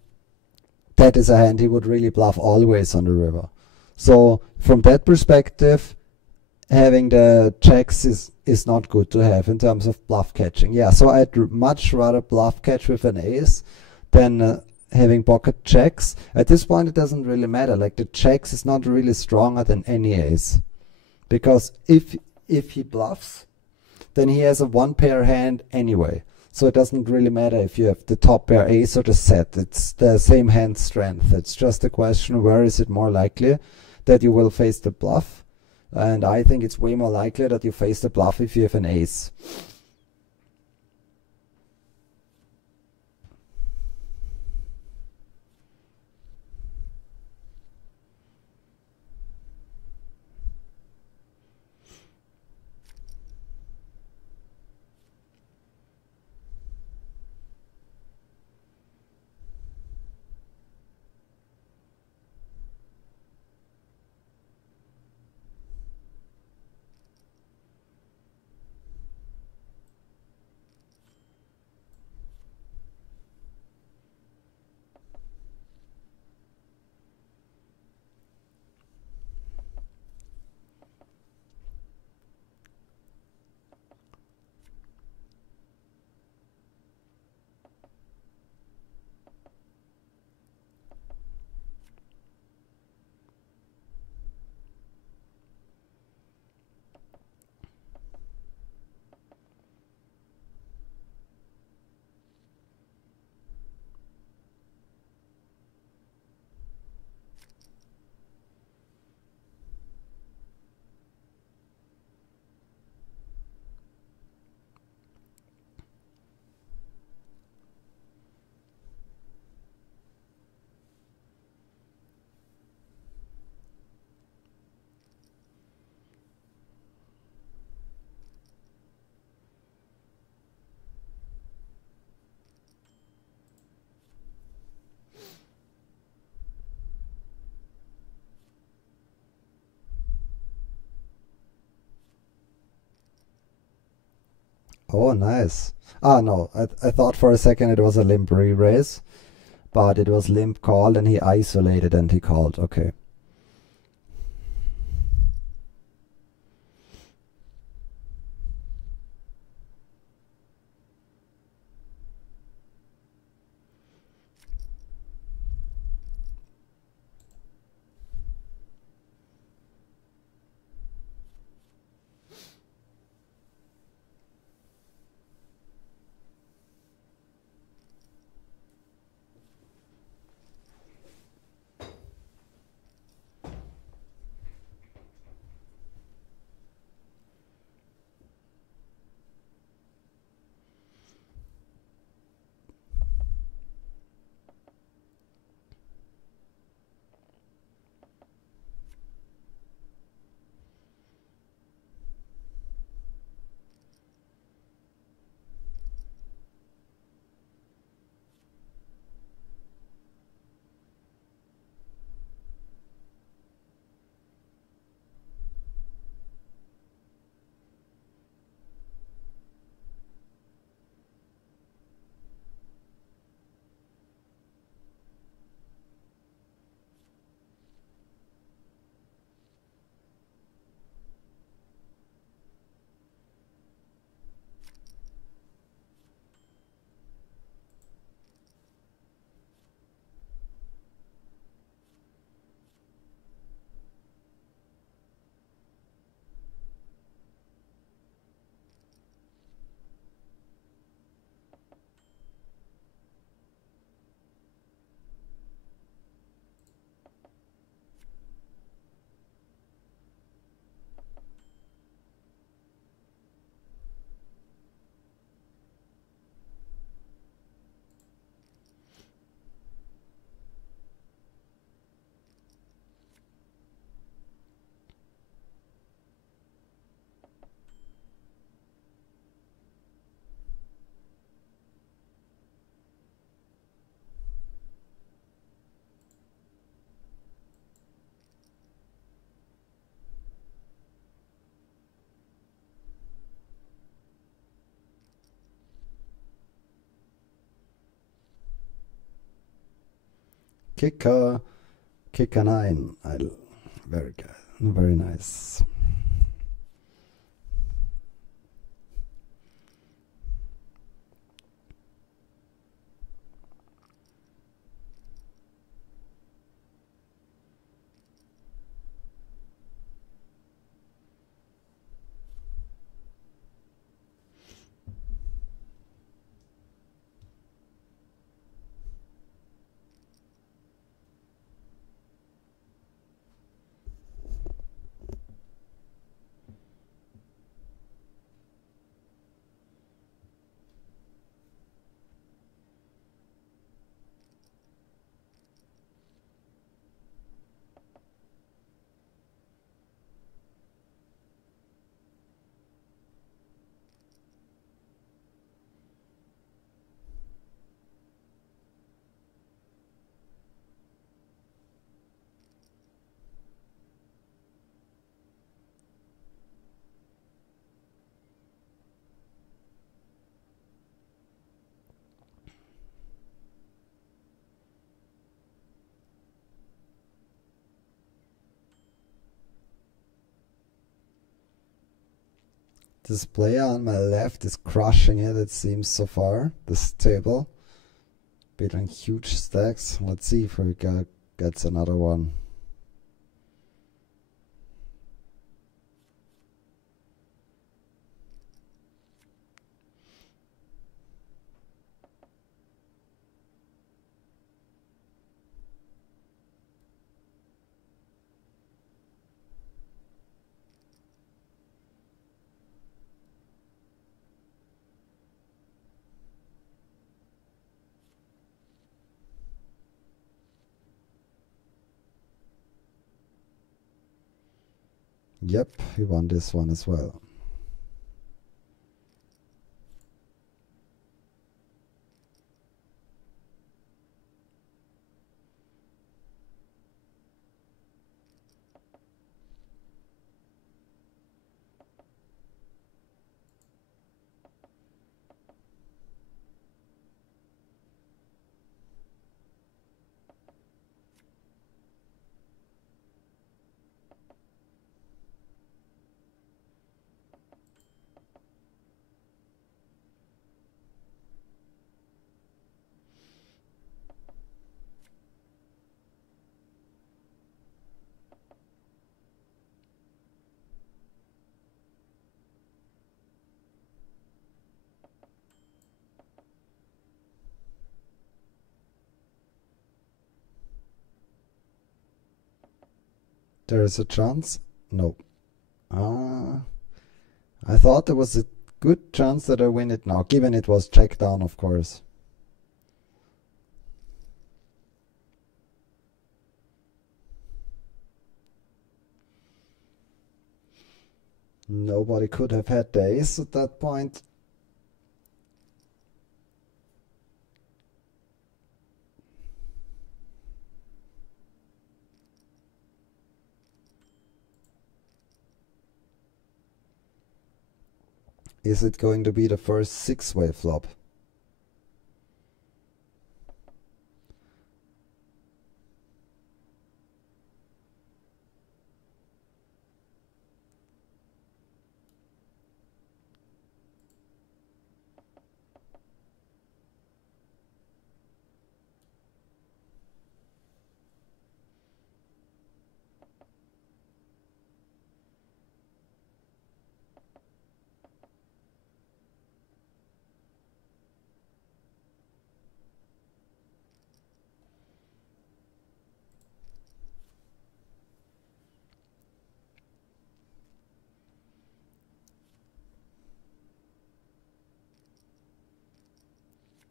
is a hand he would really bluff always on the river. So from that perspective, having the checks is not good to have in terms of bluff catching. Yeah, so I'd much rather bluff catch with an ace then having pocket jacks. At this point it doesn't really matter, like the jacks is not really stronger than any ace, because if he bluffs, then he has a one pair hand anyway, so it doesn't really matter if you have the top pair ace or the set. It's the same hand strength. It's just a question, where is it more likely that you will face the bluff, and I think it's way more likely that you face the bluff if you have an ace. Oh, nice. Ah, no, I thought for a second it was a limp re-raise, but it was limp call and he isolated and he called. Okay. Kicker 9. Very good. Very nice. This player on my left is crushing it seems so far. This table. Building huge stacks. Let's see if we gets another one. Yep, he won this one as well. There is a chance? No. I thought there was a good chance that I win it now, given it was checked down, of course. Nobody could have had the ace at that point. Is it going to be the first six-way flop?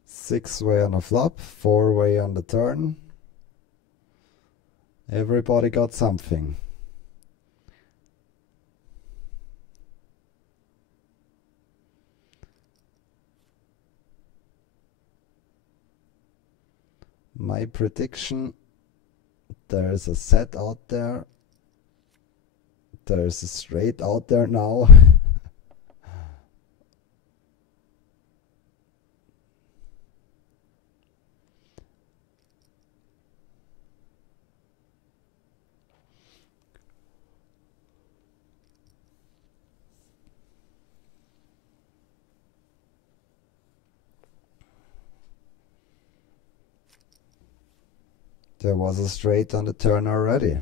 Six-way on a flop, four-way on the turn. Everybody got something. My prediction, there's a set out there. There's a straight out there now. There was a straight on the turn already.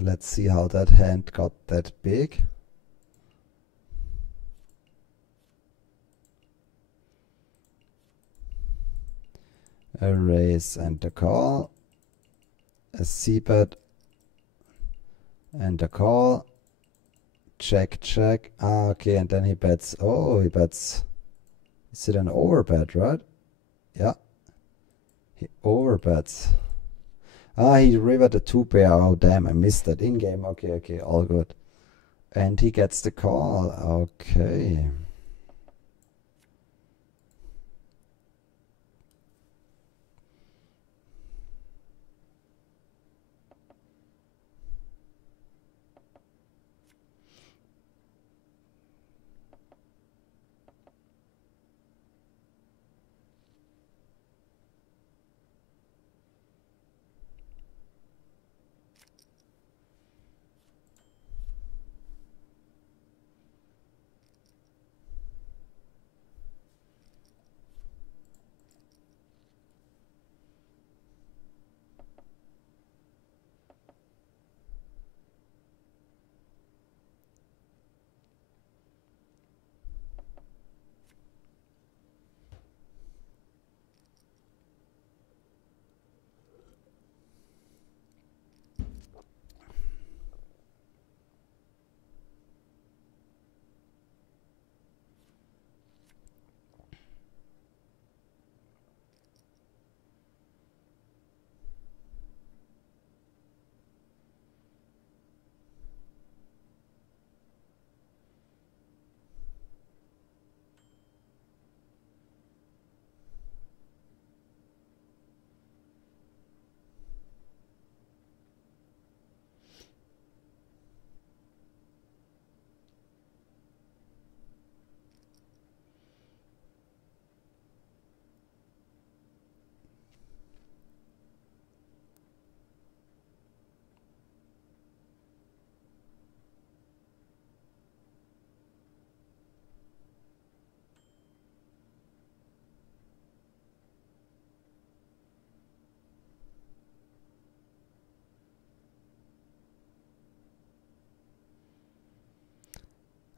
Let's see how that hand got that big. A raise and a call. A c-bet And the call. Check, check. Ah, okay, and then he bets. Oh, he bets. Is it an overbet, right? Yeah. He overbets. Ah, he rivered a 2-pair. Oh, damn, I missed that in-game. Okay, okay, all good. And he gets the call. Okay.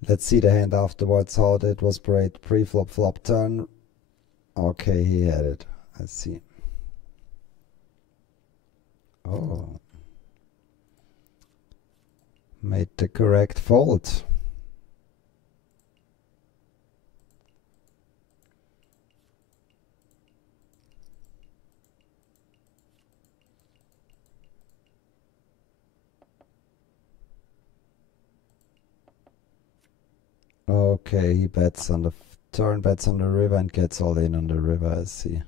Let's see the hand afterwards, how that was played. Pre-flop, flop turn. Okay, he had it. Let's see. Oh. Made the correct fold. Okay, he bets on the turn, bets on the river and gets all in on the river, I see.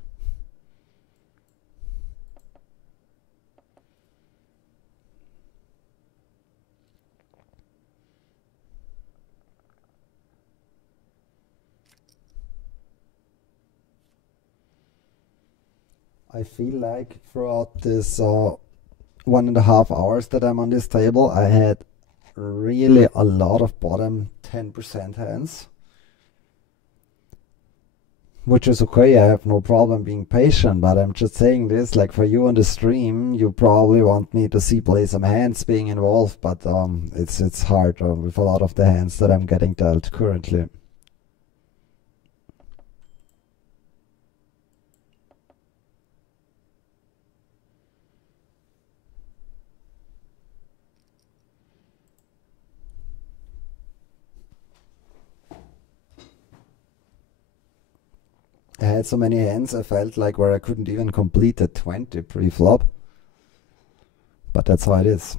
I feel like throughout this 1.5 hours that I'm on this table, I had really a lot of bottom 10% hands, which is okay. I have no problem being patient, but I'm just saying this, like, for you on the stream, you probably want me to see play some hands being involved, but it's hard with a lot of the hands that I'm getting dealt currently. I had so many hands, I felt like where I couldn't even complete the 20 pre-flop. But that's how it is.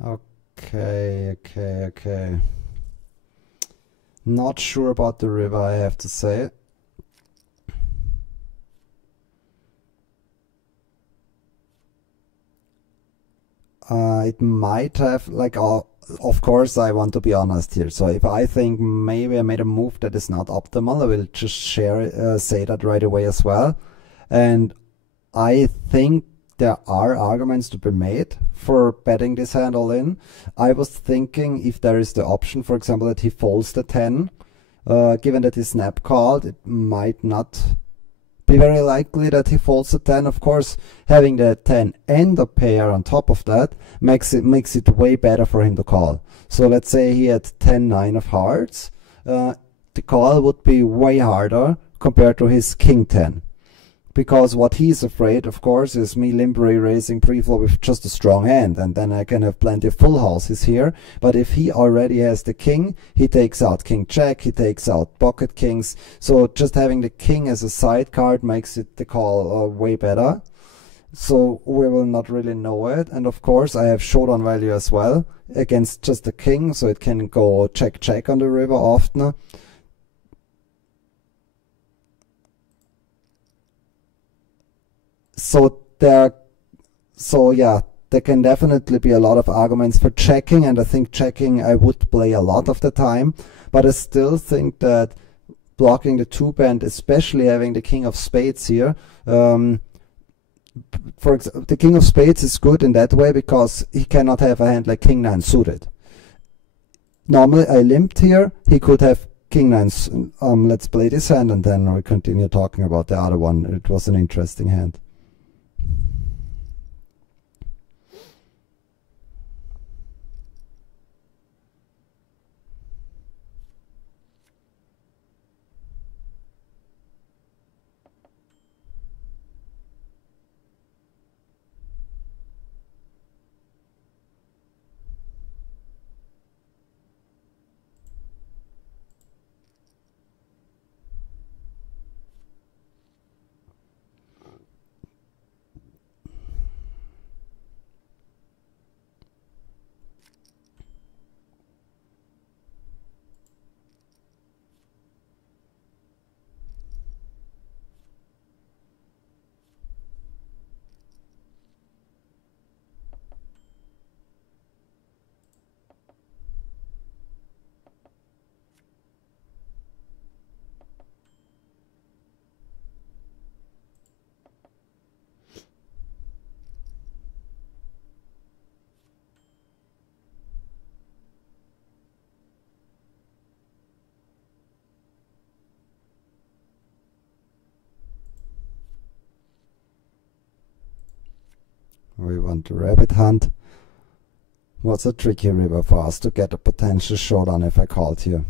Okay. Not sure about the river, I have to say. It might have, like, of course, I want to be honest here. So if I think maybe I made a move that is not optimal, I will just say that right away as well. And I think there are arguments to be made for betting this hand all in. I was thinking if there is the option, for example, that he folds the 10, given that he snap called, it might not be very likely that he folds the 10. Of course, having the 10 and a pair on top of that makes it way better for him to call. So let's say he had 10-9 of hearts. The call would be way harder compared to his king 10. Because what he's afraid, of course, is me limbery raising pre-flop with just a strong hand, and then I can have plenty of full houses here. But if he already has the king, he takes out king jack, he takes out pocket kings. So just having the king as a side card makes it the call way better. So we will not really know it. And of course, I have showdown value as well against just the king, so it can go check check on the river often. So there can definitely be a lot of arguments for checking, and I think checking I would play a lot of the time, but I still think that blocking the 2-band, especially having the king of spades here, for example, the king of spades is good in that way because he cannot have a hand like king 9 suited. Normally I limped here, he could have king 9. Let's play this hand and then we continue talking about the other one. It was an interesting hand. We want to rabbit hunt. What's a tricky river for us to get a potential showdown if I called here?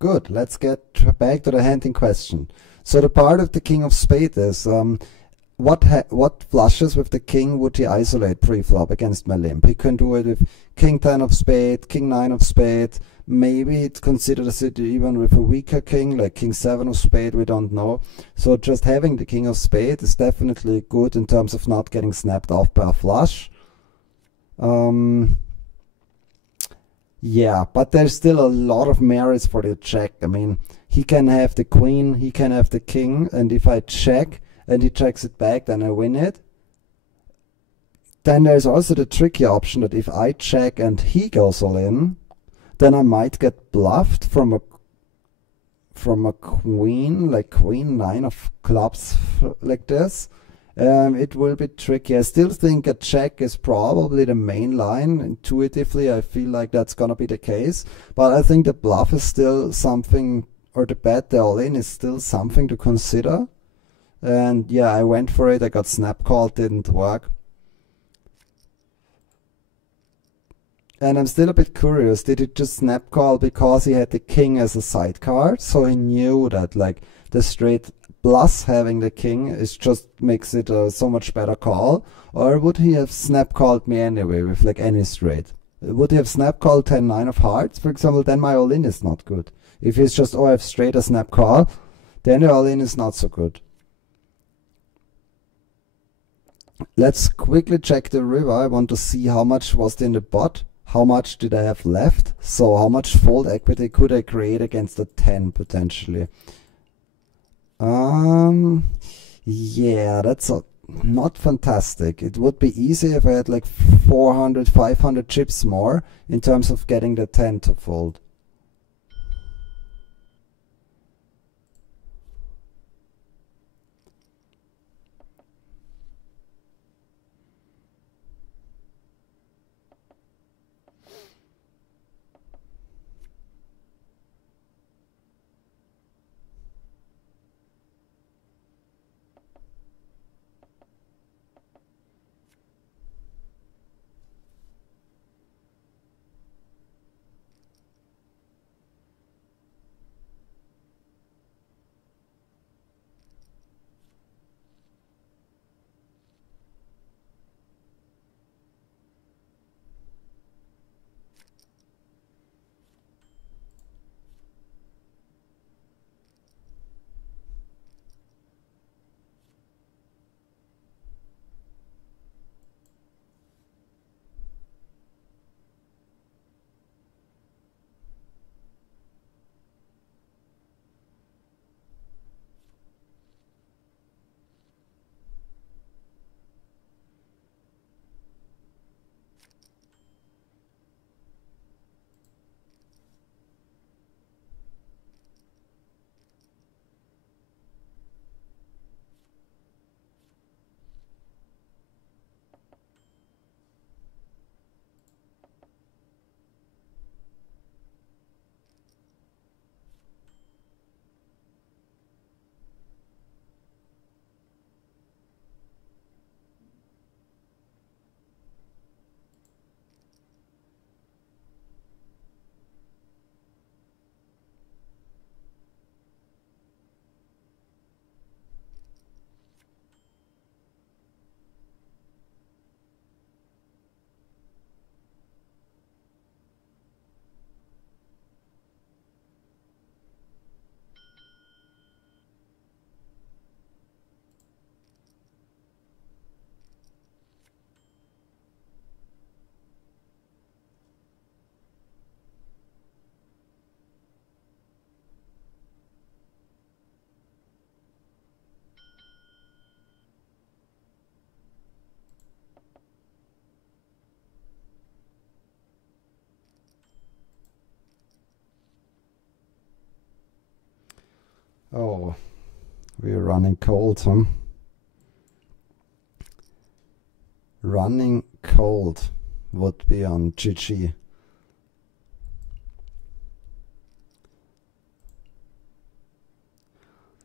Good, let's get back to the hand in question. So the part of the king of spades is, what flushes with the king would he isolate pre-flop against my limp? He can do it with king 10 of spade, king 9 of spade, maybe it considers it even with a weaker king, like king 7 of spade, we don't know. So just having the king of spade is definitely good in terms of not getting snapped off by a flush. Yeah, but there's still a lot of merits for the check. I mean, he can have the queen, he can have the king, and if I check and he checks it back, then I win it. Then there's also the tricky option that if I check and he goes all in, then I might get bluffed from a queen, like queen 9 of clubs like this. It will be tricky. I still think a check is probably the main line. Intuitively, I feel like that's gonna be the case. But I think the bluff is still something, or the bet, the all-in is still something to consider. And yeah, I went for it. I got snap called, didn't work. And I'm still a bit curious, did he just snap call because he had the king as a side card? So he knew that like the straight plus having the king is just makes it a so much better call? Or would he have snap called me anyway with like any straight? Would he have snap called 10-9 of hearts, for example? Then my all-in is not good. If he's just, oh, I have straight a snap call, then the all-in is not so good. Let's quickly check the river. I want to see how much was in the pot. How much did I have left? So how much fold equity could I create against a 10 potentially? Yeah, that's not fantastic. It would be easy if I had like 400, 500 chips more in terms of getting the 10 to fold. Oh, we're running cold, huh? Running cold would be on GG.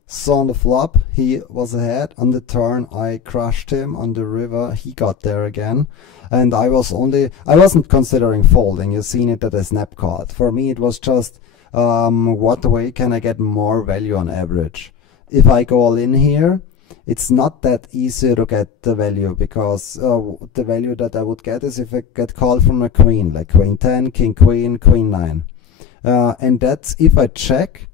So on the flop, he was ahead. On the turn, I crushed him. On the river, he got there again. And I wasn't considering folding. You've seen it at a snap card. For me, it was just, what way can I get more value on average? If I go all in here, it's not that easy to get the value, because the value that I would get is if I get called from a queen, like queen 10, king queen, queen 9. And that's if I check,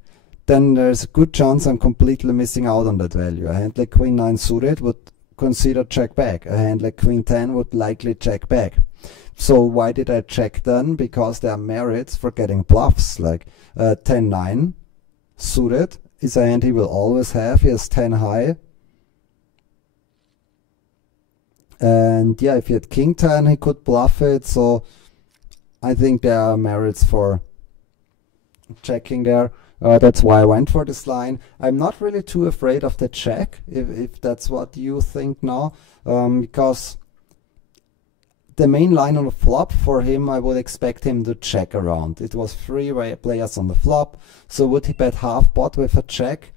then there's a good chance I'm completely missing out on that value. A hand like queen 9 suited would consider check back. A hand like queen 10 would likely check back. So why did I check then? Because there are merits for getting bluffs, like 10-9 suited is a hand he will always have. He has 10 high. And yeah, if he had king 10, he could bluff it. So I think there are merits for checking there. That's why I went for this line. I'm not really too afraid of the check, if that's what you think now, because the main line on the flop for him, I would expect him to check around. It was 3 players on the flop, so would he bet half pot with a check?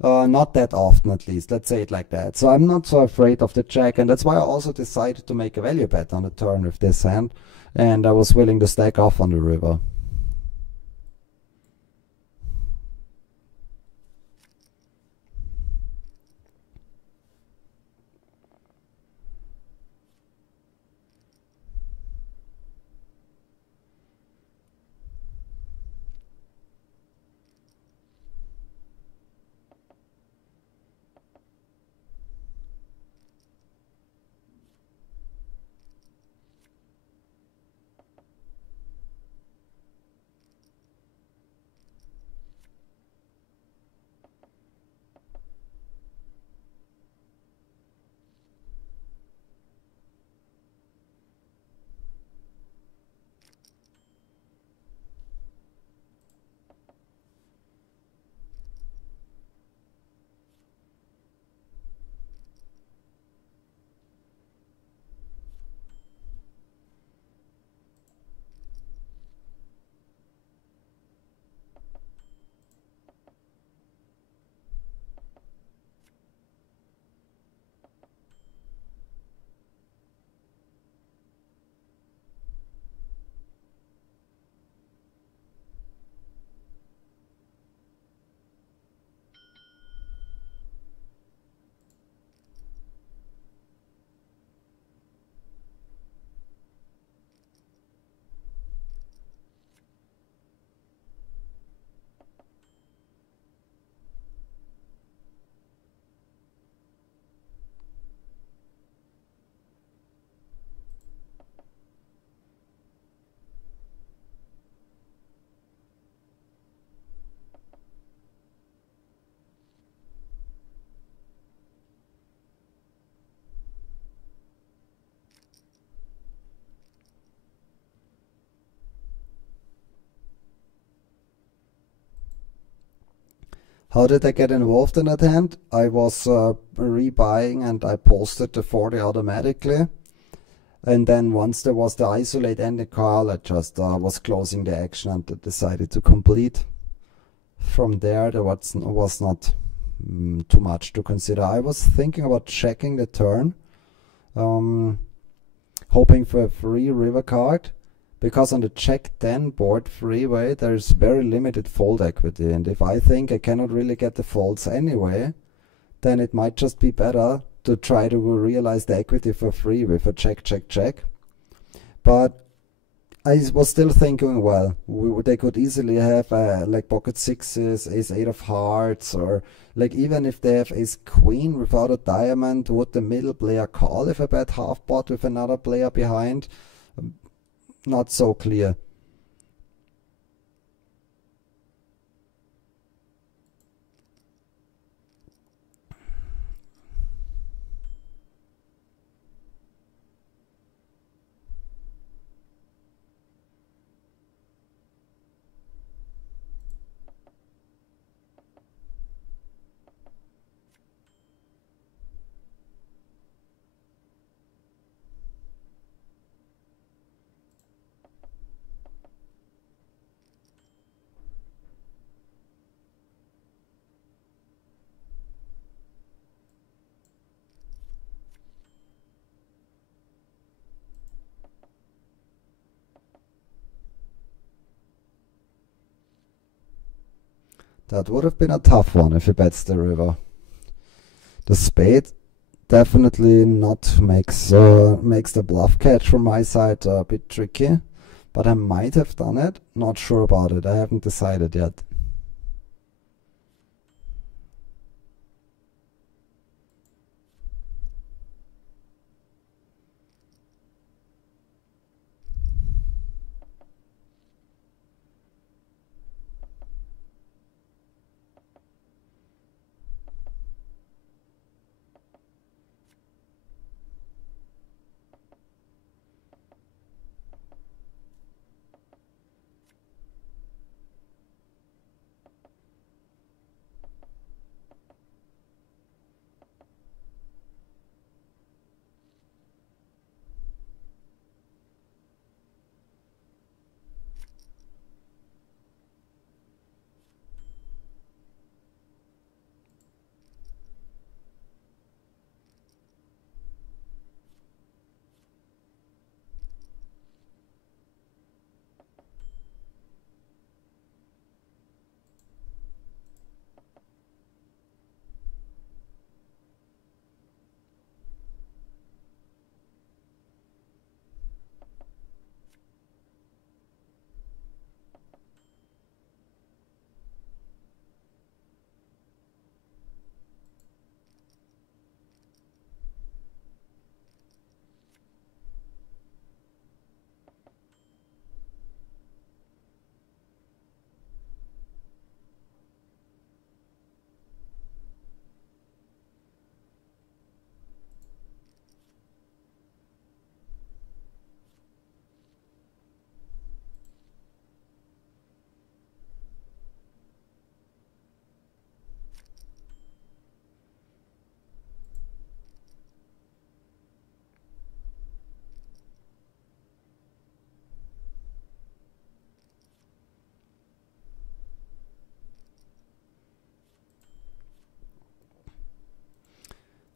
Not that often, at least. Let's say it like that. So I'm not so afraid of the check, and that's why I also decided to make a value bet on the turn with this hand. and I was willing to stack off on the river. How did I get involved in that hand? I was rebuying and I posted the 40 automatically. And then once there was the isolate ending call, I just was closing the action and decided to complete. From there was not too much to consider. I was thinking about checking the turn, hoping for a free river card. Because on the check 10 board freeway, there's very limited fold equity. And if I think I cannot really get the folds anyway, then it might just be better to try to realize the equity for free with a check, check, check. But I was still thinking, well, they could easily have like pocket sixes, ace 8 of hearts, or like even if they have ace queen without a diamond, would the middle player call if I bet half pot with another player behind? Not so clear. That would have been a tough one if he bets the river. The spade definitely not makes the bluff catch from my side a bit tricky, but I might have done it. Not sure about it. I haven't decided yet.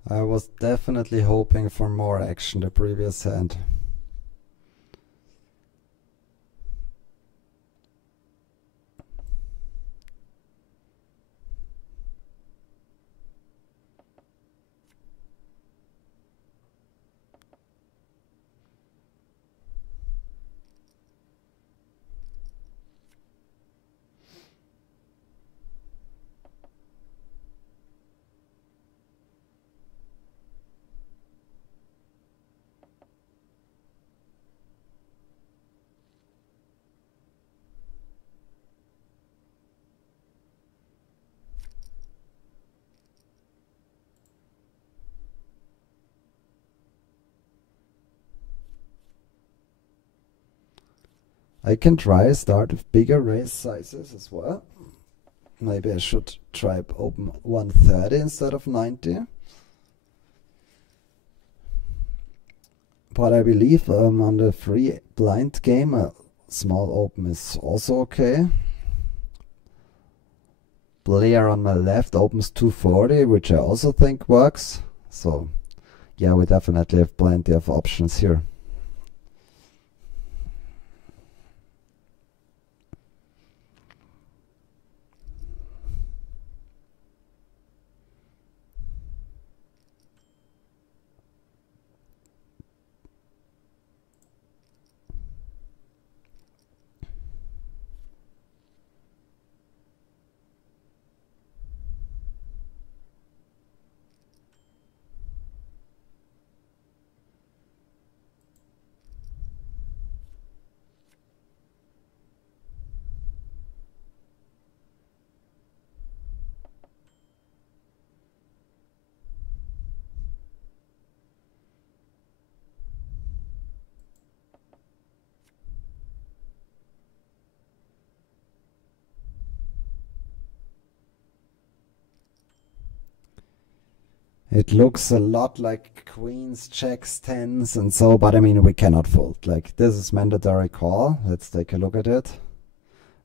I was definitely hoping for more action the previous hand. I can try start with bigger raise sizes as well. Maybe I should try open 130 instead of 90. But I believe on the free blind game a small open is also okay. Player on my left opens 240, which I also think works. So yeah, we definitely have plenty of options here. It looks a lot like queens, jacks, tens, and so, but I mean, we cannot fold. Like, this is mandatory call. Let's take a look at it.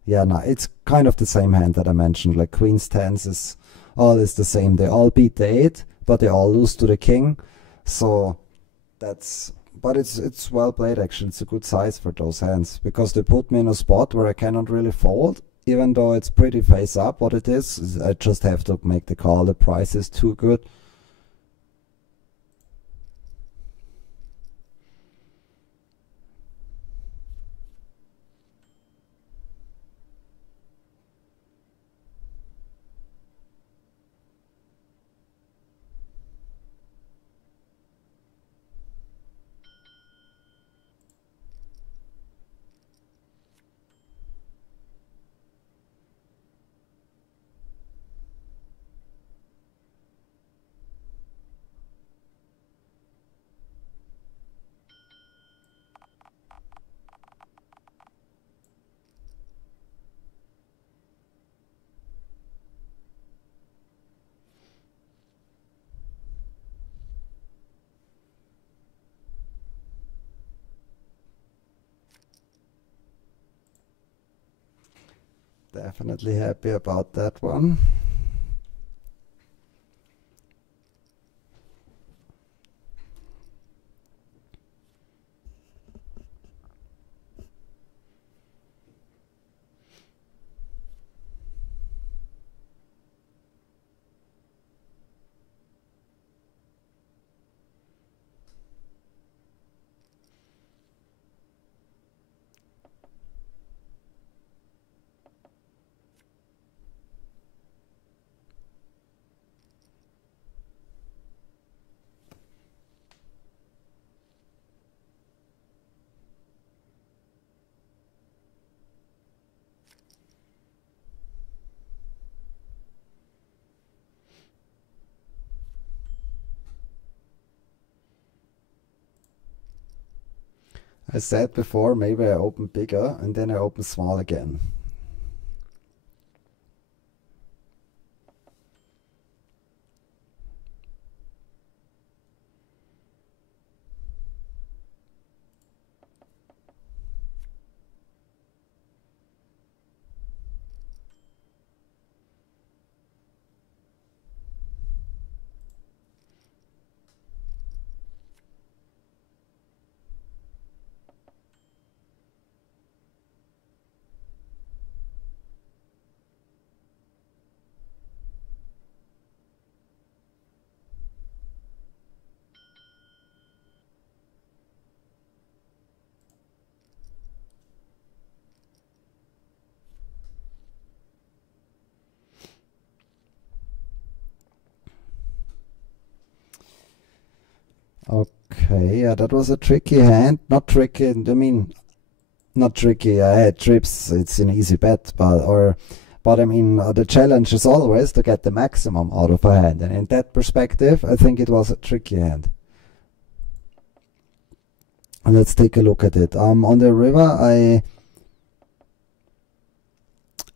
Yeah, no, it's kind of the same hand that I mentioned. Like, queens, tens is all is the same. They all beat the 8, but they all lose to the king. So that's, but it's well played actually. It's a good size for those hands because they put me in a spot where I cannot really fold. Even though it's pretty face up, what it is I just have to make the call. The price is too good. Definitely happy about that one. I said before, maybe I open bigger and then I open small again. Okay, yeah, that was a tricky hand. Not tricky, I mean, not tricky. I had trips, it's an easy bet, but I mean, the challenge is always to get the maximum out of a hand. And in that perspective, I think it was a tricky hand. And let's take a look at it. On the river, I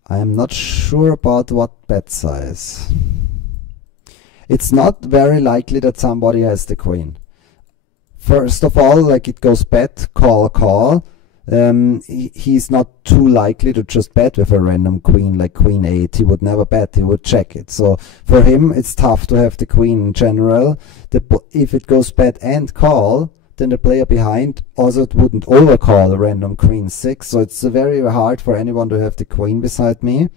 am not sure about what bet size. It's not very likely that somebody has the queen. First of all, like, it goes bet, call, call. He's not too likely to just bet with a random queen like queen 8. He would never bet, he would check it. So for him, it's tough to have the queen in general. If it goes bet and call, then the player behind also wouldn't overcall a random queen 6. So it's very hard for anyone to have the queen beside me.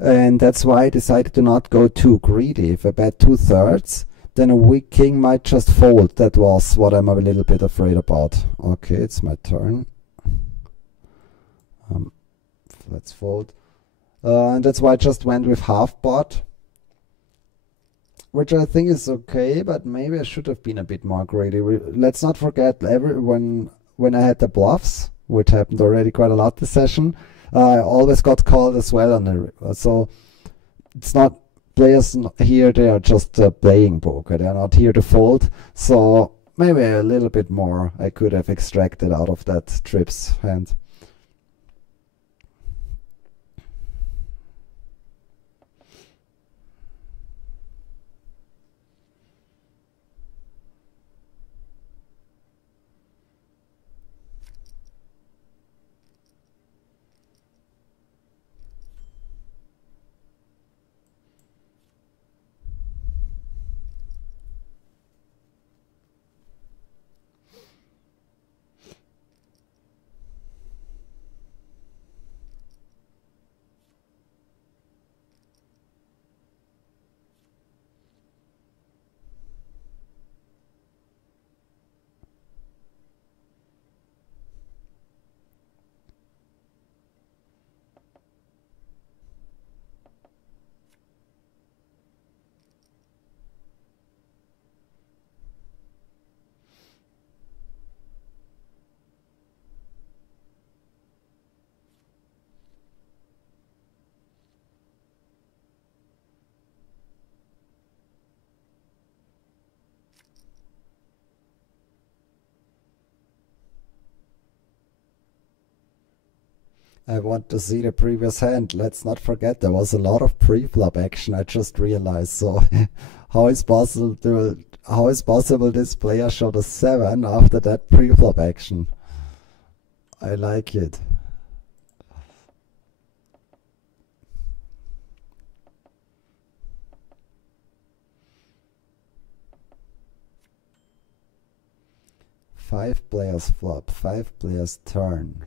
And that's why I decided to not go too greedy. If I bet 2/3, then a weak king might just fold. That was what I'm a little bit afraid about. Okay, it's my turn. Let's fold. And that's why I just went with half pot, which I think is okay, but maybe I should have been a bit more greedy. Let's not forget, when I had the bluffs, which happened already quite a lot this session, I always got called as well on the river. So it's not players here, they are just playing poker. They're not here to fold. So maybe a little bit more I could have extracted out of that trips hand. I want to see the previous hand. Let's not forget there was a lot of pre-flop action, I just realized. So how is possible this player shot a 7 after that pre-flop action? I like it. Five players flop, 5 players turn.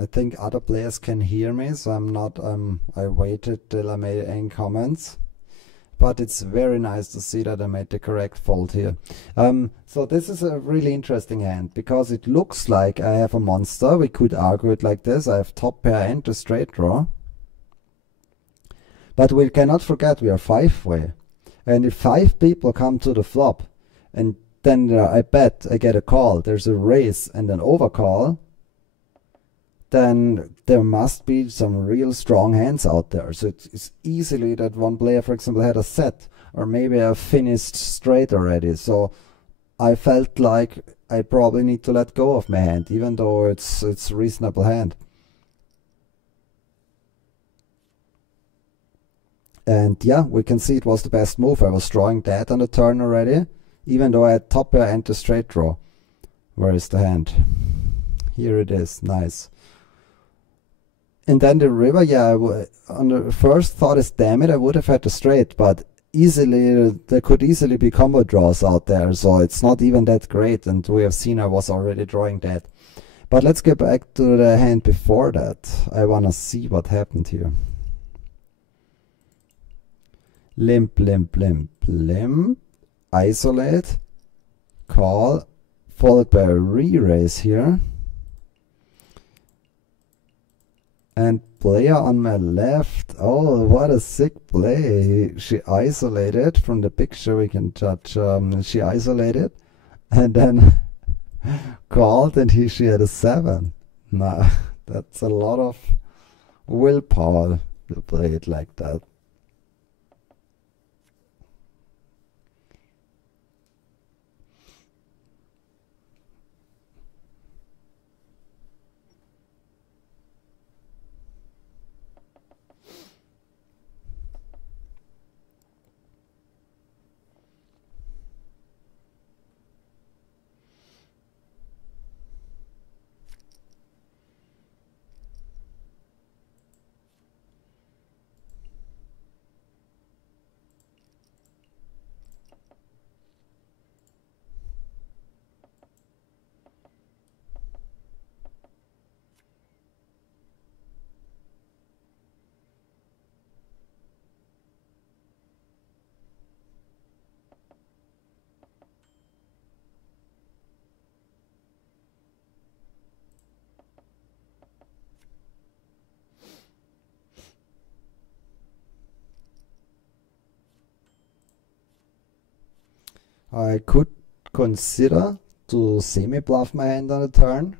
I think other players can hear me, so I'm not, I waited till I made any comments. But it's very nice to see that I made the correct fold here. So this is a really interesting hand, because it looks like I have a monster. We could argue it like this. I have top pair and a straight draw. But we cannot forget we are 5-way. And if 5 people come to the flop, and then I bet, I get a call, there's a raise and an overcall, then there must be some real strong hands out there. So it's easily that one player, for example, had a set, or maybe a finished straight already. So I felt like I probably need to let go of my hand, even though it's a reasonable hand. And yeah, we can see it was the best move. I was drawing that on the turn already, even though I had top pair and a straight draw. Where is the hand? Here it is. Nice. And then the river, yeah, on the first thought is, damn it, I would have had the straight, but easily, there could easily be combo draws out there, so it's not even that great, and we have seen I was already drawing that. But let's get back to the hand before that. I want to see what happened here. Limp, limp, limp, limp, isolate, call, followed by a re-raise here. And player on my left, oh, what a sick play. She isolated, from the picture we can judge, she isolated, and then called, and she had a 7. Nah, that's a lot of willpower to play it like that. I could consider to semi-bluff my hand on the turn.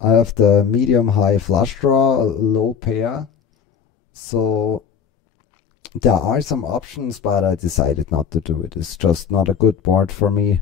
I have the medium-high flush draw, low pair, so there are some options, but I decided not to do it. It's just not a good board for me.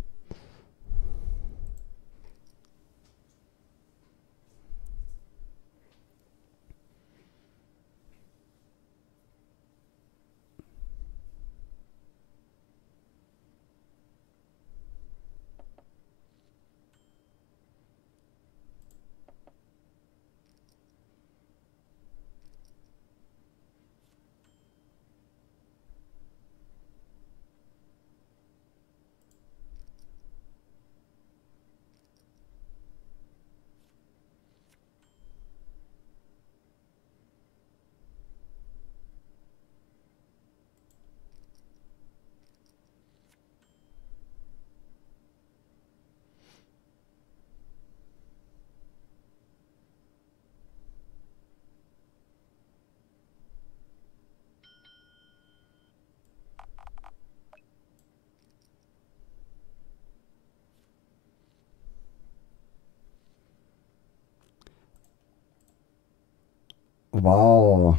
Wow,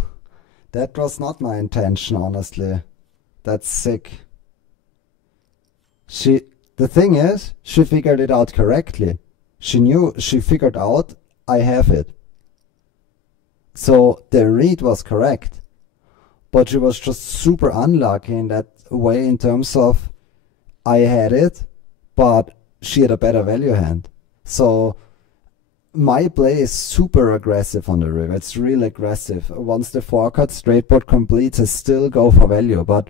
that was not my intention, honestly. That's sick. The thing is, she figured it out correctly. She figured out I have it. So the read was correct. But she was just super unlucky in that way, in terms of I had it, but she had a better value hand. So my play is super aggressive on the river. It's really aggressive. Once the 4-card straight board completes, I still go for value. But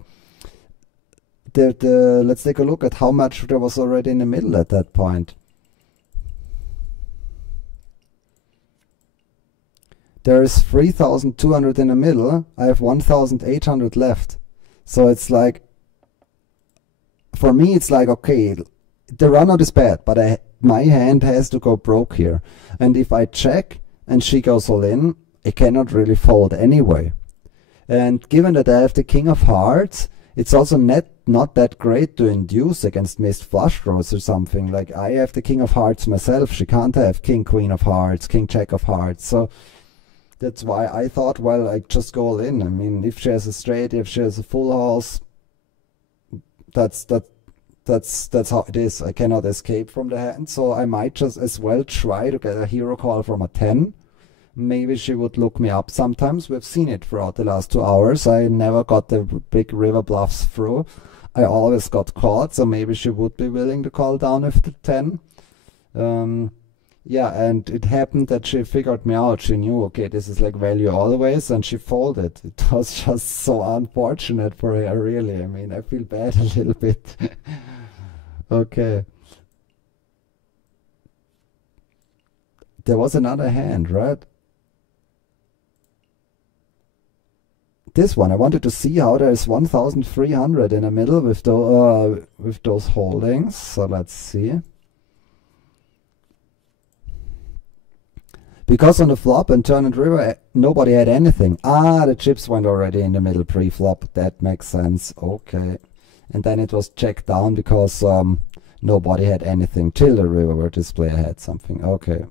let's take a look at how much there was already in the middle at that point. There is 3,200 in the middle. I have 1,800 left. So it's like, for me, it's like, okay, the runout is bad, but my hand has to go broke here. And if I check and she goes all in, I cannot really fold anyway. And given that I have the king of hearts, it's also not that great to induce against missed flush draws or something. Like, I have the king of hearts myself. She can't have king, queen of hearts, king, jack of hearts. So that's why I thought, well, I just go all in. I mean, if she has a straight, if she has a full house, that's how it is. I cannot escape from the hand, so I might just as well try to get a hero call from a 10. Maybe she would look me up sometimes. We've seen it throughout the last 2 hours. I never got the big river bluffs through. I always got caught, so maybe she would be willing to call down with the 10. Yeah, and it happened that she figured me out. She knew, okay, this is like value always, and she folded. It was just so unfortunate for her, really. I mean, I feel bad a little bit. Okay. There was another hand, right? This one, I wanted to see how there's 1,300 in the middle with those holdings. So let's see. Because on the flop and turn and river, nobody had anything. Ah, the chips went already in the middle pre-flop. That makes sense. Okay. And then it was checked down because nobody had anything till the river where this player had something. Okay.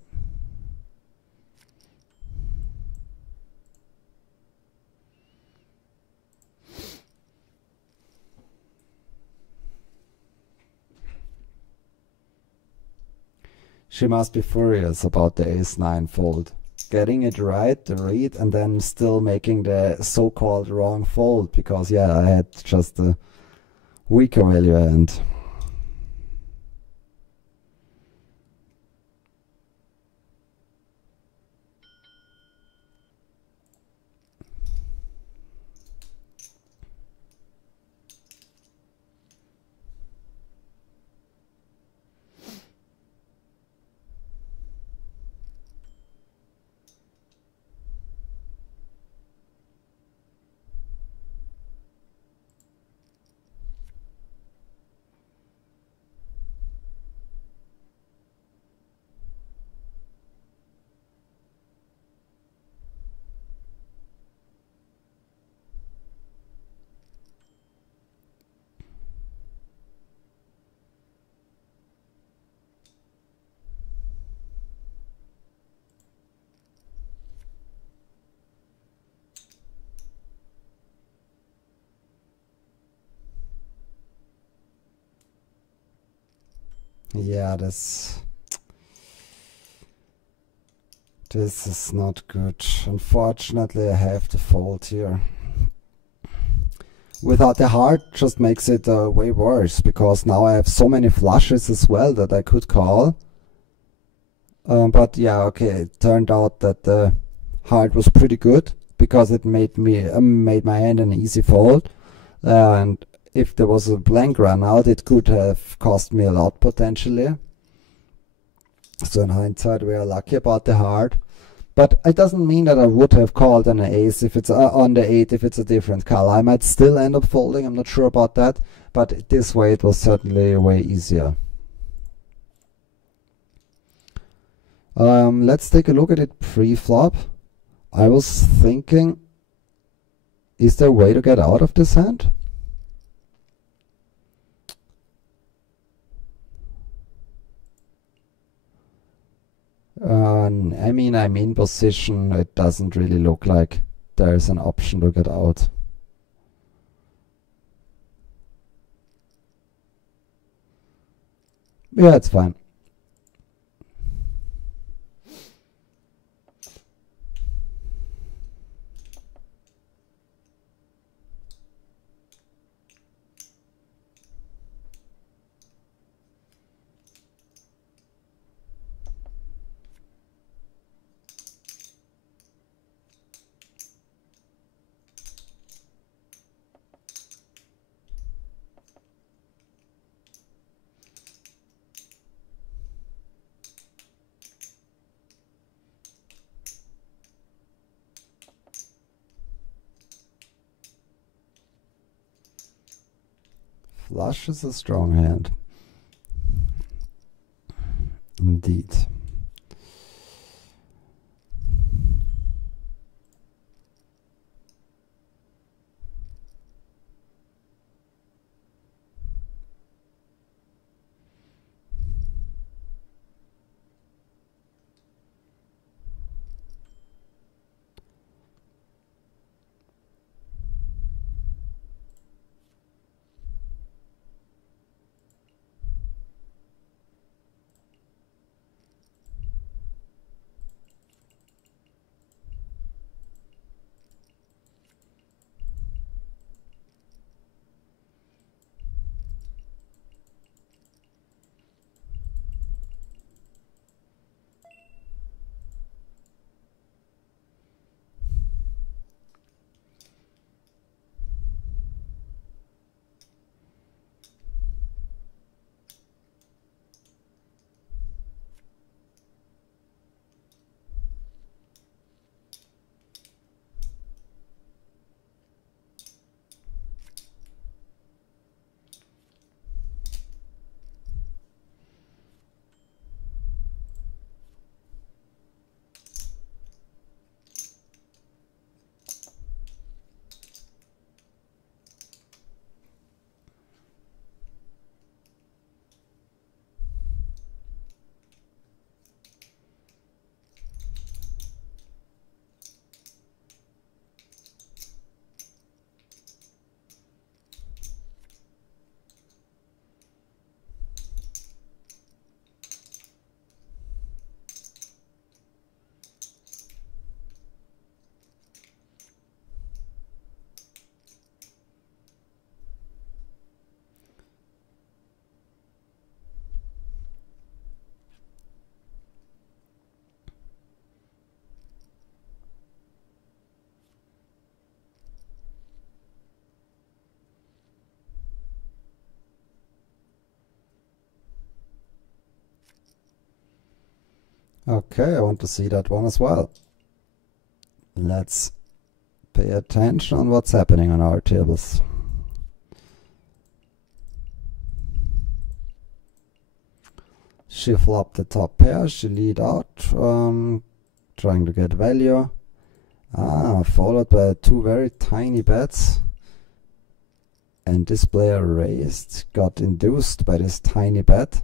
She must be furious about the ace-9 fold. Getting it right, the read, and then still making the so-called wrong fold, because yeah, I had just a weaker value hand. Yeah, this is not good. Unfortunately, I have to fold here. Without the heart, just makes it way worse, because now I have so many flushes as well that I could call. But yeah, okay, it turned out that the heart was pretty good, because it made my hand an easy fold. And if there was a blank run out, it could have cost me a lot potentially. So in hindsight, we are lucky about the heart. But it doesn't mean that I would have called an ace if it's on the 8 if it's a different color. I might still end up folding, I'm not sure about that. But this way it was certainly way easier. Let's take a look at it pre-flop. I was thinking, is there a way to get out of this hand? I mean, I'm in position. It doesn't really look like there's an option to get out. Yeah, it's fine. Flush is a strong hand. Indeed. Okay, I want to see that one as well. Let's pay attention on what's happening on our tables. She flopped the top pair, she lead out, trying to get value. Followed by 2 very tiny bets. And this player raised, got induced by this tiny bet.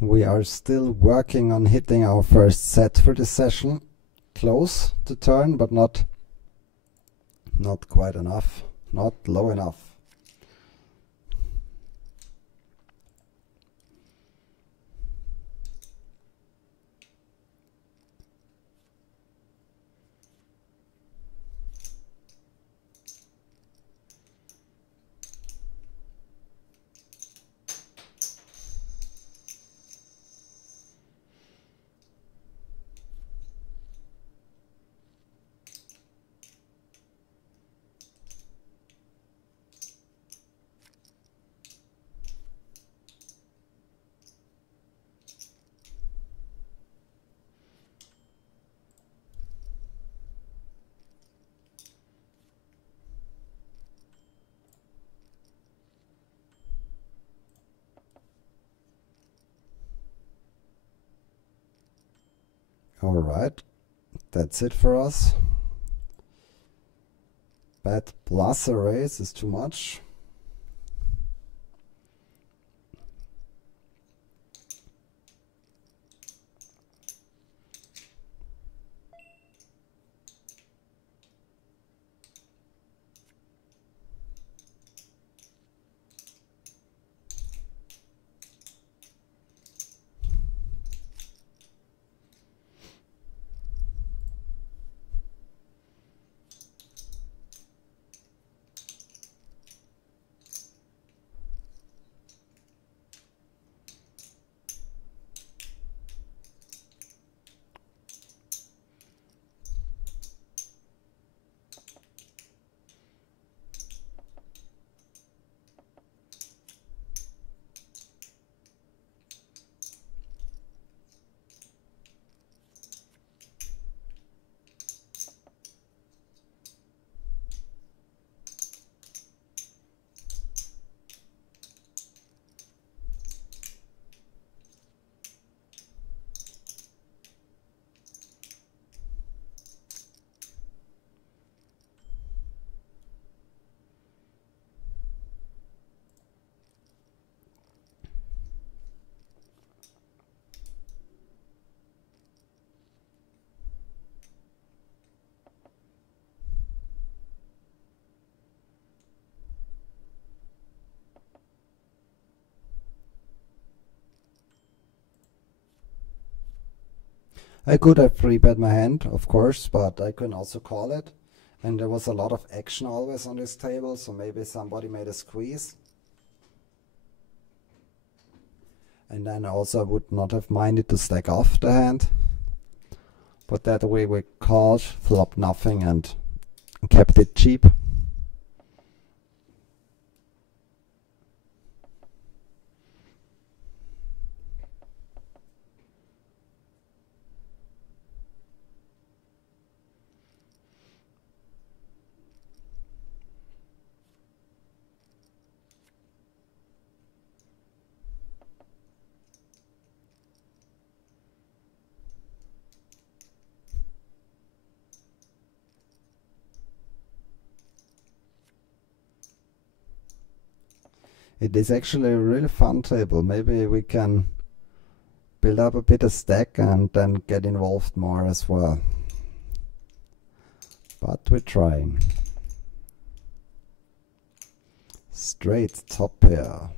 We are still working on hitting our first set for this session. Close to turn, but not quite enough, not low enough. All right, that's it for us. Bet plus a raise is too much. I could have 3-bet my hand, of course, but I can also call it. And there was a lot of action always on this table, so maybe somebody made a squeeze. And then also I would not have minded to stack off the hand. But that way we called, flopped nothing, and kept it cheap. It is actually a really fun table. Maybe we can build up a bit of stack and then get involved more as well. But we're trying. Straight top pair.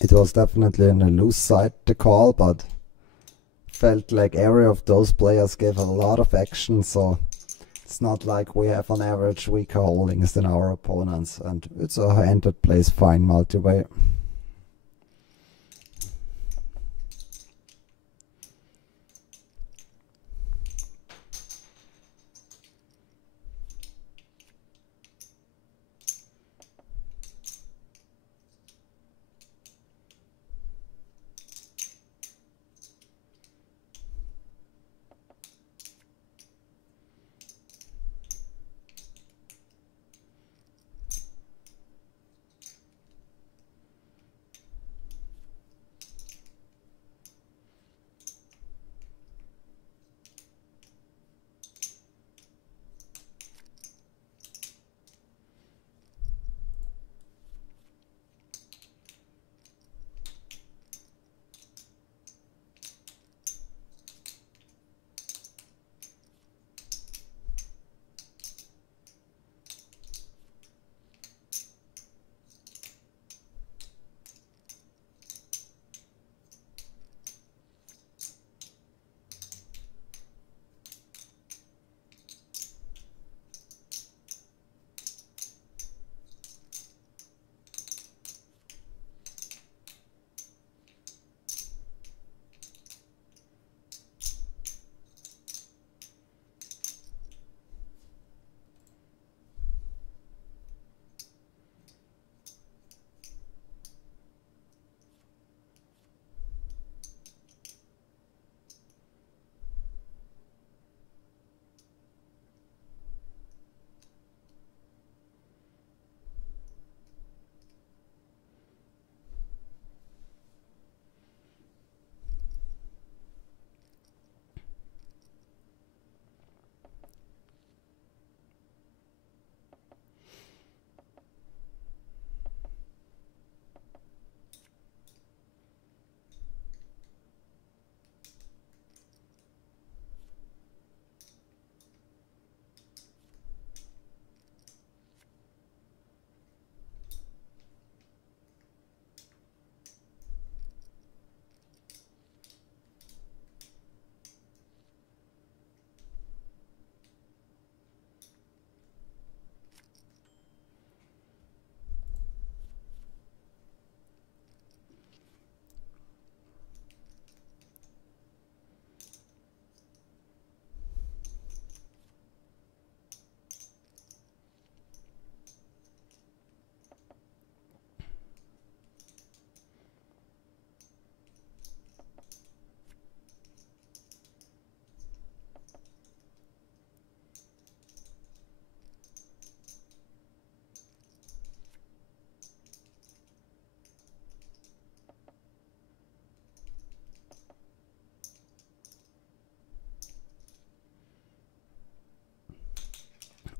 It was definitely on the loose side, the call, but felt like every of those players gave a lot of action, so it's not like we have on average weaker holdings than our opponents, and it's a hand that plays fine multi-way.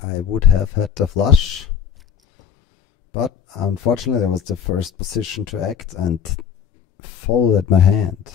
I would have had the flush, but unfortunately I was the first position to act and folded my hand.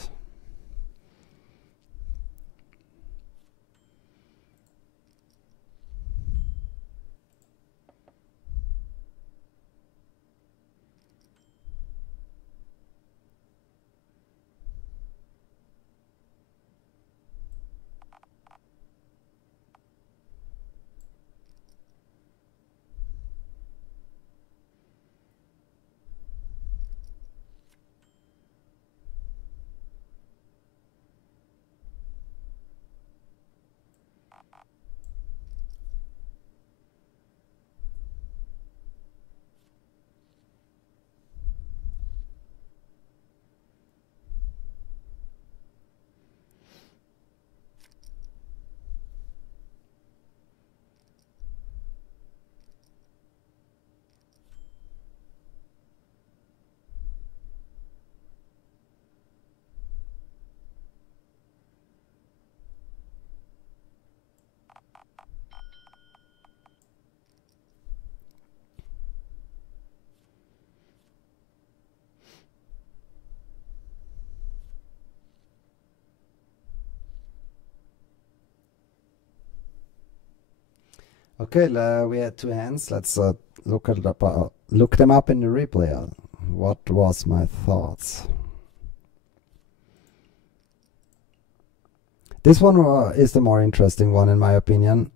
Okay, we had two hands. Let's look them up in the replay. What was my thoughts? This one is the more interesting one in my opinion.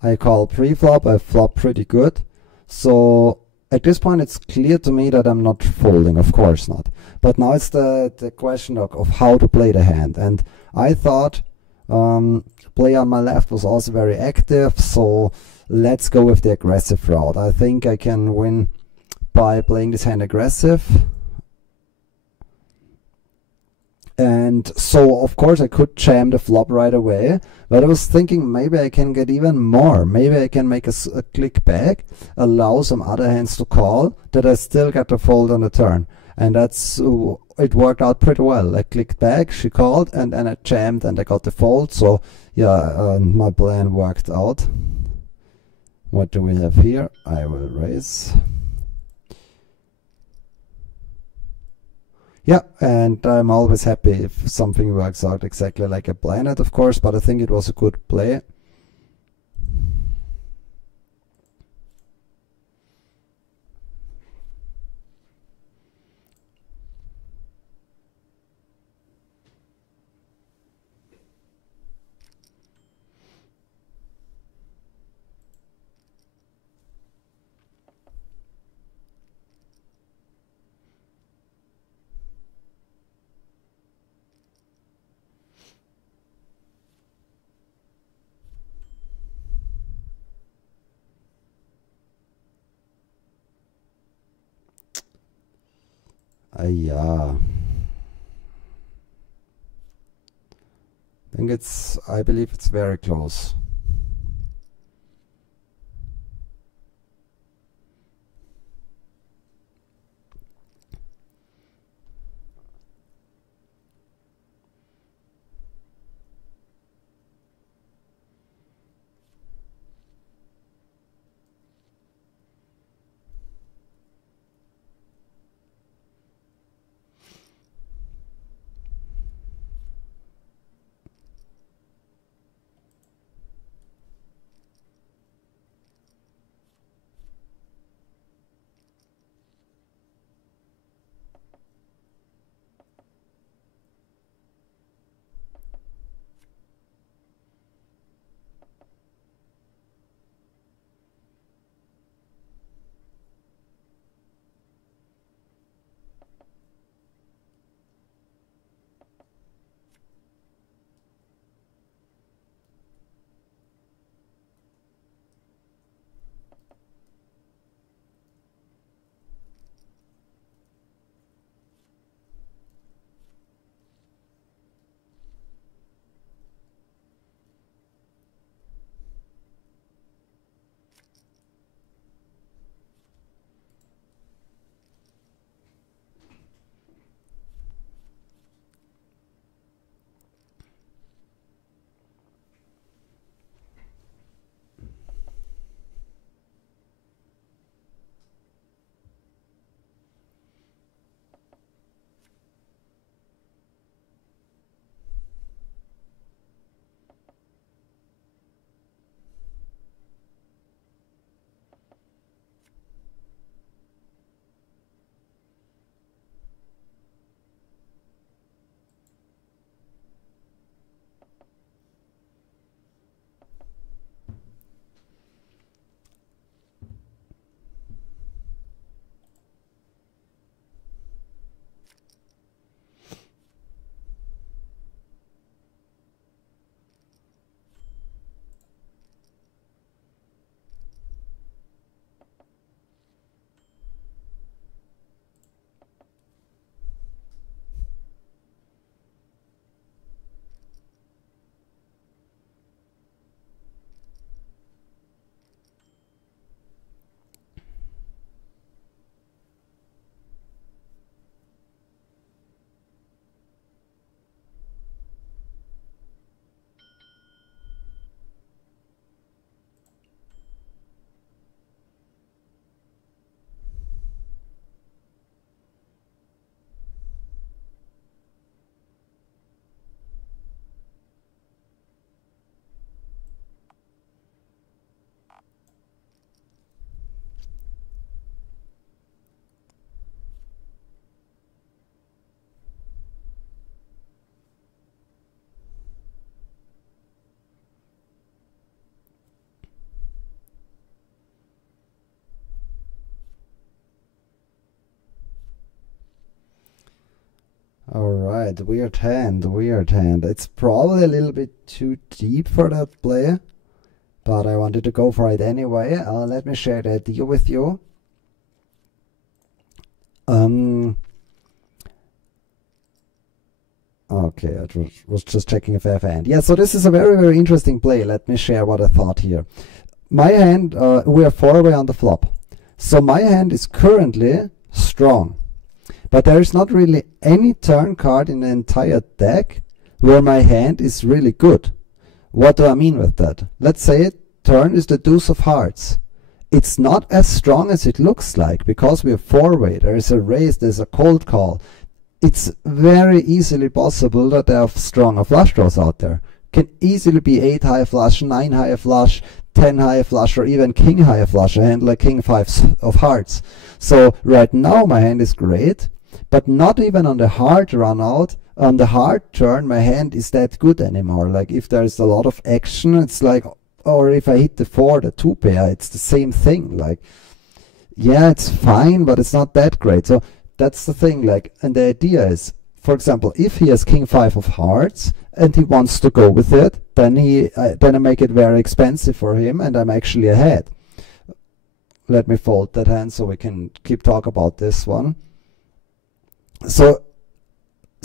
I call pre-flop. I flop pretty good. So at this point it's clear to me that I'm not folding, of course not. But now it's the question of how to play the hand. And I thought play on my left was also very active, so let's go with the aggressive route. I think I can win by playing this hand aggressive. And so of course I could jam the flop right away, but I was thinking maybe I can get even more. Maybe I can make a click back, allow some other hands to call, that I still get the fold on the turn. And that's it worked out pretty well. I clicked back, she called, and then I jammed and I got the fold. So yeah, my plan worked out. What do we have here? I will raise. Yeah, and I'm always happy if something works out exactly like I planned it, of course, but I think it was a good play. Yeah. I believe it's very close. Alright, weird hand, weird hand. It's probably a little bit too deep for that play, but I wanted to go for it anyway. Let me share the idea with you. Okay, I was just checking if I have a hand. Yeah, so this is a very, very interesting play. Let me share what I thought here. My hand, we are 4-way on the flop. So my hand is currently strong. But there is not really any turn card in the entire deck where my hand is really good. What do I mean with that? Let's say turn is the deuce of hearts. It's not as strong as it looks like because we have 4-way. There is a raise, there's a cold call. It's very easily possible that there are stronger flush draws out there. Can easily be 8 high flush, 9 high flush, 10 high flush, or even king high flush, a hand like king 5 of hearts. So right now my hand is great, but not even on the hard run out, on the hard turn, my hand is that good anymore. Like if there's a lot of action, it's like, or if I hit the 4, the 2 pair, it's the same thing. Like, yeah, it's fine, but it's not that great. So that's the thing, like, and the idea is, for example, if he has king 5 of hearts and he wants to go with it, then I make it very expensive for him and I'm actually ahead. Let me fold that hand so we can keep talk about this one. So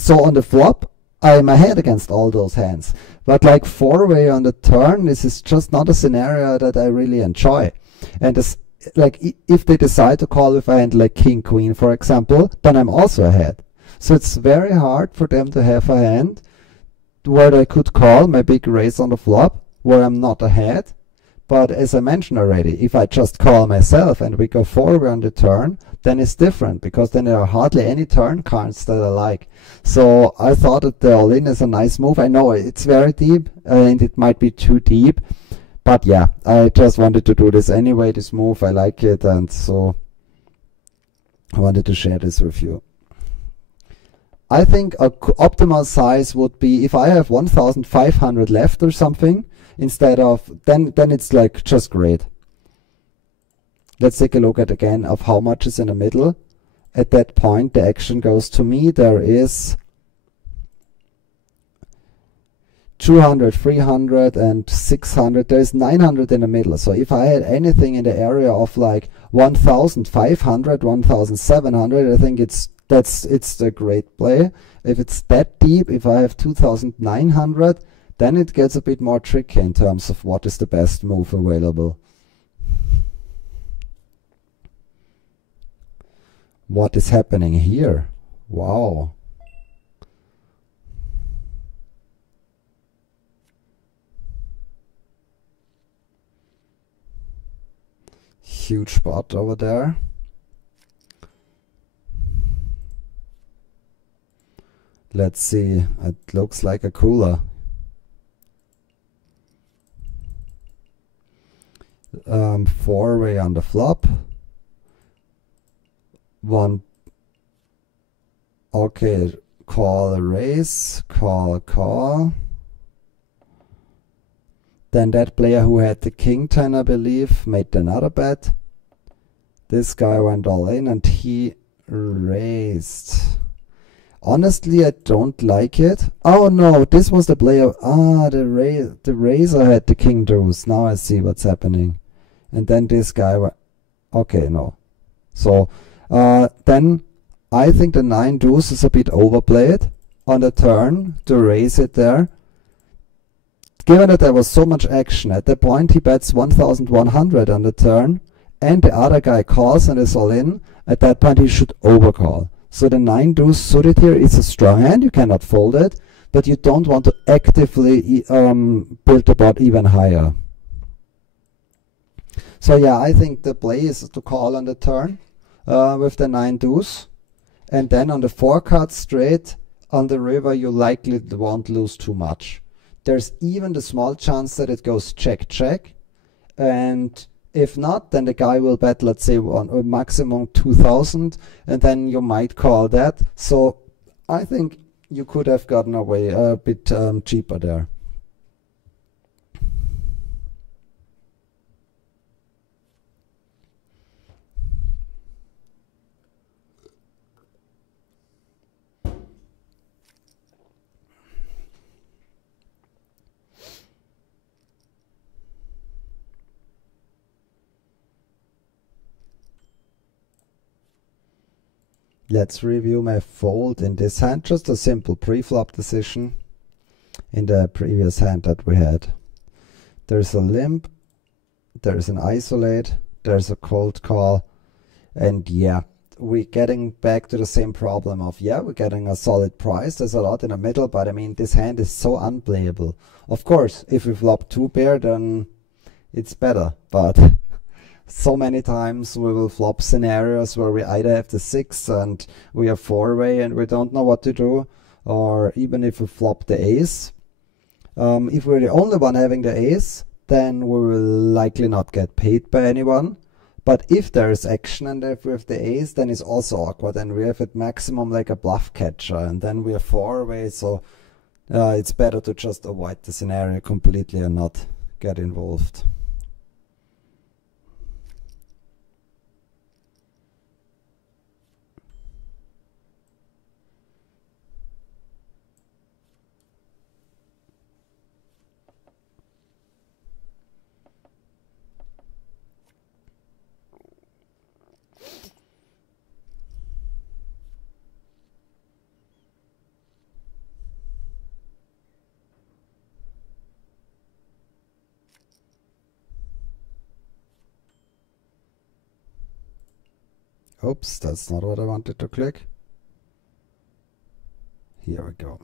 on the flop, I'm ahead against all those hands. But like 4-way on the turn, this is just not a scenario that I really enjoy. And this, like if they decide to call with a hand like king queen, for example, then I'm also ahead. So it's very hard for them to have a hand where they could call my big raise on the flop where I'm not ahead. But as I mentioned already, if I just call myself and we go 4-way on the turn, then it's different because then there are hardly any turn cards that I like. So I thought that the all-in is a nice move. I know it's very deep and it might be too deep. But yeah, I just wanted to do this anyway, this move, I like it, and so I wanted to share this with you. I think a optimal size would be if I have 1,500 left or something, instead of, then it's like just great. Let's take a look at again of how much is in the middle. At that point, the action goes to me. There is 200, 300, and 600. There's 900 in the middle. So if I had anything in the area of like 1,500, 1,700, I think it's the great play. If it's that deep, if I have 2,900, then it gets a bit more tricky in terms of what is the best move available. What is happening here? Wow. Huge spot over there. Let's see. It looks like a cooler. 4-way on the flop. One. Okay, call a raise, call. Then that player who had the king 10, I believe, made another bet. This guy went all in and he raised. Honestly, I don't like it. Oh no, this was the player. Ah, the raiser had the king deuce. Now I see what's happening. And then this guy went. Okay, no. So then I think the 9 deuce is a bit overplayed on the turn to raise it there. Given that there was so much action, at that point he bets 1,100 on the turn, and the other guy calls and is all in. At that point he should overcall. So the 9 deuce suited here is a strong hand, you cannot fold it, but you don't want to actively build the board even higher. So yeah, I think the play is to call on the turn with the 9 deuce, and then on the 4 card straight on the river you likely won't lose too much. There's even the small chance that it goes check, and if not, then the guy will bet, let's say, a maximum 2,000, and then you might call that. So I think you could have gotten away a bit cheaper there. let's review my fold in this hand. Just a simple pre-flop decision in the previous hand that we had. There's a limp, there's an isolate, there's a cold call, and yeah, we're getting back to the same problem of, yeah, we're getting a solid price. There's a lot in the middle, but I mean, this hand is so unplayable. Of course, if we flop 2 pair, then it's better, but so many times we will flop scenarios where we either have the 6 and we are 4-way and we don't know what to do, or even if we flop the ace. If we're the only one having the ace, then we will likely not get paid by anyone. But if there is action and if we have the ace, then it's also awkward, and we have at maximum like a bluff catcher, and then we are 4-way, so it's better to just avoid the scenario completely and not get involved. Oops, that's not what I wanted to click. Here we go.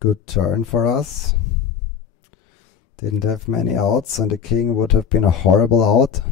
Good turn for us. Didn't have many outs, and the king would have been a horrible out.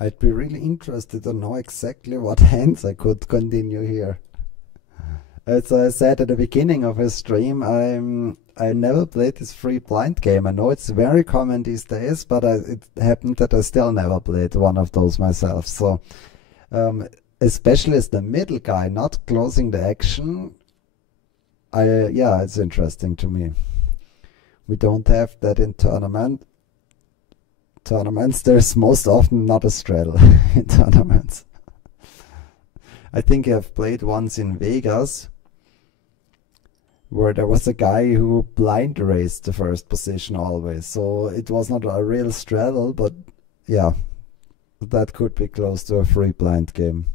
I'd be really interested to know exactly what hands I could continue here. As I said at the beginning of a stream, I never played this free blind game. I know it's very common these days, but it happened that I still never played one of those myself. So, especially as the middle guy, not closing the action, yeah, it's interesting to me. We don't have that in tournaments. There's most often not a straddle in tournaments. I think I've played once in Vegas where there was a guy who blind raised the first position always, so it was not a real straddle, but yeah, that could be close to a free blind game.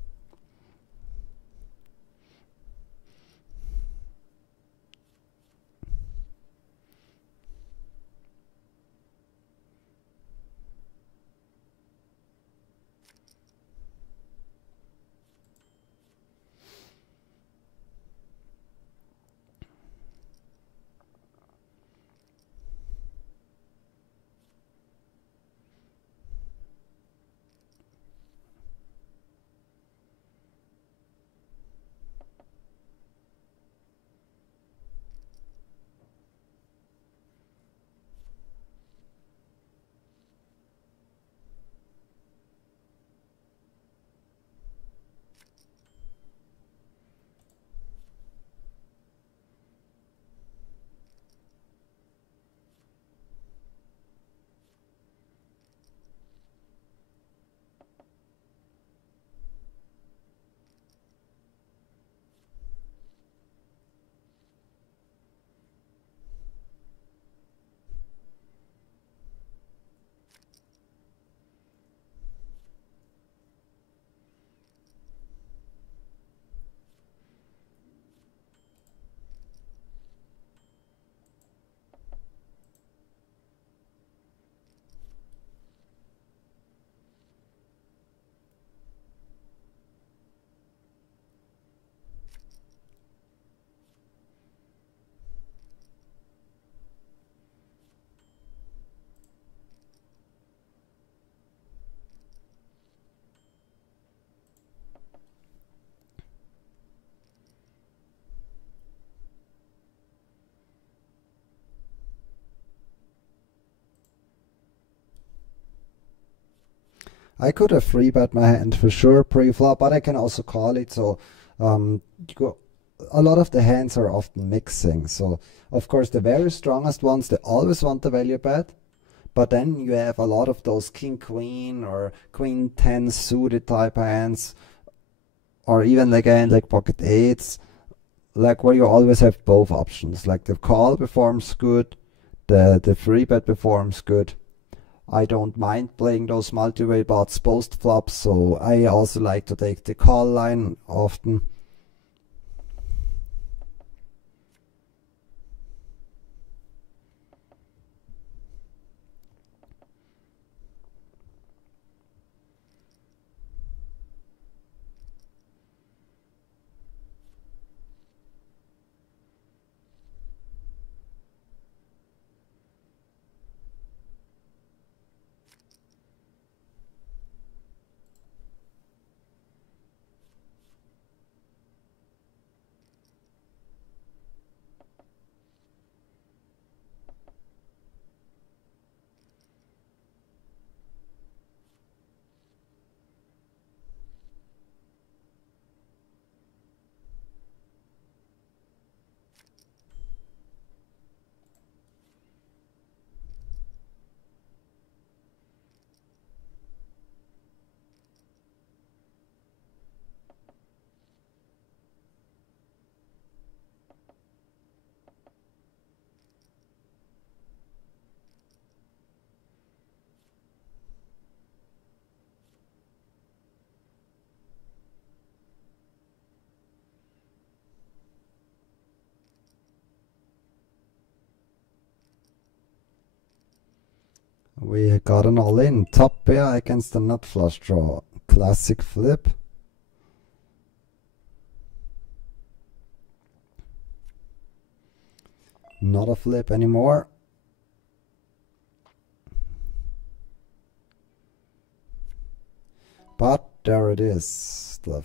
I could have free bet my hand for sure pre-flop, but I can also call it. So a lot of the hands are often mixing. So of course the very strongest ones, they always want the value bet. But then you have a lot of those king queen or queen 10 suited type hands, or even again like pocket eights, like where you always have both options. Like the call performs good, the free bet performs good. I don't mind playing those multi-way bots post flops, so I also like to take the call line often. We got an all-in. Top pair against the nut flush draw. Classic flip. Not a flip anymore. But there it is. The